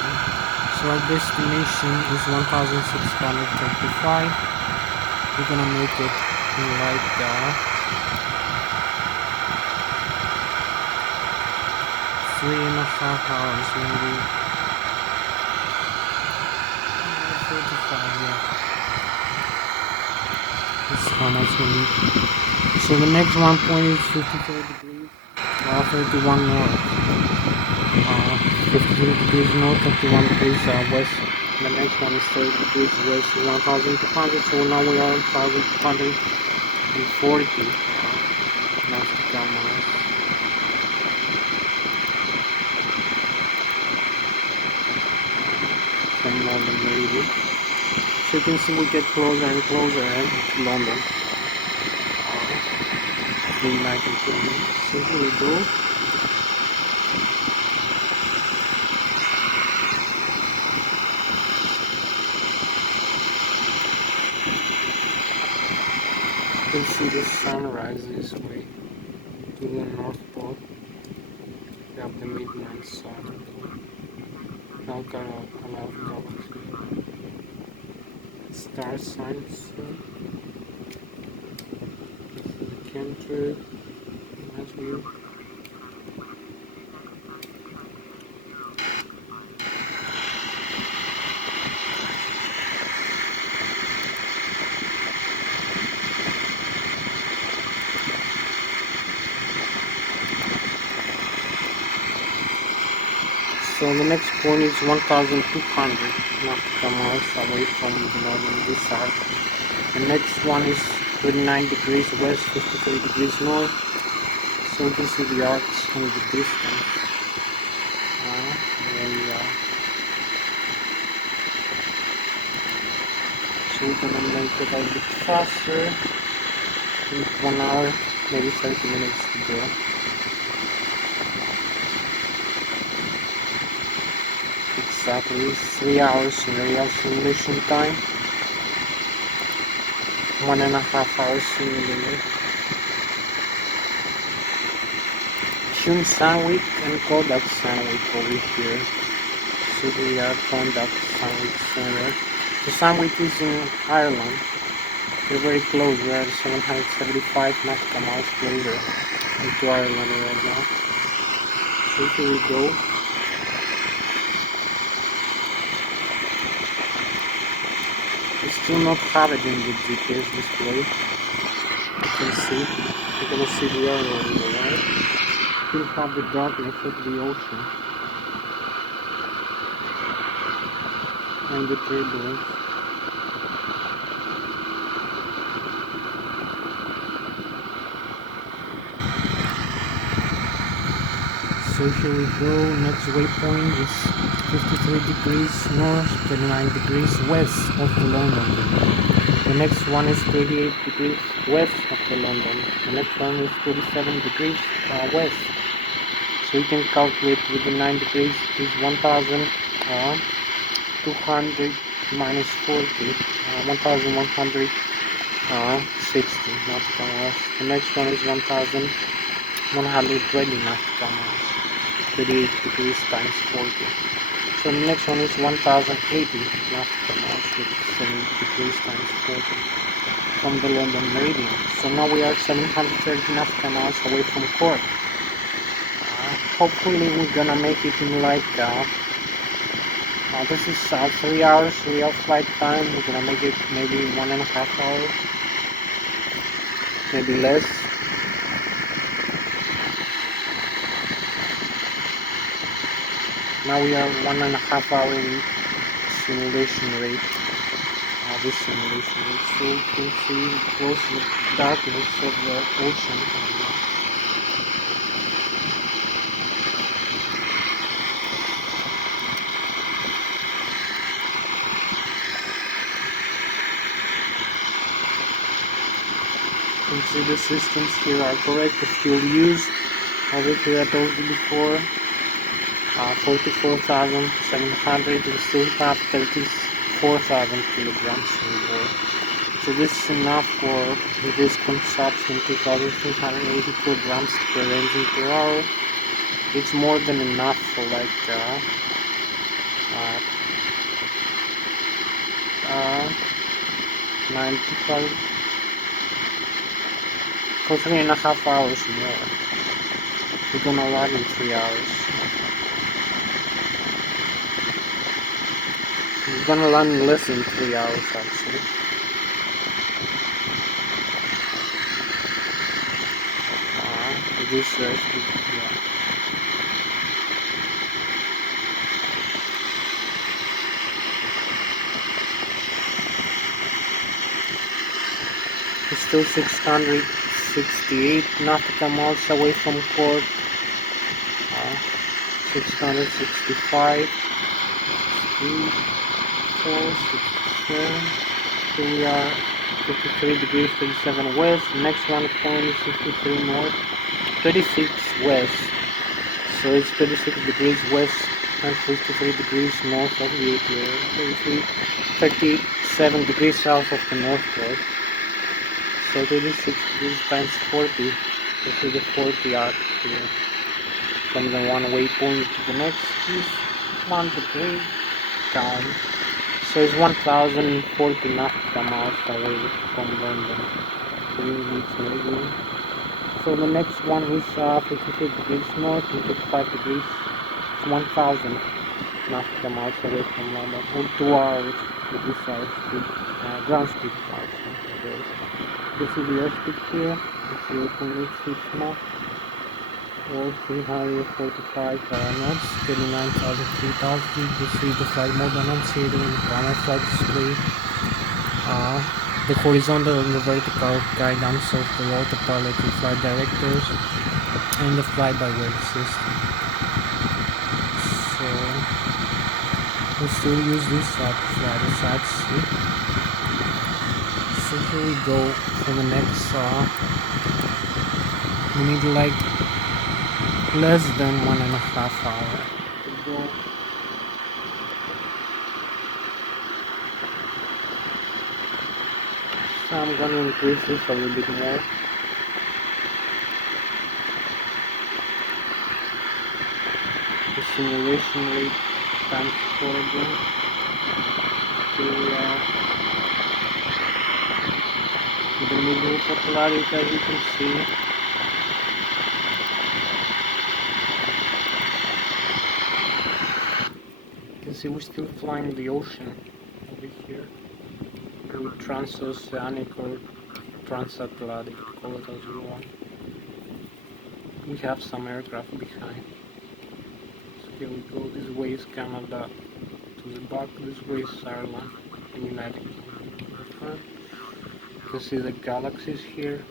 So our destination is 1,635. We're gonna make it in like 3.5 hours, maybe 45, yeah. That's how much we need. So the next one point is 54 degrees, 31 north, 53 degrees north, 31 degrees west. The next one is 30 degrees west, 1,200. So now we are 1,240 nautical miles. From London, maybe. So you can see we get closer and closer to London. The United Kingdom. So here we go. You can see the sunrise this way to the North Pole. We have the midnight sun. Now kind of a lot of galaxy. Star signs. This is the chemtrail. Nice view. So the next point is 1,200 nautical miles away from the northern this side. The next one is 39 degrees west, 53 degrees north. So you can see the arcs in the distance. There we are. So we're gonna make it a bit faster. In 1 hour, maybe 30 minutes to go. Exactly 3 hours in real simulation time. 1.5 hours simulated. June Sun Week and Kodak Sun Week over here. So we are Kodak Sun Week Center. The Sun Week is in Ireland. We're very close. We are 775 nautical miles closer into Ireland right now. So here we go. We still not have it in the GPS display. You can see. You're gonna see the other one on the right. Still have the darkness of the ocean and the turbulence. So here we go. Next waypoint is 53 degrees north, 39 degrees west of the London. The next one is 38 degrees west of the London. The next one is 37 degrees west. So you can calculate with the 9 degrees is 1,200 minus 40, 1,160 nautical miles. The next one is 1,120 nautical miles. 38 degrees times 40. So the next one is 1,080 nautical miles, which is 7 degrees times 40 from the London meridian. So now we are 730 nautical miles away from Cork. hopefully we're gonna make it in like this is 3 hours real flight time. We're gonna make it maybe 1.5 hours, maybe less. Now we are 1.5 hour in simulation rate. This simulation rate, so you can see close the darkness of the ocean. You can see the systems here are correct. The fuel used over here I told you before, 44,700. We still have 34,000 kilograms on board. So this is enough for this consumption, 2,380 kilograms per engine per hour. It's more than enough for like 95 for 3.5 hours more. We're gonna land in 3 hours. We're gonna land in less than 3 hours actually. This yeah. It's still 668 nautical miles away from port. 665, 3, 4, 67. Here we are 53 degrees 37 west. The next one point is 53 north, 36 west. So it's 36 degrees west and 53 degrees north of the ATO. 37 degrees south of the North Pole. So 36 degrees times 40. This is the 40 arc here. From the one waypoint to the next is 1 degree down. So it's 1,040 nautical miles away from London. So the next one is 53 degrees north and 55 degrees. It's 1,000 nautical miles away from London. For 2 hours with this speed, ground speed. This is the airspeed here. It's 0.86 knots or 345 knots, 39,000 feet altitude. This is the flight mode annunciated in the camera flight display. The horizontal and the vertical guidance of the autopilot and flight directors, and the fly-by-wire system. So we still use this to fly the Hatsios. So here we go for the next. We need like less than 1.5 hours to go. So I'm gonna increase this a little bit more. The simulation rate times 4 again. Here we are in the middle of Atlantic, as you can see. You can see we're still flying the ocean over here. With Transoceanic or Transatlantic, call it as you want. We have some aircraft behind. So here we go. This way is Canada to the back. This way is Ireland and United Kingdom. You can see the galaxies here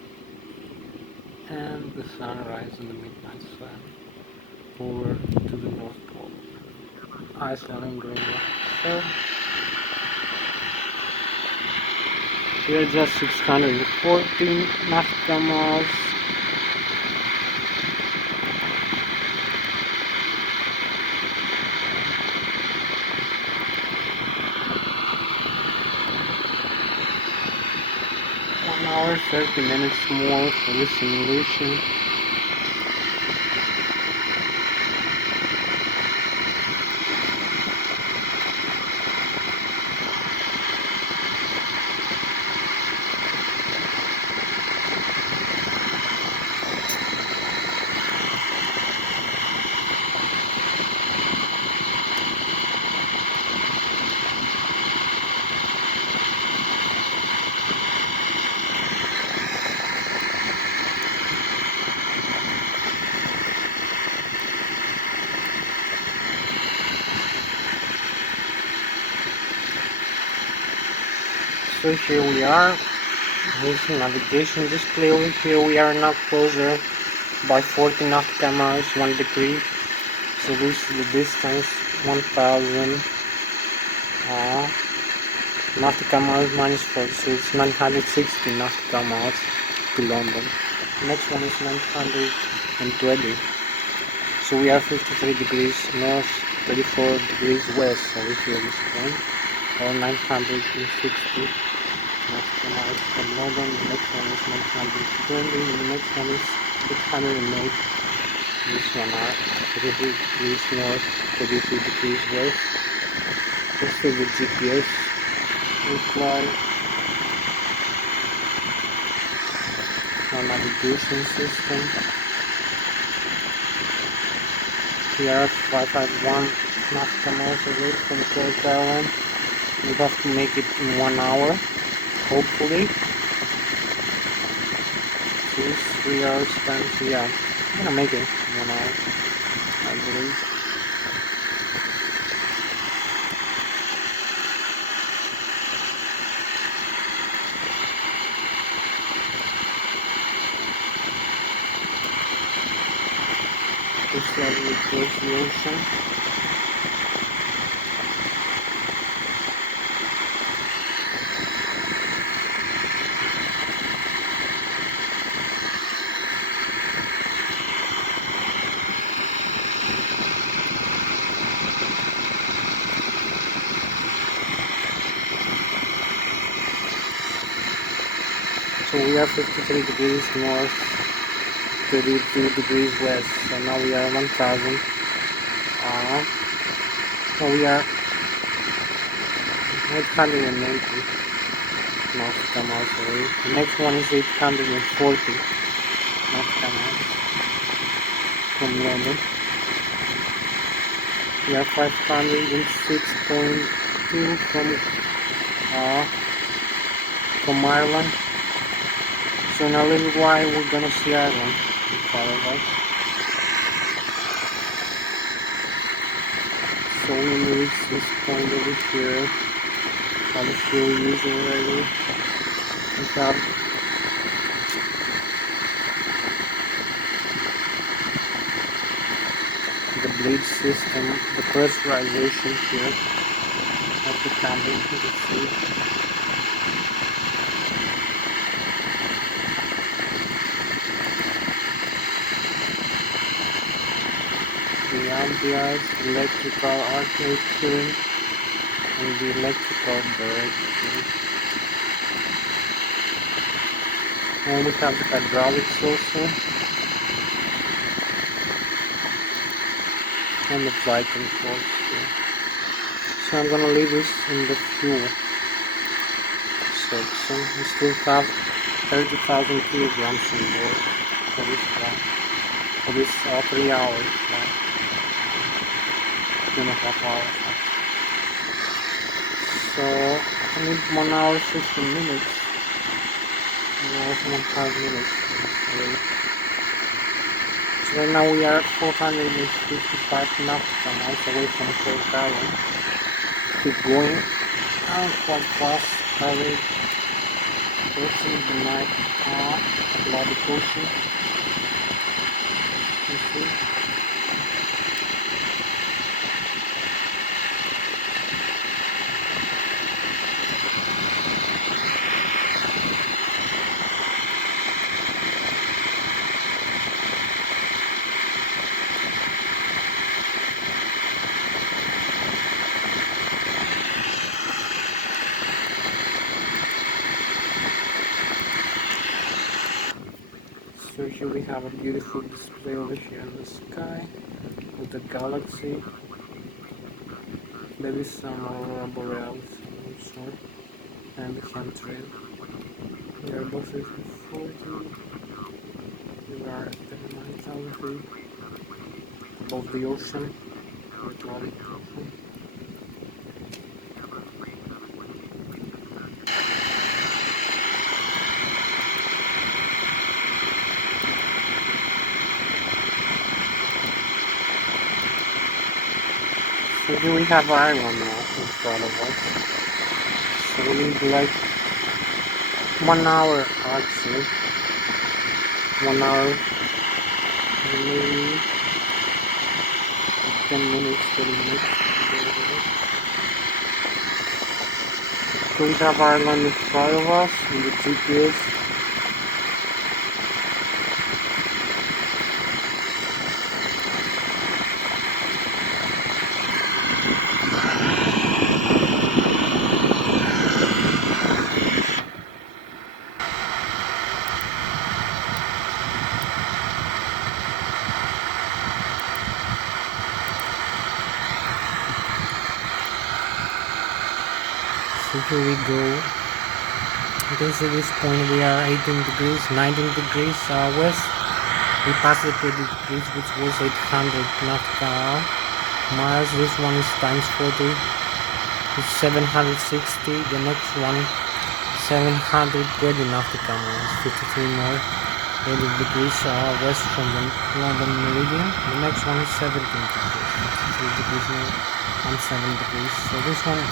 and the sunrise and the midnight sun over to the North Pole, Iceland and Greenland. So we are just 614 nautical miles. Hour, 30 minutes more for the simulation. So here we are. This navigation display over here. We are now closer by 40 nautical miles, 1 degree. So this is the distance, 1000 nautical miles minus 40, so it's 960 nautical miles to London. Next one is 920. So we are 53 degrees north, 34 degrees west over here this point, or 960 nautical miles from London. The next one is 920, and the next one is 808. This one are 33 degrees north, 33 degrees west. Let's see the GPS reply. Our navigation system. We are 551 nautical miles away from Port Island. We have to make it in 1 hour, hopefully. So it's 3 hours time, so yeah, I'm gonna make it in 1 hour, I believe. It's lovely across the ocean. So we are 53 degrees north, 32 degrees west. So now we are 1000. So we are 880 nautical miles away. The next one is 840 nautical miles from London. We are 506.2 from Ireland. So in a little while we're gonna see Ireland in front of us. So we reach this point over here. All the fuel used already. We have the blade system, the pressurization here of the cabin, you can see. The ambience, electrical arcade tuning, and the electrical direction. And we have the hydraulics also, and the flight controls here. So I'm gonna leave this in the fuel section. We still have 30,000 kilograms on board for this flight, for this 3 hours flight, 2.5 hours. So I need 1 hour 15 minutes. 1 hour 5 minutes. So right now we are 455 nautical miles away from Port Island. Keep going. Quite fast. Highway. Crossing the night Atlantic Ocean. You see? So here we have a beautiful display over here in the sky with the galaxy. There is some aurora borealis also, and the chemtrail. The Airbus A340. We are at 39,000 feet above the ocean, the Atlantic Ocean. So here we have Ireland now in front of us. So we need like 1 hour actually. 1 hour, maybe 10 minutes, 20 minutes. So we have Ireland in front of us with the GPS. So here we go. You can see this point we are 18 degrees, 19 degrees west. We passed the 20 degrees, which was 800 nautical miles. This one is times 40. It's 760. The next one 720 nautical miles, 53 north, 80 degrees west from the London meridian. The next one is 17 degrees, 53 degrees north, 17 degrees. So this one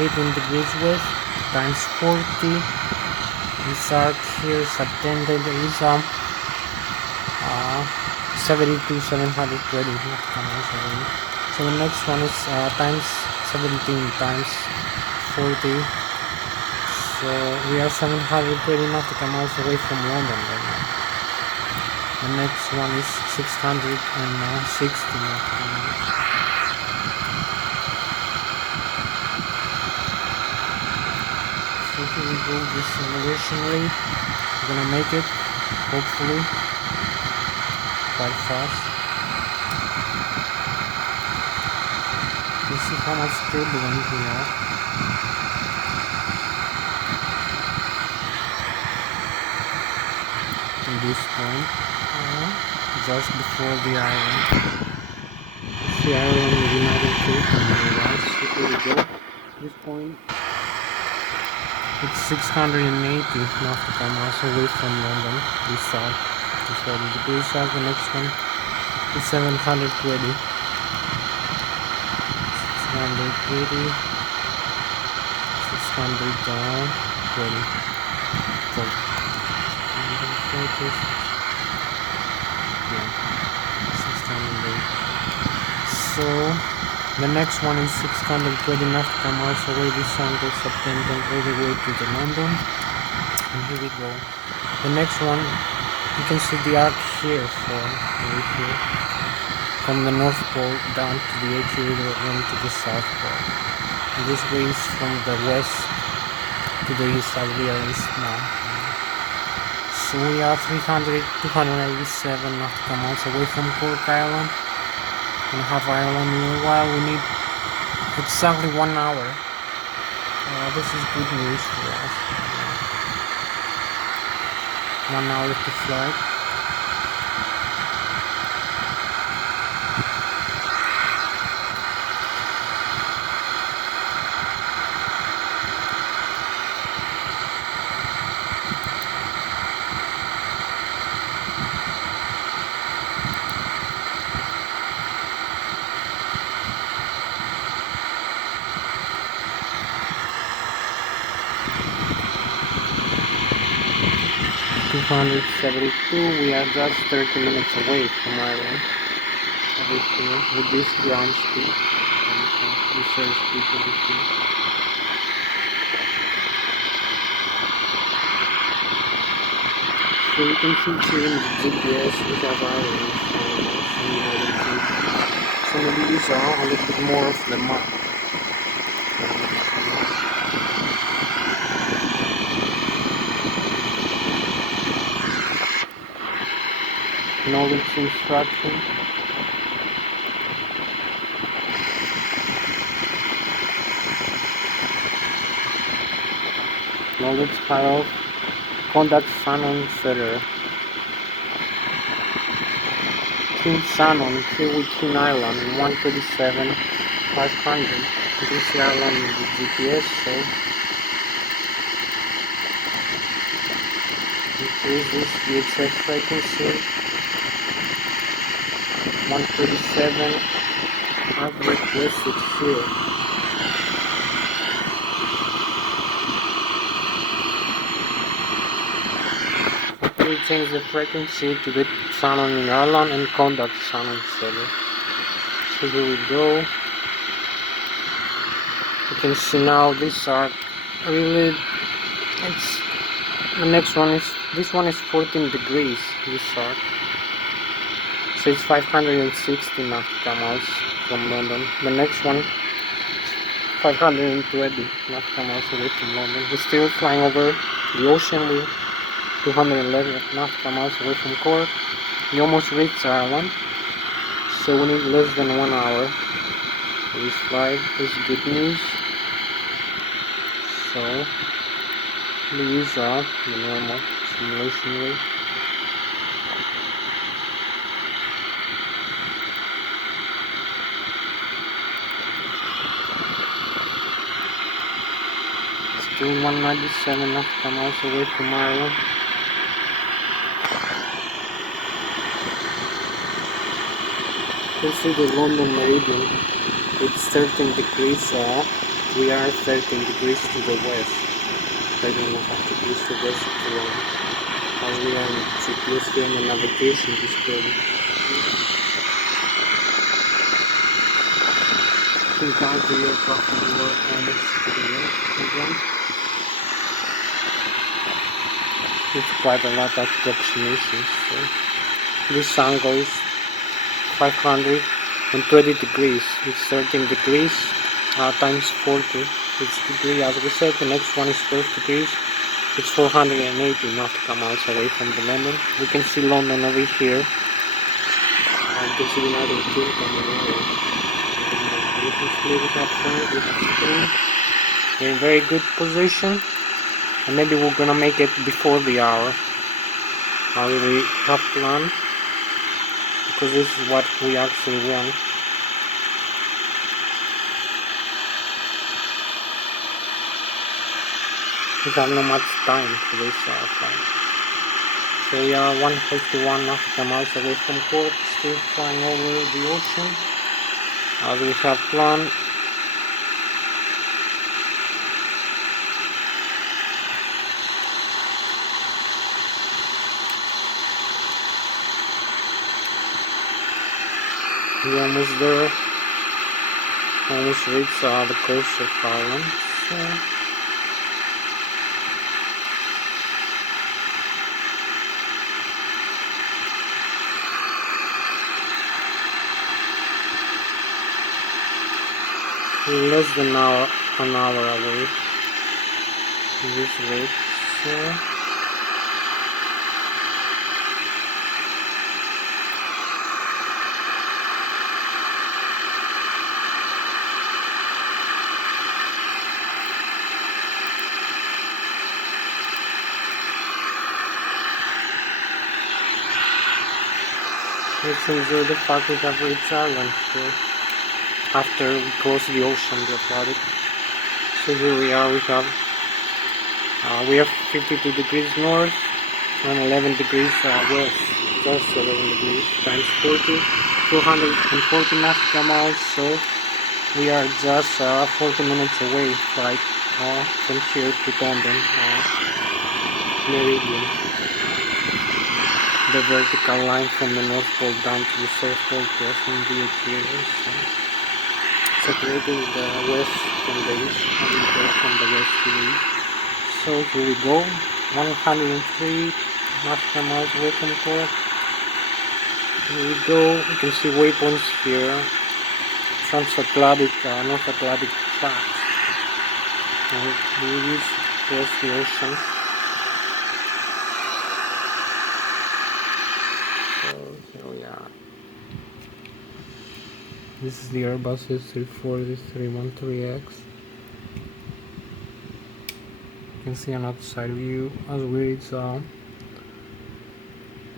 18 degrees west times 40. This arc here subtended is 72, 720 nautical miles away. So the next one is times 17 times 40. So we are 720 nautical miles away from London right now. The next one is 660 nautical miles. So here we go, deceleration rate. We're gonna make it, hopefully, quite fast. You see how much turbulence we are. In this point, just before the island. The island of the United States and the US. So here we go. This point, it's 680 nautical miles away from London. This south, this 40 degrees south. The next one is 720. 680, 620. Yeah, 608. So the next one is 620 nautical miles away. This one goes subtended all the way to the London. And here we go. The next one, you can see the arc here, so right here, from the North Pole down to the equator and to the South Pole. And this way is from the west to the east as we are east now. So we are 287 nautical miles away from Cork Island. And have Ireland in a while. We need exactly 1 hour. This is good news for us. 1 hour to flight. $272. We are just 30 minutes away from Ireland. Over here with this ground speed. This air speed over here. So you can see here in the GPS we have Ireland. So maybe these are a little bit more of the map. Knowledge instruction. Knowledge cutoff. Contact Shannon Setter. King Shannon, here with King Island, 137, 500. You can see Ireland in the GPS, so increase this VHF frequency. 137, I've requested here. change the frequency to the sound in Ireland and contact sound instead. So here we go. You can see now these are really, it's the next one is, this one is 14 degrees, this arc. So it's 560 nautical miles from London. The next one 520 nautical miles away from London. We're still flying over the ocean. We're 211 nautical miles away from Cork. We almost reached Ireland, so we need less than 1 hour for this flight. This is good news. So we use the normal simulation rate. Still 197 nautical miles away from Ireland. You can see the London meridian. It's 13 degrees. We are 13 degrees to the west. 13.5 degrees to the west of London. As we are in GPS here in the navigation display. You can count the aircraft and we're almost to the left again. It's quite a lot of approximations. So this angle is 520 degrees. It's 13 degrees times 40. It's degree. As we said, the next one is 12 degrees. It's 480 nautical miles away from the London. We can see London over here. You can see the United Kingdom and all. This is clear outside. We have Spain. We're in very good position. And maybe we're gonna make it before the hour. I really have planned, because this is what we actually want. We have not much time for this flight. So we are 151 nautical miles away from Cork, still flying over the ocean as we have planned. We're almost there. Almost reached the coast of Ireland. So we're less than an hour away. This rate. So let's enjoy the fact we have reached Ireland here after we cross the ocean, the Atlantic. So here we are. We are 52 degrees north and 11 degrees west. Just 11 degrees times 40, 240 nautical miles. So we are just 40 minutes away, flight from here to London meridian. The vertical line from the North Pole down to the South Pole crossing the equator, so separating the west from the east and the west from the west to the east. So here we go, 103 nautical miles away from Cork. Here we go. You can see waypoints here, Transatlantic, North Atlantic tracks. And we use across the ocean. Here we are. This is the Airbus A340 313X. You can see an outside view as we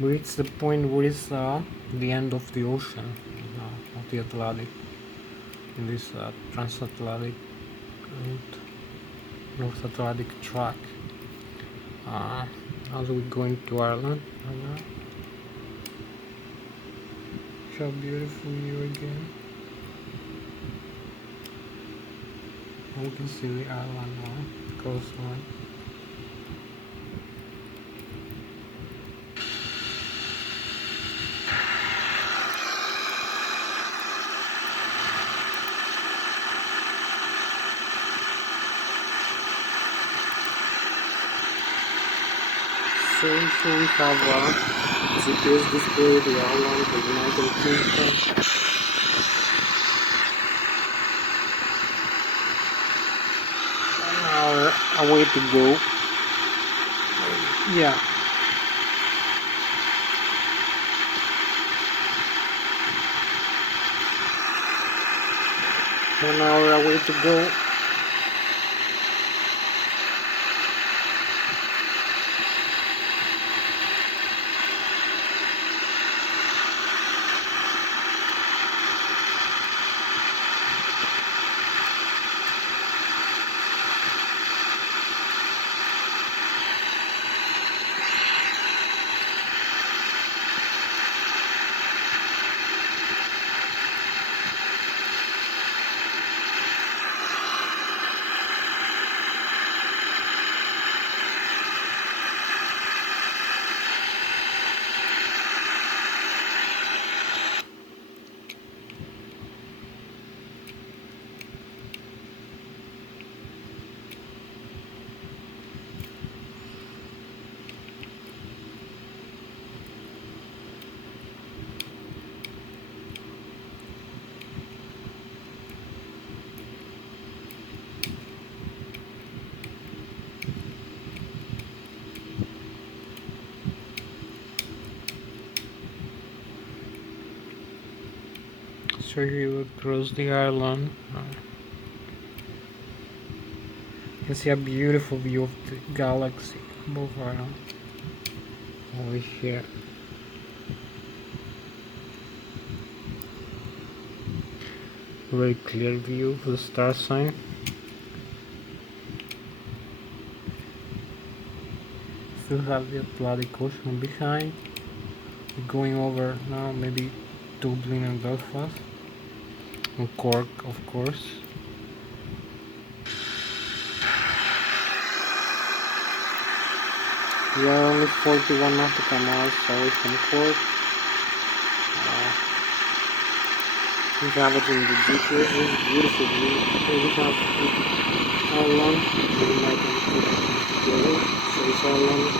reach the point where it's the end of the ocean, of the Atlantic, in this transatlantic route, North Atlantic track. As we go into Ireland. Show beautiful view again. And we can see the island now, coastline. So we have GPS display, the Ireland, the United Kingdom. A way to go. Yeah. 1 hour away to go. So you will cross the island. You can see a beautiful view of the galaxy above over here. Very clear view of the star sign. Still have the Atlantic Ocean behind. We're going over now, maybe Dublin and Belfast. And Cork, of course. We are only 41 nautical miles away from Cork. We have it in the GPS. It's beautiful view. So we have Ireland, we might put it together. So it's Ireland,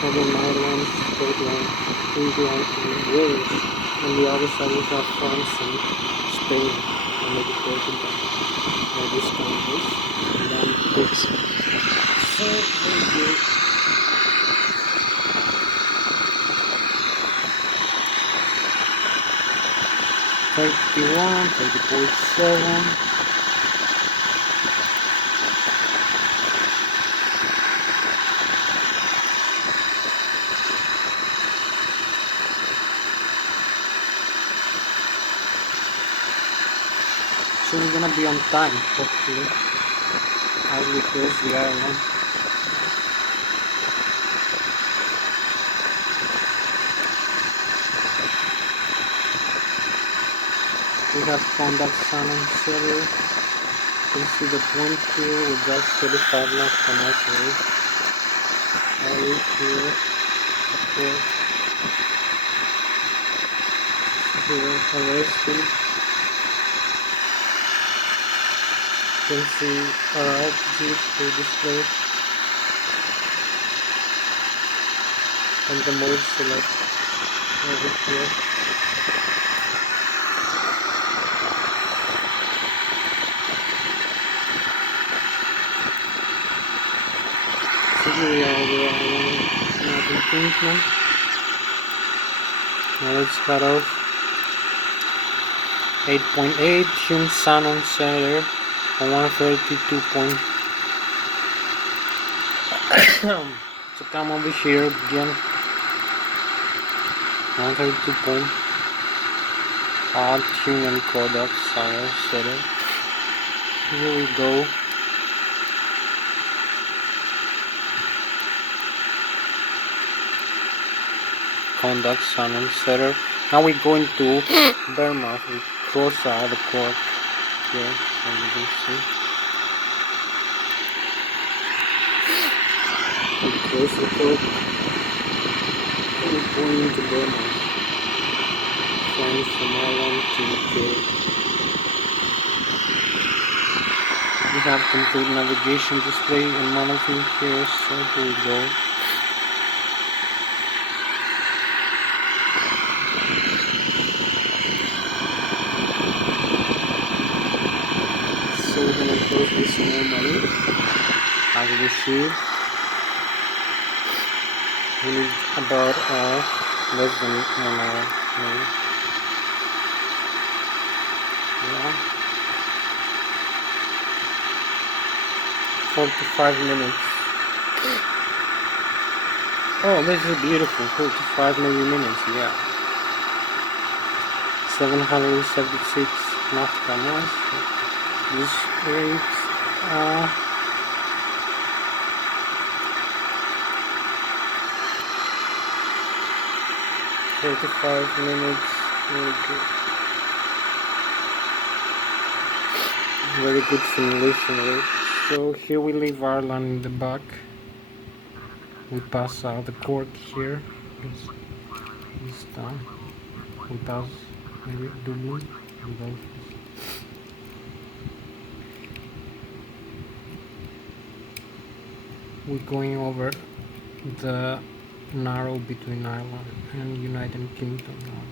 Northern Ireland, Scotland, England, and Wales. On the other side we have France and Spain, and maybe Portugal. These countries. And then this. So very good. $31, $30.7. So we're gonna be on time, hopefully, as we cross the island. We have contact sun and settle. You can see the point here with just 35 nautical miles away. Right here, okay. Here, arrested. You can see our altitude to display. And the mode select over here. So here we are over United Kingdom. Now let's cut off. 8.8 June sun on Saturday on 132 point. So come over here again. 132 point. Tune and Kodak sun Saturday. Here we go. Conduct sun and setter. Now we're going to Burma. We cross the Cork here, as you can see. We cross the Cork and we're going to Burma. Flying from Ireland to UK. We have complete navigation display and monitoring here, so here we go. close this normally. As we see, we need about less than an hour, maybe. Yeah. 45 minutes. Oh, this is beautiful. 45 maybe minutes, yeah. 776 nautical miles. This is 45 minutes. Very good simulation rate. So here we leave Ireland in the back. We pass out the cork here. It's done. We pass maybe Dublin. We're going over the narrow between Ireland and United Kingdom now.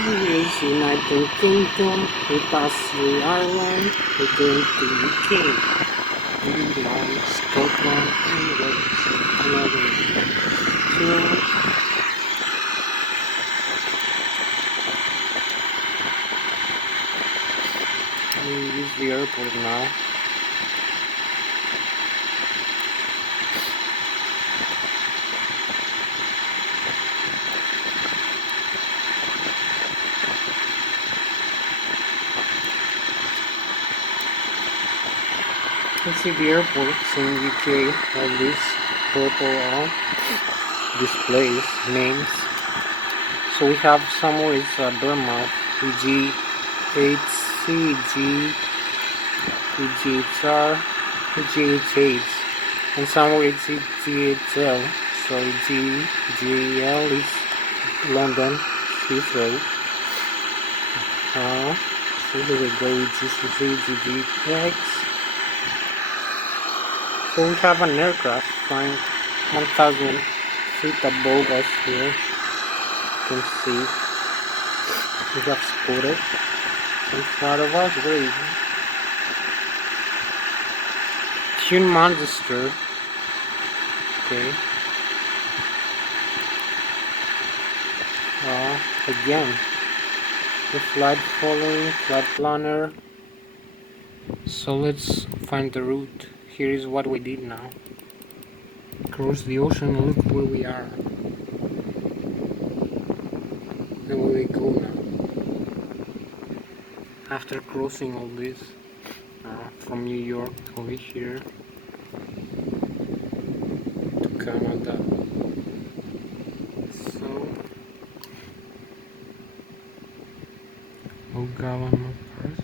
Here's United Kingdom, we pass through Ireland, we're going to UK, England, Scotland, and Wales, another two. We use the airport now. You can see the airports in UK, all these purple displays, names. So we have somewhere it's Bournemouth, EG8C, EGHR, EGH8, and somewhere it's EGHL. So EGL is London, Heathrow. So here we go, EGC3, EGX. So we have an aircraft flying 1,000 feet above us here. You can see we have spotted in front of us. Where is it? Tune Manchester. Okay. Again, the flight following, flight planner. So let's find the route. Here is what we did now. Cross the ocean and look where we are. And where we go now. After crossing all this from New York over here to Canada. So O'Gallon first.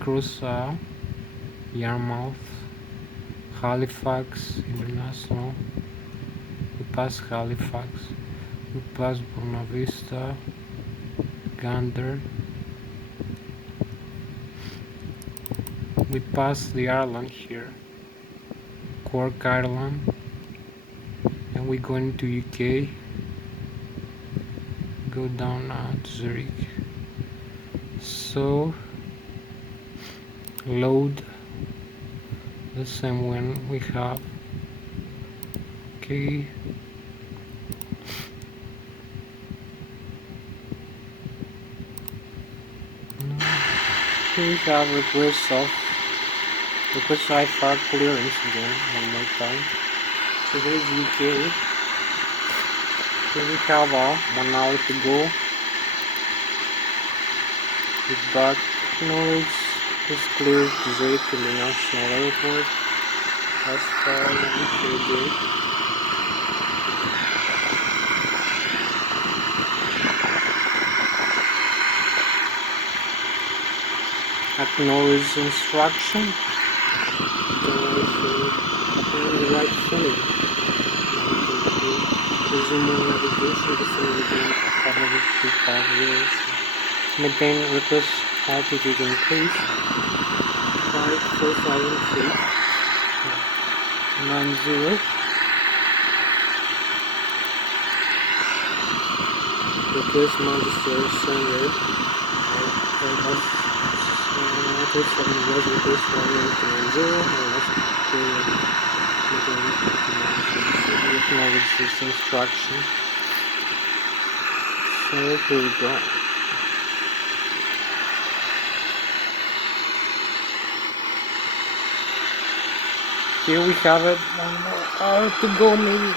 Cross Yarmouth, Halifax International. We pass Halifax. We pass Buena Vista, Gander. We pass the Ireland here, Cork, Ireland, and we go into UK. Go down to Zurich. So load the same one we have. Okay. Here we have request IFR clearance again, one more time. So here is UK. Here we have 1 hour to go. We're back. No, it's It's clear to to the national airport. As far as we should do. Acknowledge instruction. The right fully. Resume navigation before within 5 years. Maintain request altitude increase. 4,000 feet. 90. Request Manchester Sunday. Airbus 7 was request 190. Acknowledge this instruction. So here we go. Here we have it. 1 more hour to go, maybe.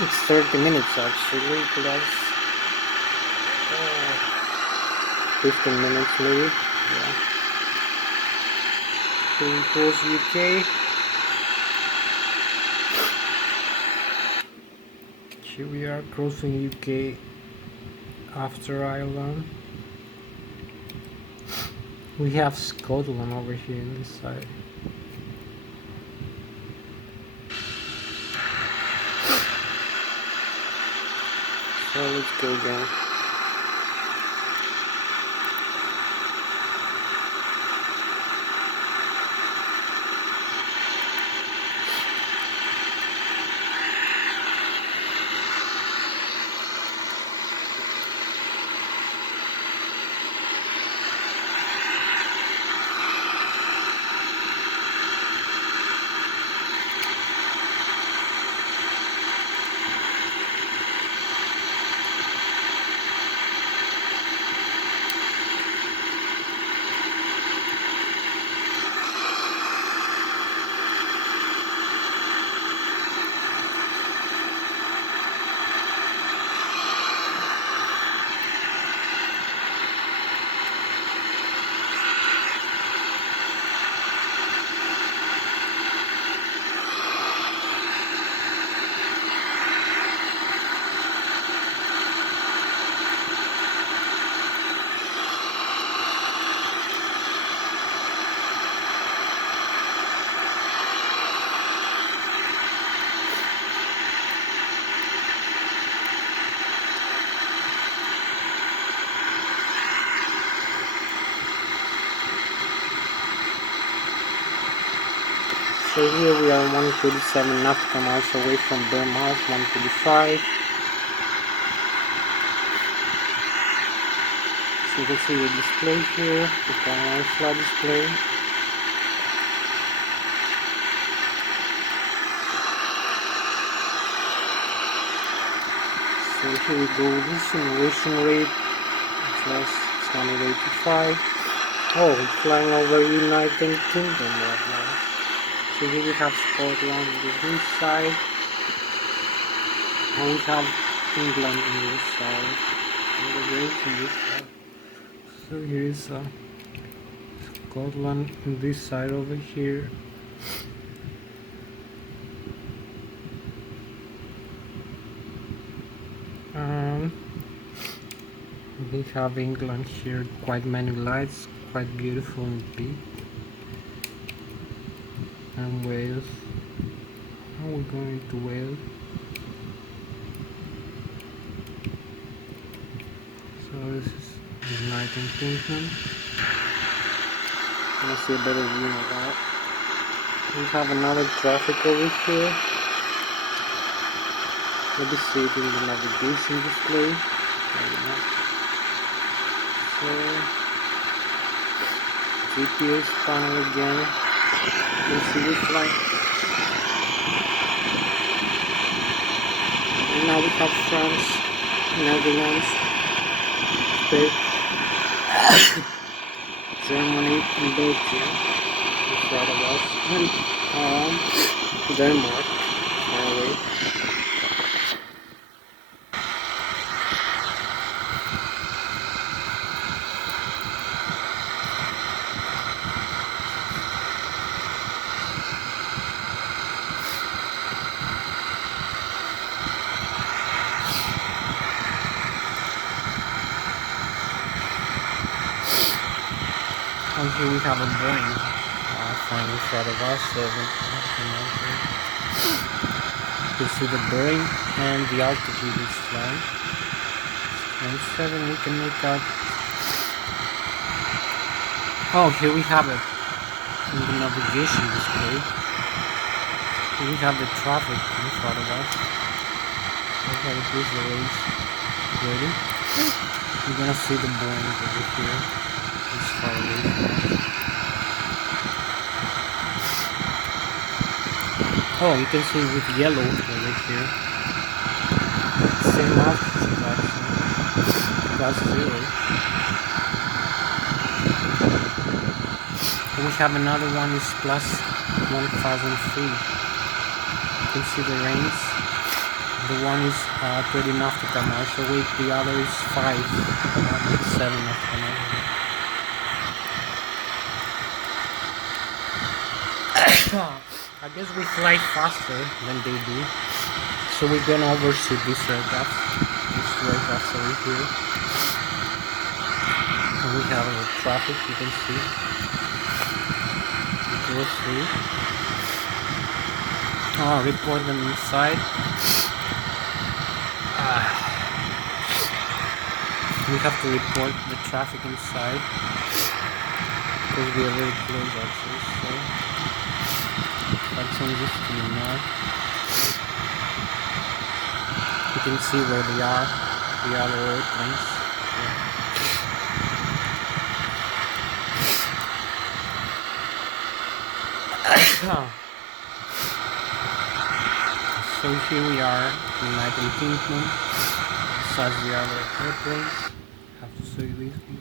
It's 30 minutes actually, plus 15 minutes maybe. Yeah. Here we cross UK. Here we are crossing UK after Ireland. We have Scotland over here on this side. So let's go again. So here we are 137 nautical miles away from Burma, 135. So you can see the display here, the primary flight display. So here we go, this simulation rate, it's less, it's 185. Oh, we're flying over United Kingdom right now. So here we have Scotland on this side, and we have England on this side, and the Wales on this side. So here is Scotland on this side over here. We have England here, quite many lights, quite beautiful indeed. And Wales. How are we going to Wales? So this is United Kingdom. Let's see a better view of that. We have another traffic over here. Maybe see it in the navigation display. So GPS panel again. You see this line. And now we have France, Netherlands, Spain, Germany, and Belgium in front of us, and Denmark far away. And here we have a Boeing flying in front of us. You can see the Boeing and the altitude is flying. And 7 we can make out. Oh, here we have it in the navigation display. Here we have the traffic in front of us. Look how it is the race. Ready? You're gonna see the Boeing over here. It's far away from us. Oh, you can see with yellow over here. Same altitude actually. +0. And we have another one is +1003. You can see the range. The one is 20 nautical miles away, the other is 5, 7 nautical miles away. I guess we fly faster than they do, so we're gonna overshoot this aircraft. This aircraft over here. And we have the traffic, you can see. It goes through. Oh, report them inside. We have to report the traffic inside because we are very close actually, so that's on this team now. You can see where they are, the other airplanes. So here we are, United Kingdom, besides the other airplanes. I have to show you this view.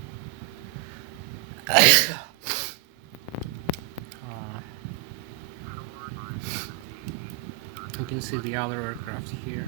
You can see the other aircraft here.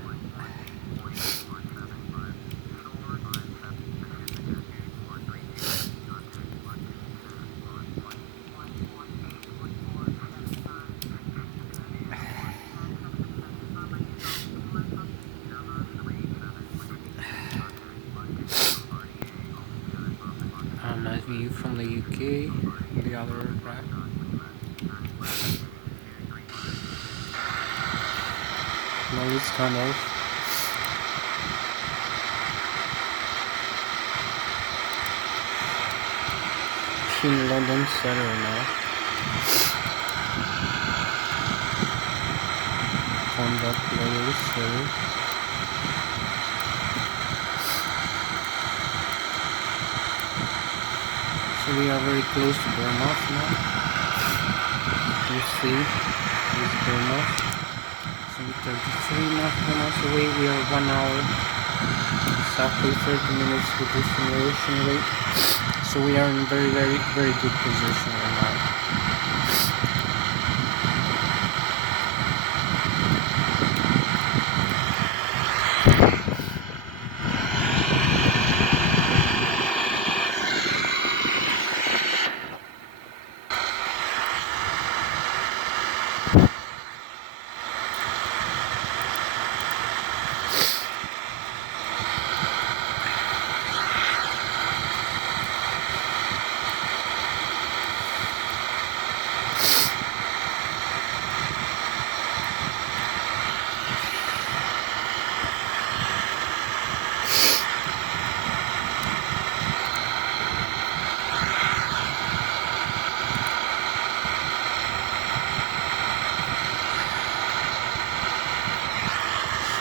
Nice view from the UK, the other aircraft. Now it's kind of in London Center now. Conduct level 7. So we are very close to Bournemouth now. You see, this is Bournemouth. So 33 miles away, we are 1 hour, exactly 30 minutes with this acceleration rate. So we are in very good position right now.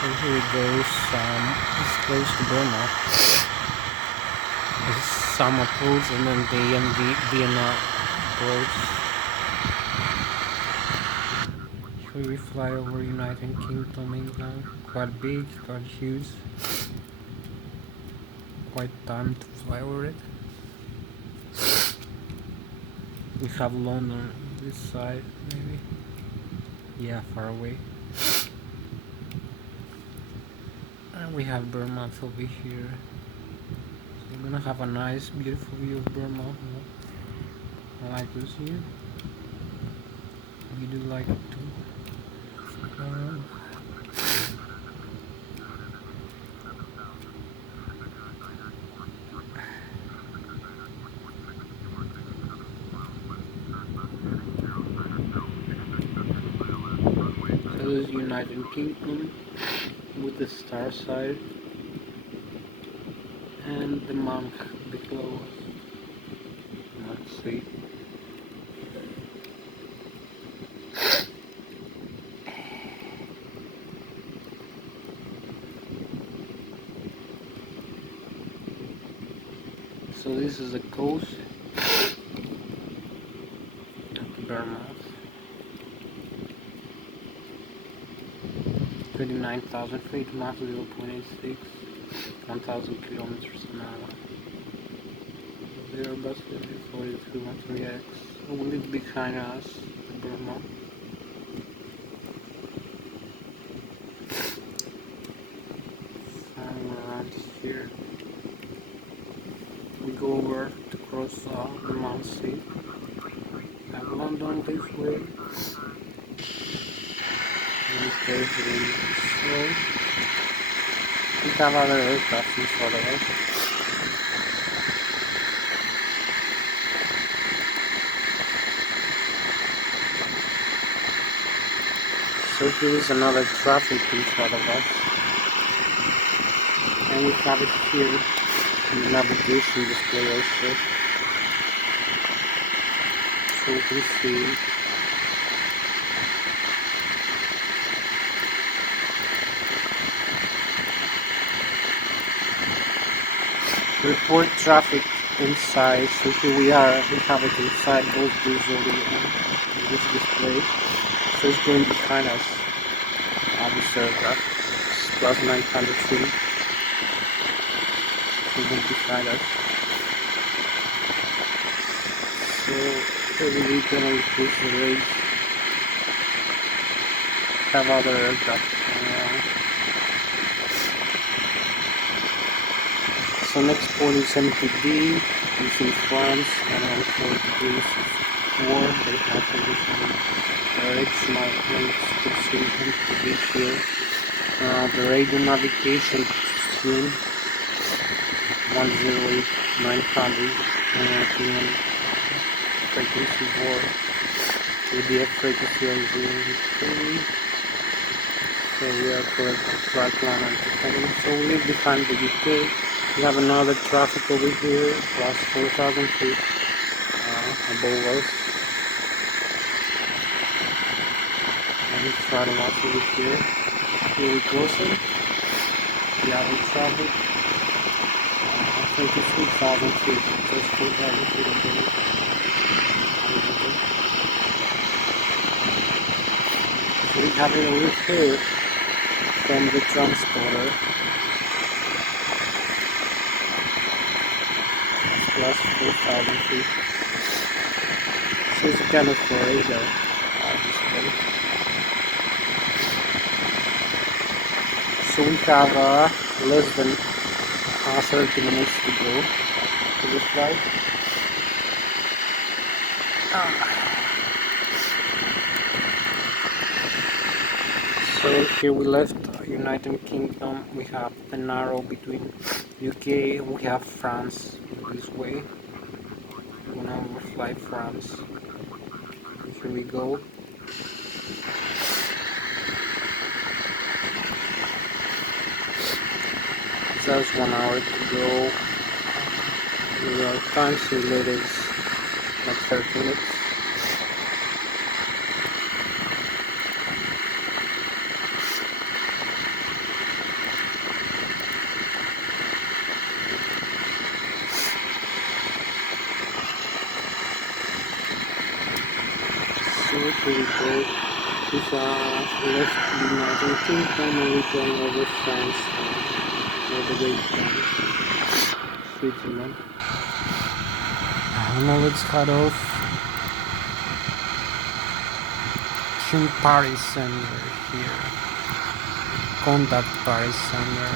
So here it goes, it's close to Bournemouth. There's some approach and then the Vienna approach. Here we fly over United Kingdom, England. Quite big, quite huge. Quite time to fly over it. We have London on this side, maybe. Yeah, far away. And we have Bournemouth over here. So we're gonna have a nice, beautiful view of Bournemouth. I like this here. You do like it too. is United Kingdom with the star side and the monk below us. Let's see. So this is the coast of Burma. 29,000 feet, Mach 0.86, 1,000 kilometers an hour. The Airbus A340 will leave behind us Burma. Somewhere around here. We go over to cross the Mount Sea. And London this way. We take the slow. We have other aircraft in front of us. So here is another traffic in front of us. And we have it here in the navigation display also. So we can see report traffic inside. So here we have it inside both visually and this display. So it's going behind us. This aircraft is plus 900 feet. So going behind us. So we're gonna increase the rate. Have other aircraft. So next point is MTD, is in France, and on 4 degrees warm. They have additional directional links to see MTD here. The radio navigation screen 108,900 and frequency 4 ADF frequency of 0.3. So we are correct to flight plan and so we leave behind the UK. We have another traffic over here, plus 4,000 feet above us. And in front of us over here. Here we crossing. We have a traffic. 33,000 feet. Just 4,000 feet above. So we have it over here from the transporter. Plus 4,000 feet. So it's kind of for radar display. So we have less than 30 minutes to go to the flight. So here we left United Kingdom. We have the narrow between UK. We have France this way. We now fly France. Here we go. Just 1 hour to go. The time simulated is like 30 minutes. So here we go. We've left the United Kingdom and we're going over France all the way from Switzerland. Now let's head off to Paris Center here. Contact Paris Center.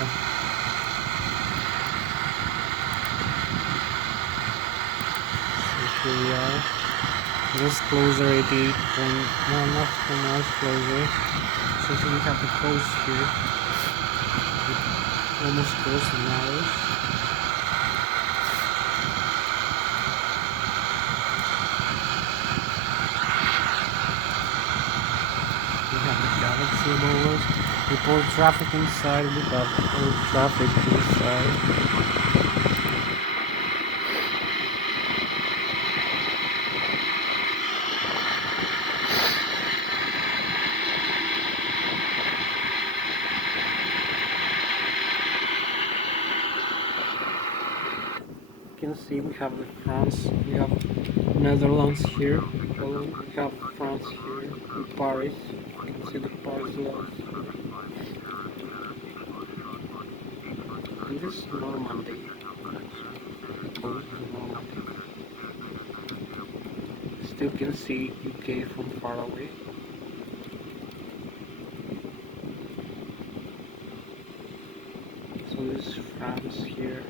So here we are. Just closer, 88 point, no, not 2 miles closer. So we have the coast here. Almost close to Maris. We have the galaxy. see above us. Report traffic inside. We have all traffic inside. You can see we have the France, we have Netherlands here, Holland, we have France here, and Paris. You can see the Paris laws. And this is Normandy, actually. Close to Normandy. Still can see UK from far away. So this is France here.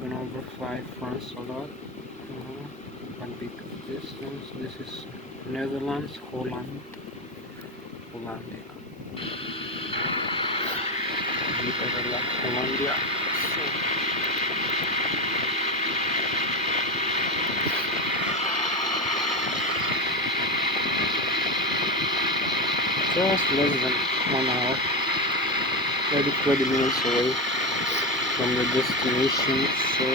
We're gonna overfly France a lot. One big distance. This is Netherlands, Holland, Hollandia. We overlap Hollandia. So just less than 1 hour, maybe 20 minutes away from the destination. So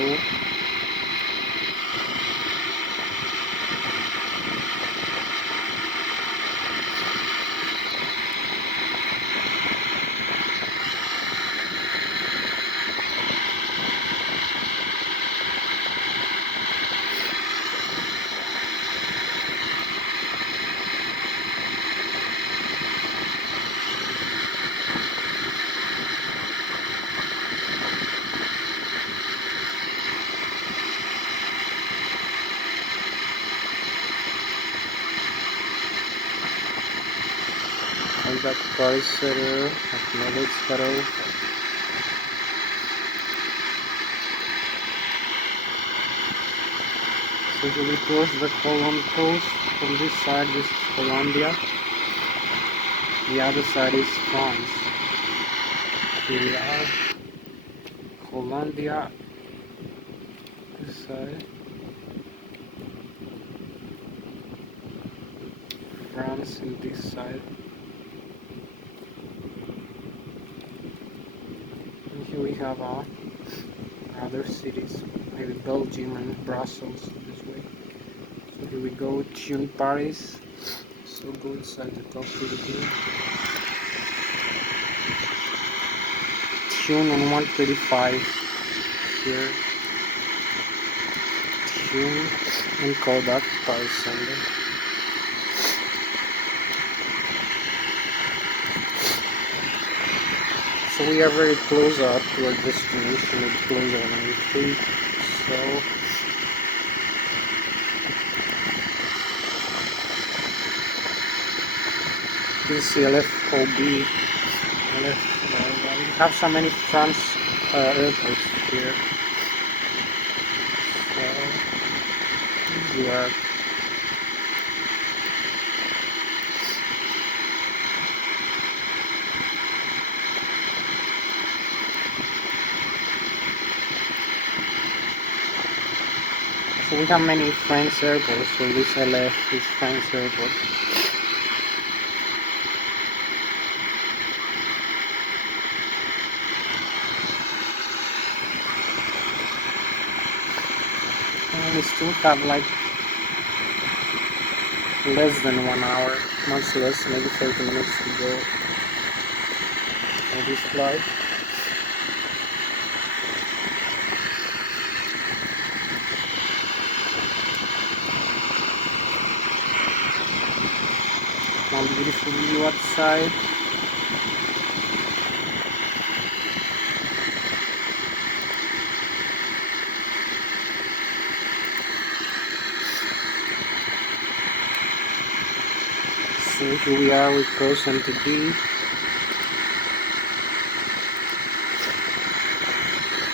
I got Paris setter, acknowledge cutoff. So we cross the Holland coast. From this side this is Hollandia. The other side is France. Here we are. Hollandia. This side. France in this side. And here we have other cities, maybe Belgium and Brussels this way. So here we go, tune Paris. So go inside the cockpit again. Tune on 135 here. Tune and call that Paris sender. So we are very close up to our destination, maybe closer than we think. So this is LFOB. We have so many France airports here. So we are. So we have many French airports, so this LF is French airport. And we still have like less than 1 hour, much less, maybe 30 minutes to go on this flight. One beautiful view outside. So here we are, we cross MTB.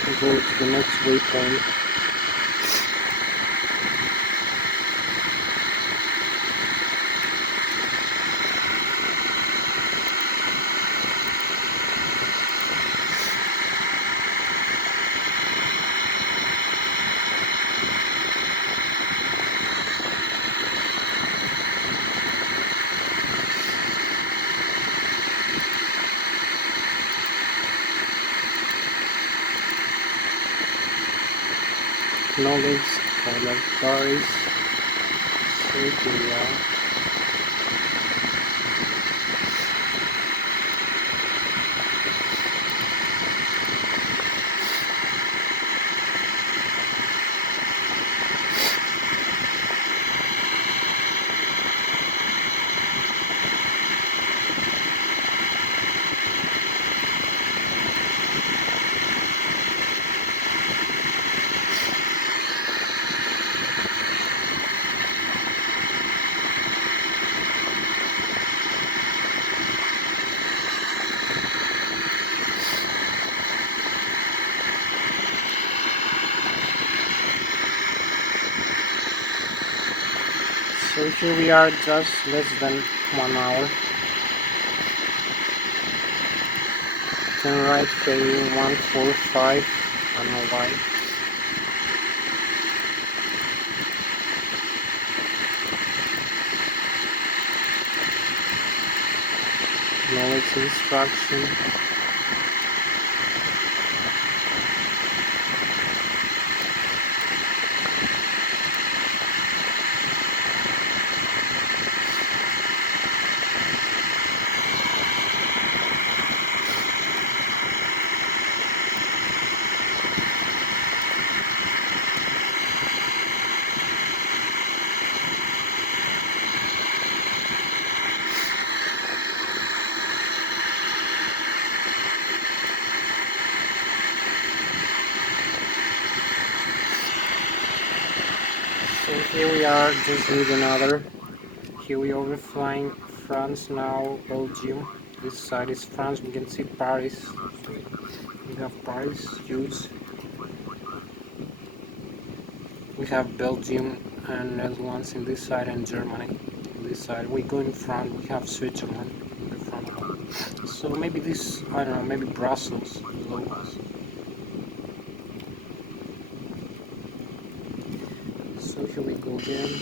We go to the next waypoint. Knowledge, kind of Paris. So here we are. So here we are, just less than 1 hour. Turn right, heading 145, I don't know why. Knowledge instruction. So here we are, just need another. Here we are flying France now, Belgium. This side is France, we can see Paris. We have Paris, huge. We have Belgium and Netherlands in this side and Germany in this side. We go in front, we have Switzerland in the front. So maybe this, I don't know, maybe Brussels below us. So here we go again.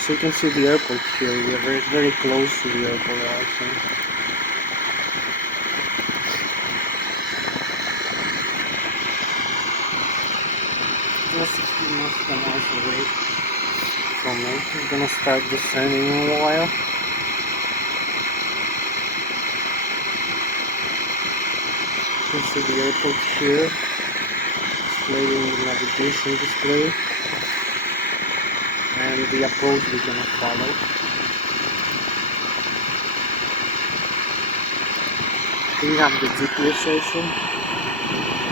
So you can see the airport here, we are very, very close to the airport actually. Just a few miles away from me. I'm gonna start descending in a while. You can see the airport here, displaying the navigation display. And the approach we're gonna follow. We have the GPS also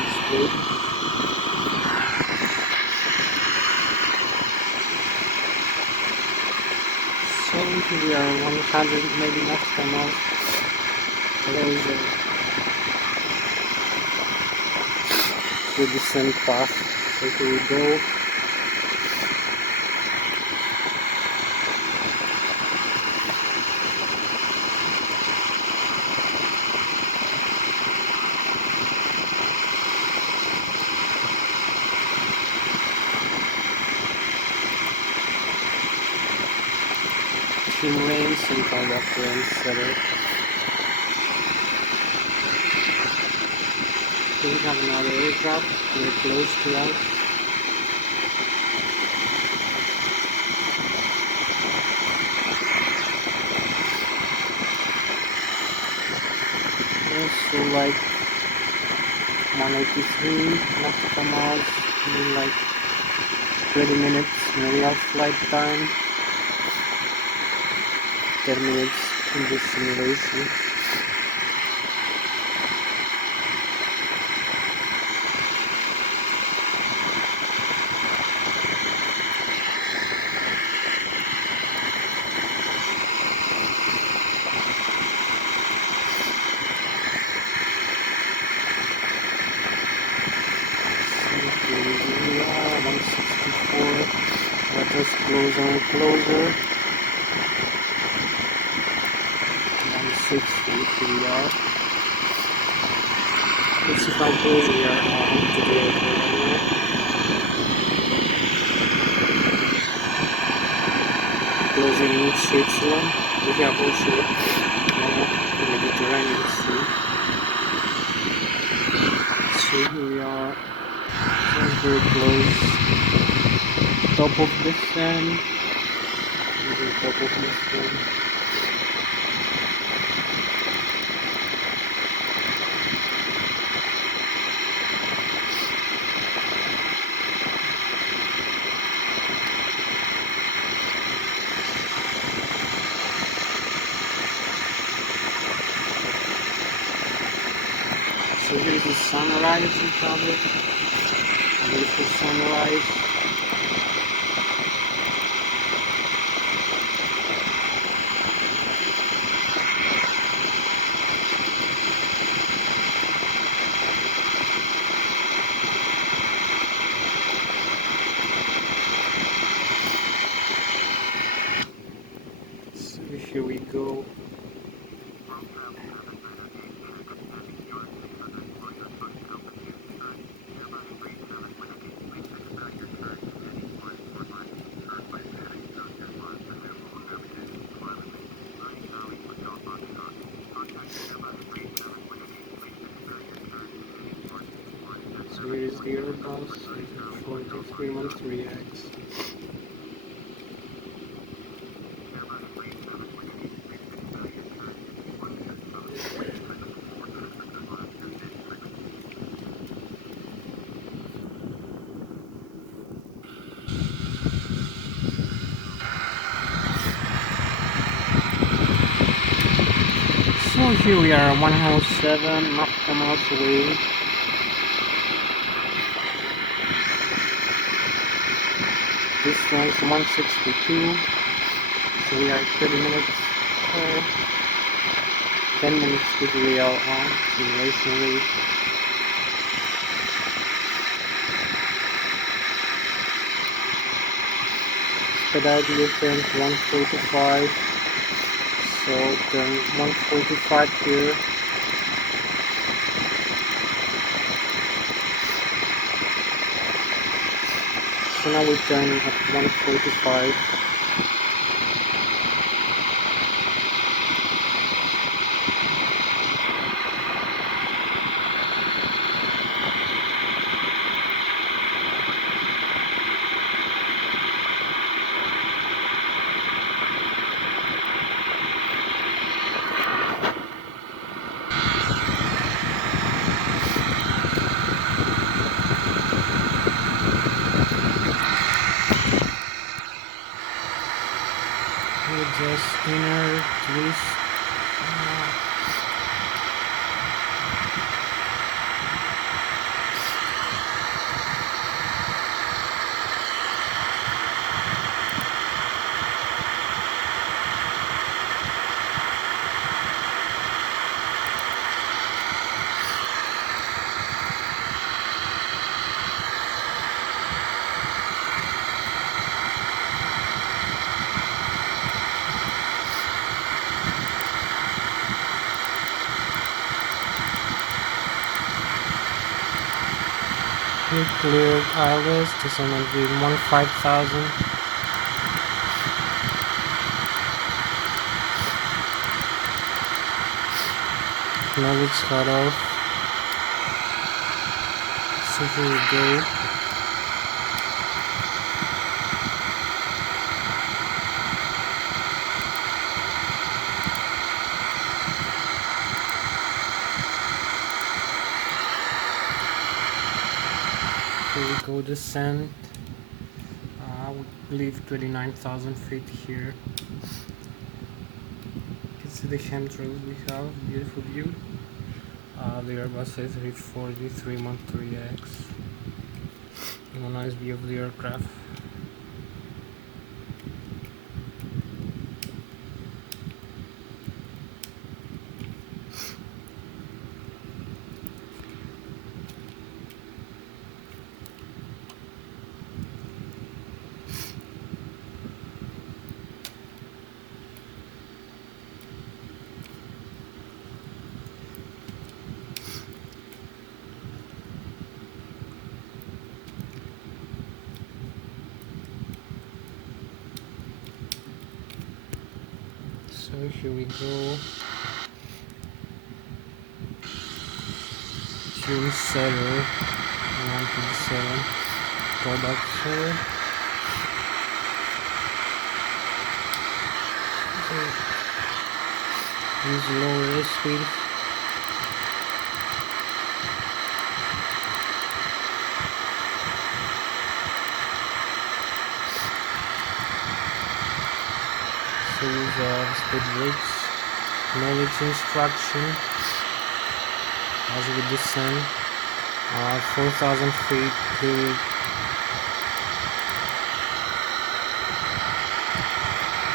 displayed. So here we are 100 maybe nautical miles closer to the descent path. So here we go. Team lanes and conductor and setter. Here we have another aircraft very close to us. So like 183 nautical miles in like 20 minutes in real flight time. 10 minutes in this simulation. Just closer and closer. 160, here we are. Let's see how close we are to the airport right now. Closing in Switzerland. We have also the Mediterranean Sea. So here we are, just very close. Top of the sun. Very top of the sun. So here's the sunrise in Kabul. Beautiful sunrise. So here we go. So here is the Airbus A340-313X. So here we are, 107 nautical miles away. Distance 162. So we are 30 minutes, 10 minutes to the real simulation rate. Expedite turn 145. So turn 145 here. So now we turn at 145. We just enter this we cleared Airbus to send it with 15,000. Now it's cut off. So here we go. Here we go, descent. I would believe 29,000 feet here. You can see the chemtrails we have, beautiful view. The Airbus A340 313X. And a nice view of the aircraft. So here we go. June 7, 127 product here. Use lower speed. So use speed brakes. Knowledge instruction as we descend. 4,000 feet cleared.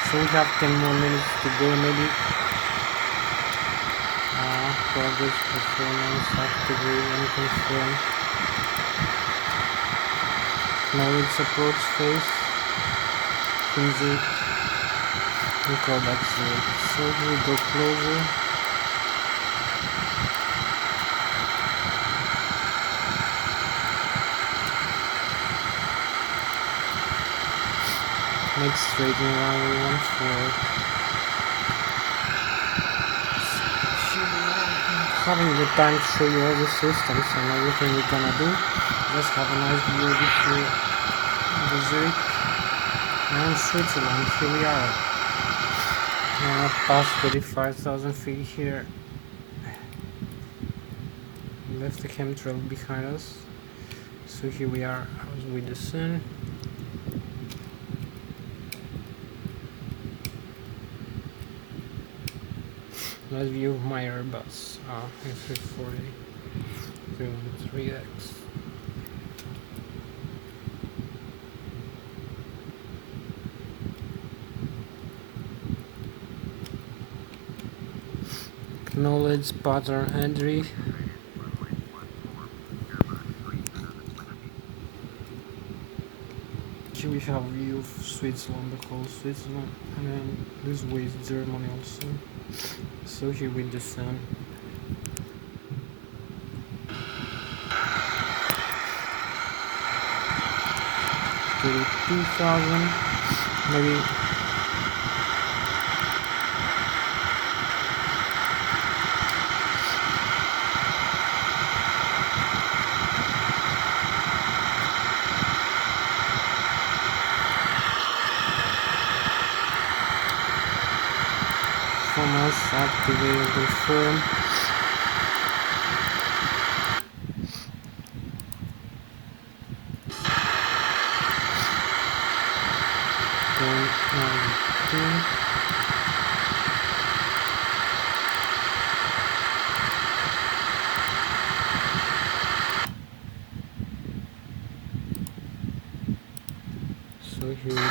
So we have 10 more minutes to go maybe. Progress performance activate and confirm. Knowledge approach phase. Exit. And product zero. So we go closer. Make straight in runway 14. Having the time to show you all the systems and everything we're gonna do. Just have a nice view before the Zurich and Switzerland. Here we are. Past 35,000 feet here. Left the chemtrail behind us. So here we are as we descend. Nice view of my Airbus A340 3x. Knowledge pattern entry. Here we have a view of Switzerland, the whole Switzerland, and this way is Germany also. So here we descend. To 2,000, maybe. Performance activate and confirm. So here we go.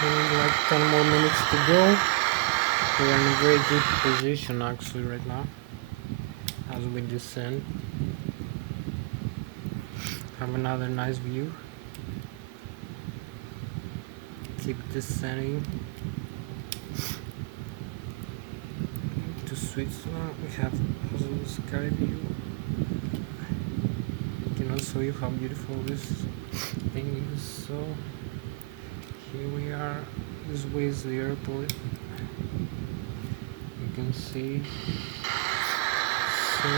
Like 10 more minutes to go. We are in a very good position actually right now as we descend. Have another nice view. Keep descending to Switzerland. We have also the sky view. I cannot show you how beautiful this thing is. So here we are. This way is the airport. You can see. So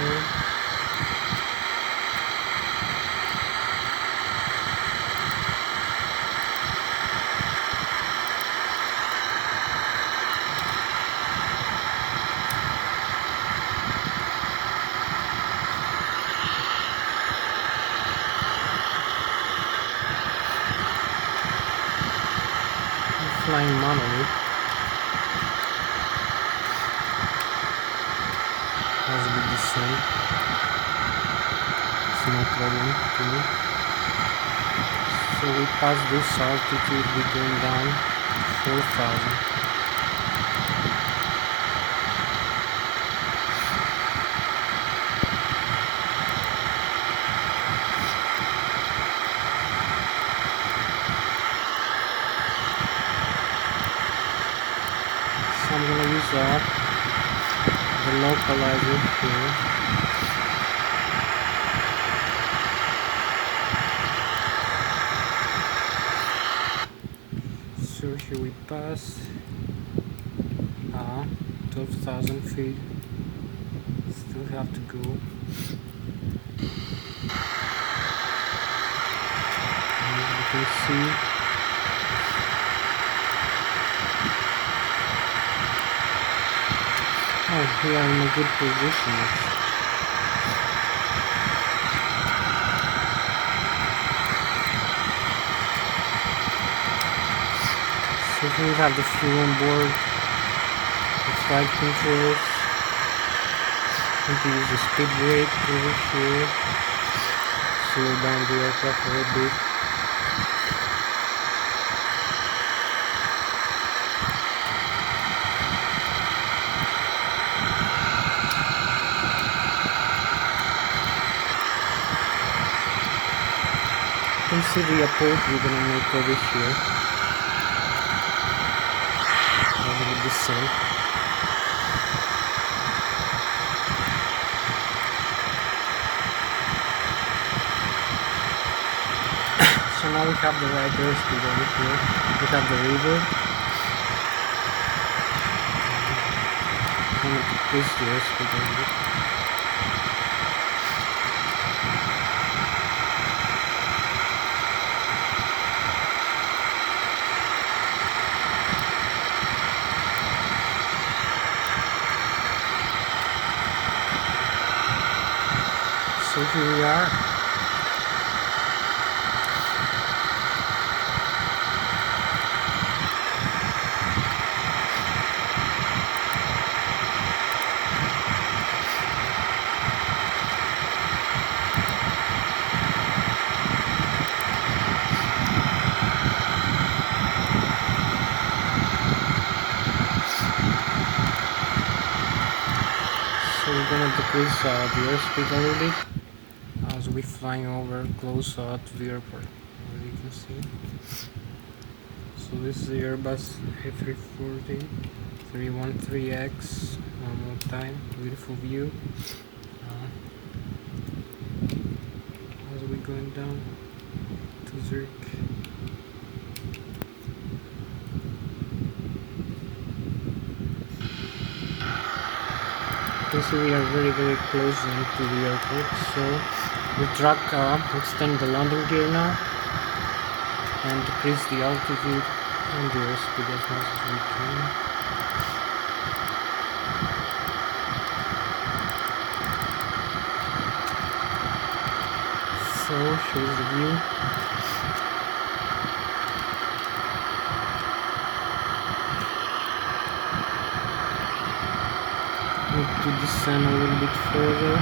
flying manually as we descend. It's no problem to me. So we pass this altitude, we're going down 4,000. So I'm gonna use the localizer here. So here we pass 12,000 feet. Still have to go. As you can see, oh, we are in a good position. So here we have the fuel on board, the flight controls. I'm going to use the speed brake over here. Slow down the aircraft a little bit. You can see the approach we're gonna make over here as we descend. So now we have the right airspeed over here. We have the river. I'm going to decrease the airspeed a little bit. So here we are. So we're gonna decrease the airspeed a little bit as we flying over close to the airport, as you can see. So this is the Airbus A340 313X. One more time, beautiful view. As we're going down to Zurich. You can see we are very close to the airport. So we extend the landing gear now and decrease the altitude and the airspeed as much as we can. So here's the view. Need to descend a little bit further.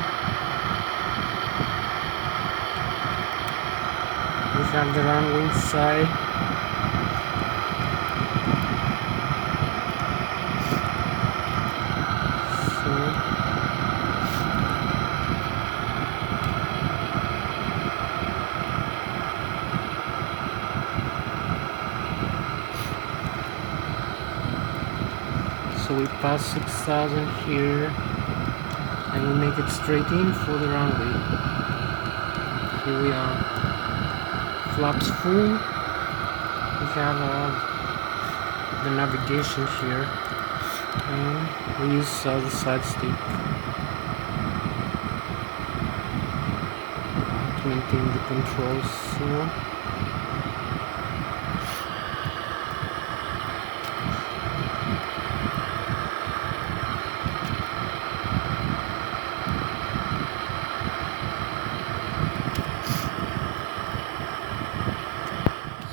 We have the runway inside. So we pass 6,000 here and we make it straight in for the runway. Here we are. Flaps full. We have the navigation here and we use the side stick to maintain the controls.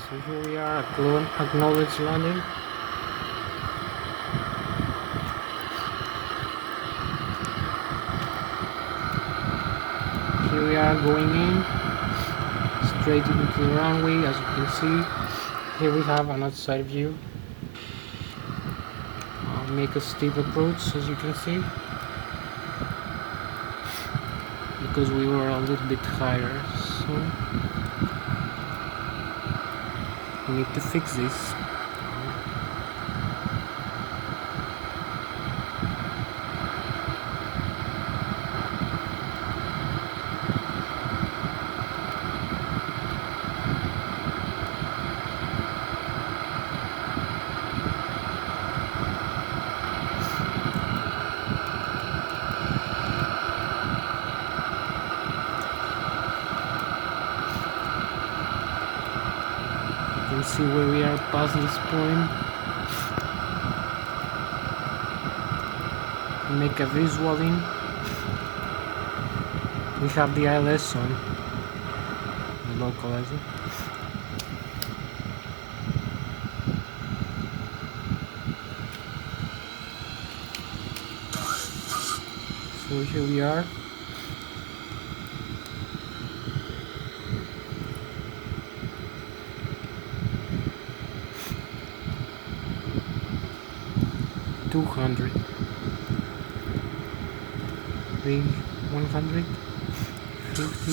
So here we are, acknowledge landing. are going in straight into the runway. As you can see, here we have an outside view. Make a steep approach, as you can see, because we were a little bit higher, so we need to fix this. You can see where we are past this point. Make a visual in. We have the ILS on, the localizer. So here we are. $200. 100, 50,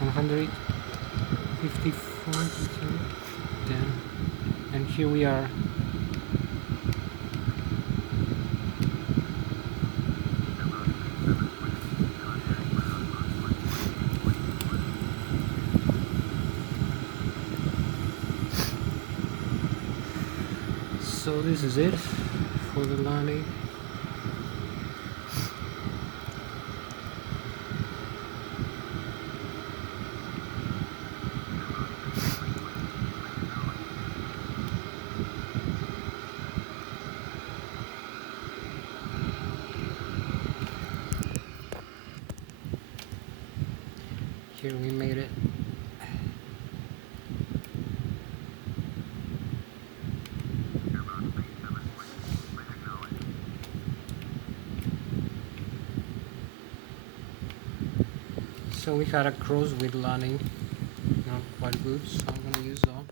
154, 10, and here we are. So this is it for the landing. Here we made it. So we had a crosswind landing, not quite good, so I'm gonna use that.